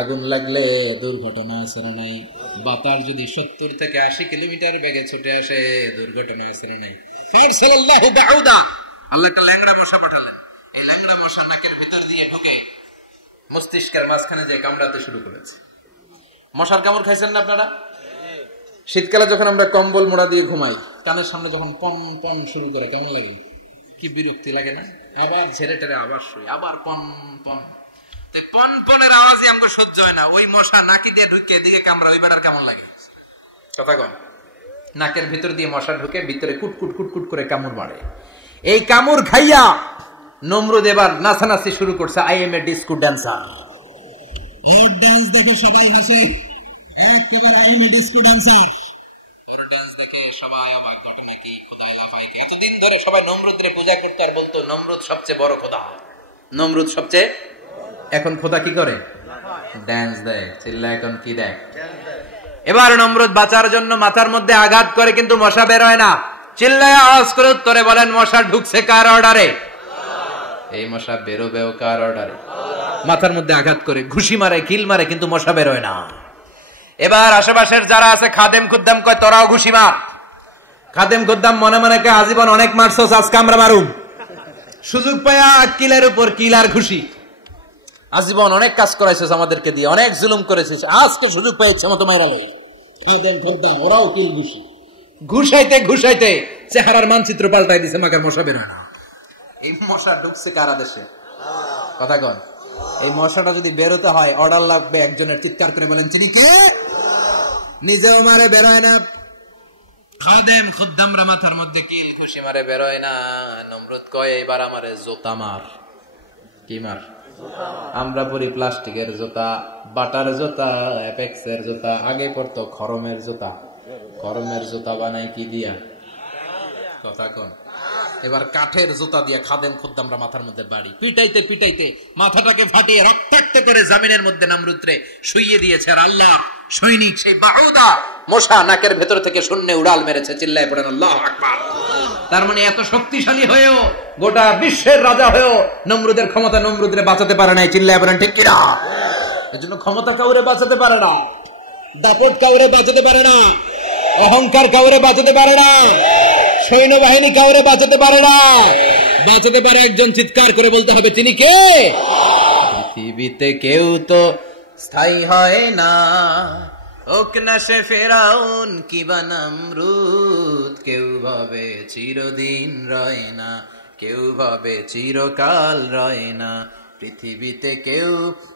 আগুন লাগলে দুর্ঘটনা আছে না নাই? বাতাস যদি 70 থেকে 80 কিলোমিটার বেগে ছুটে আসে দুর্ঘটনা আছে না নাই? ফারসালাল্লাহু বাউদা, আল্লাহ একটা ল্যাংড়া মশা পাঠালেন। এই ল্যাংড়া মশা নাকের ভিতর দিয়ে ঢুকে মস্তিষ্কের মাঝখানে যে কামড়াতে শুরু করেছে। মশার কামড় খাইছেন না আপনারা? শীতকালে যখন আমরা কম্বল মোড়া দিয়ে ঘুমাই, কানের সামনে যখন পন পন শুরু করে কেমন লাগে? কি বিরক্তি লাগে না? আবার ঝেড়ে টেরে আবার শুই, আবার পন পন। পন পনের আওয়াজই আমাকে সহ্য হয় না। ওই মশা নাকি দিয়ে ঢুকে দিকে কামড়া, ওই বেটার কেমন লাগে? কথা কন। নাকের ভিতর দিয়ে মশা ঢুকে ভিতরে কুটকুট কুটকুট করে কামড় মারে। এই কামড় খাইয়া নমরুদ এবার নাচানাচি শুরু করছে। I M A disco dancer. সবাই নমরুদরে পূজা করতে আর বলতো নমরুদ সবচেয়ে বড় খোদা, নমরুদ সবচেয়ে। এখন খোদা কি করে? ড্যান্স দেয়। চিল্লা এখন কি দেয়? এবার নমরুদ বাঁচার জন্য মাথার মধ্যে আঘাত করে, কিন্তু মশা বের হয় না। চিল্লায় আওয়াজ করে উত্তরে বলেন মশা ঢুকছে কার অর্ডারে? এই মশা বেরোবেও কার অর্ডারে? মাথার মধ্যে আঘাত করে ঘুষি মারে, কিল মারে, কিন্তু মশা বের হয় না। এবার আশেপাশের যারা আছে খাদেম খুদ্দাম কয় তোরাও ঘুষি মার। খাদেম খুদ্দাম মনে মনে কয় আজীবন অনেক মারছস, আজকে আমরা মারুম। সুযোগ পায়া কিলের উপর কিল আর ঘুষি। আজীবন অনেক কাজ করাইছিস আমাদেরকে দিয়ে, অনেক জুলুম করেছিস, আজকে সুযোগ পেয়েছে মতো মাইরা লই। খাদেম খুদ্দাম ওরাও কিল ঘুষি। ঘুষাইতে ঘুষাইতে চেহারার মানচিত্র পাল্টাই দিছে, মাগার মশা বের হয় না। এই মশা ঢুকছে কারা দেশে? কথা কন। এই মশাটা যদি বেরোতে হয় অর্ডার লাগবে একজনের। চিৎকার করে বলেন চিনি কে? নিজেও মারে বেরোয় না, খাদেম খুদ্দামরা মাথার মধ্যে কিল খুশি মারে বেরোয় না। নমরুদ কয় এবার আমারে জুতা মার। কি মার? আমরা পরি প্লাস্টিকের জুতা, বাটার জুতা, অ্যাপেক্সের জুতা। আগে পড়তো খরমের জুতা। খরমের জুতা বানাই কি দিয়া? কথা কন। এবার কাঠের জুতা দিয়া খাদেম খুদ্দামরা মাথার মধ্যে বাড়ি পিটাইতে পিটাইতে মাথাটাকে ফাটিয়ে রক্তাক্ত করে জামিনের মধ্যে নমরুদরে শুইয়ে দিয়েছে। আর আল্লাহ সৈনিক সেই বাউদা মশা নাকের ভেতর থেকে শূন্যে উড়াল মেরেছে। চিল্লায় পড়েন আল্লাহু আকবার। তার মানে এত শক্তিশালী হয়েও, গোটা বিশ্বের রাজা হয়েও নমরুদের ক্ষমতা নমরুদরে বাঁচাতে পারে নাই। চিল্লায় পড়েন ঠিক কিনা? এজন্য ক্ষমতা কাউরে বাঁচাতে পারে না, দাপট কাউরে বাঁচাতে পারে না, অহংকার কাউরে বাঁচাতে পারে না, সৈন্যবাহিনী কাউরে বাঁচাতে পারে না। বাঁচাতে পারে একজন। চিৎকার করে বলতে হবে তিনি কে? পৃথিবীতে কেউ তো স্থায়ী হয় না। হোক না সে ফেরাউন কিবা নমরুদ, কেউ ভাবে চিরদিন রয় না, কেউ ভাবে চিরকাল রয় না। পৃথিবীতে কেউ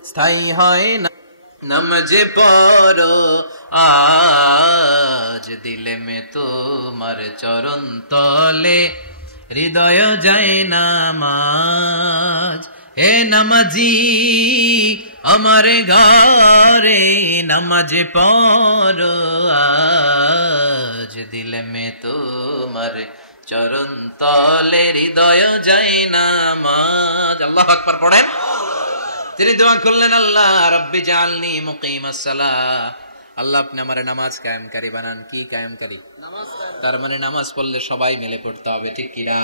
স্থায়ী হয় না। নামাজে পড়ো আজ দিলে মে তোমার চরণ তলে, হৃদয় যায় নামাজ। হে নামাজি আমার ঘরে নামাজে পড়ো আজ, দিলে মে তোমার চরণ তলে, হৃদয় যায় নামাজ। আল্লাহু আকবার পড়েন। তিনি দোয়া করলেন, আল্লাহ রব্বি জাআলনি মুকিমাস সালাহ, আল্লাহ আপনি আমার নামাজ কায়েমকারী বানান। কি কায়েমকারী? তার মানে নামাজ পড়লে সবাই মিলে পড়তে হবে, ঠিক কিনা?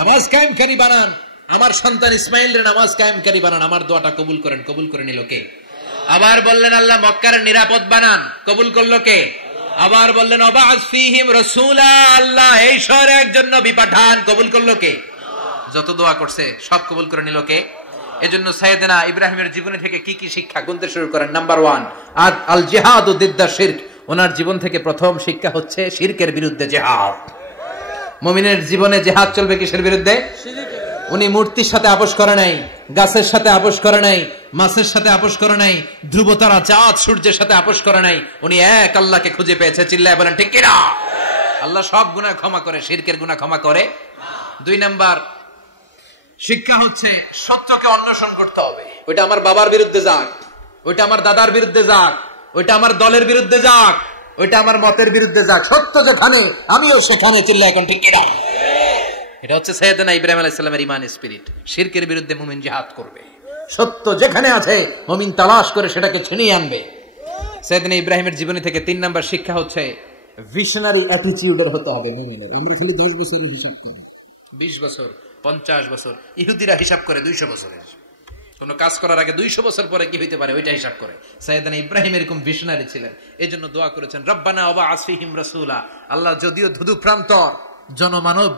নামাজ কায়েমকারী বানান। আমার সন্তান ইসমাইলের নামাজ কায়েমকারী বানান। আমার দোয়াটা কবুল করেন। কবুল করে নিল কে? আবার বললেন আল্লাহ মক্কার নিরাপদ বানান। কবুল করলো কে? আবার বললেন ওয়াবা'আস ফীহিম রাসূলা, আল্লাহ এই শহরে একজন নবী পাঠান। কবুল করলো কে? যত দোয়া করছে সব কবুল করে নিল কে? এজন্য সাইয়েদনা ইব্রাহিমের জীবনে থেকে কি কি শিক্ষা গুনতে শুরু করেন। নাম্বার 1, আল জিহাদু দিদ্দা শিরক। ওনার জীবন থেকে প্রথম শিক্ষা হচ্ছে শিরকের বিরুদ্ধে জিহাদ। মুমিনের জীবনে জিহাদ চলবে কিসের বিরুদ্ধে? উনি মূর্তির সাথে আপোষ করে নাই, গাছের সাথে আপোষ করে নাই, মাছের সাথে আপোষ করে নাই, ধ্রুবতারা চাঁদ সূর্যের সাথে আপোষ করে নাই। উনি এক আল্লাহকে খুঁজে পেয়েছে। চিল্লায় বলেন ঠিক কিনা? আল্লাহ সব গুনাহ ক্ষমা করে, শিরকের গুনাহ ক্ষমা করে। 2 নাম্বার শিক্ষা হচ্ছে সত্যকে অন্বেষণ করতে হবে। ওইটা আমার বাবার বিরুদ্ধে যাক, ওইটা আমার দাদার বিরুদ্ধে যাক, ওইটা আমার দলের বিরুদ্ধে যাক, ওইটা আমার মতের বিরুদ্ধে যাক, সত্য যেখানে আমিও সেখানে। চিল্লা এখন ঠিক কিনা? এটা হচ্ছে সাইয়েদনা ইব্রাহিম আলাইহিস সালামের ঈমান স্পিরিট। শিরকের বিরুদ্ধে মুমিন জিহাদ করবে। সত্য যেখানে আছে মুমিন তালাশ করে সেটাকে ছিনিয়ে আনবে। সাইয়েদনা ইব্রাহিমের জীবনী থেকে 3 নাম্বার শিক্ষা হচ্ছে ভিশনারি অ্যাটিটিউডের হতে হবে মুমিনের। আমরা খালি 10 বছরের হিসাব করি, 20 বছর, 50 বছর। ইহুদিরা হিসাব করে 200 বছরের। কোন কাজ করার আগে 200 বছর পরে কি হইতে পারে ওইটা হিসাব করে। সাইয়েদনা ইব্রাহিম এরকম ভিশনারি ছিলেন। এজন্য দোয়া করেছেন রব্বানা ওয়াবা'আস ফীহিম রাসূলা, আল্লাহ যদিও ধুধু প্রান্তর জনমানব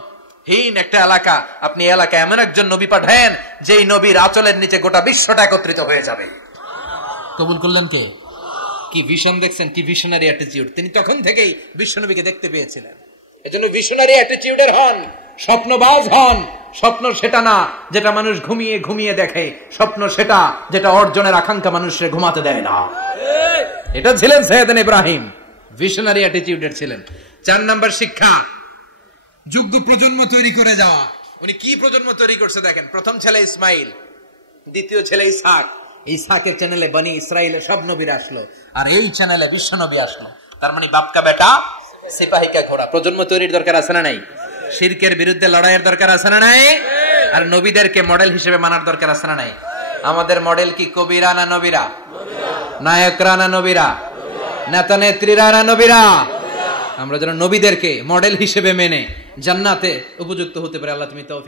হীন একটা এলাকা, আপনি এলাকায় এমন একজন নবী পাঠান যেই নবীর আঁচলের নিচে গোটা বিশ্বটা একত্রিত হয়ে যাবে। কবুল করলেন কে? কি ভিশন দেখছেন, কি ভিশনারি অ্যাটিটিউড। তিনি তখন থেকেই বিশ্বনবীকে দেখতে পেয়েছিলেন। এজন্য ভিশনারি অ্যাটিটিউডের হন, স্বপ্নবাজ হন। স্বপ্ন সেটা না যেটা মানুষ ঘুমিয়ে ঘুমিয়ে দেখে, স্বপ্ন সেটা যেটা অর্জনের আকাঙ্ক্ষা মানুষকে ঘুমাতে দেয় না। এটা ছিলেন সাইয়েদনা ইব্রাহিম, ভিশনারি অ্যাটিটিউডের ছিলেন। 4 নাম্বার শিক্ষা যোগ্য প্রজন্ম তৈরি করে যাওয়া। উনি কি প্রজন্ম তৈরি করছে দেখেন। প্রথম ছেলে ইসমাইল, দ্বিতীয় ছেলে ইসহাক। ইসহাকের চ্যানেলে বনি ইসরাইলের সব নবীরা আসলো, আর এই চ্যানেলে বিশ্ব নবী আসলো। তার মানে বাপকা বেটা সিপাহী কা ঘোড়া। প্রজন্ম তৈরির দরকার আছে না নাই? শিরকের বিরুদ্ধে লড়াইয়ের দরকার আছে না নাই? আর নবীদেরকে মডেল হিসেবে মানার দরকার আছে না নাই? আমাদের মডেল কি কবিরা না নবীরা? নায়করা না নবীরা? নেতা নেত্রীরা না নবীরা? আমরা যেন নবীদেরকে মডেল হিসেবে মেনে জান্নাতে উপযুক্ত হতে পারে। আল্লাহ তুমি তৌফিক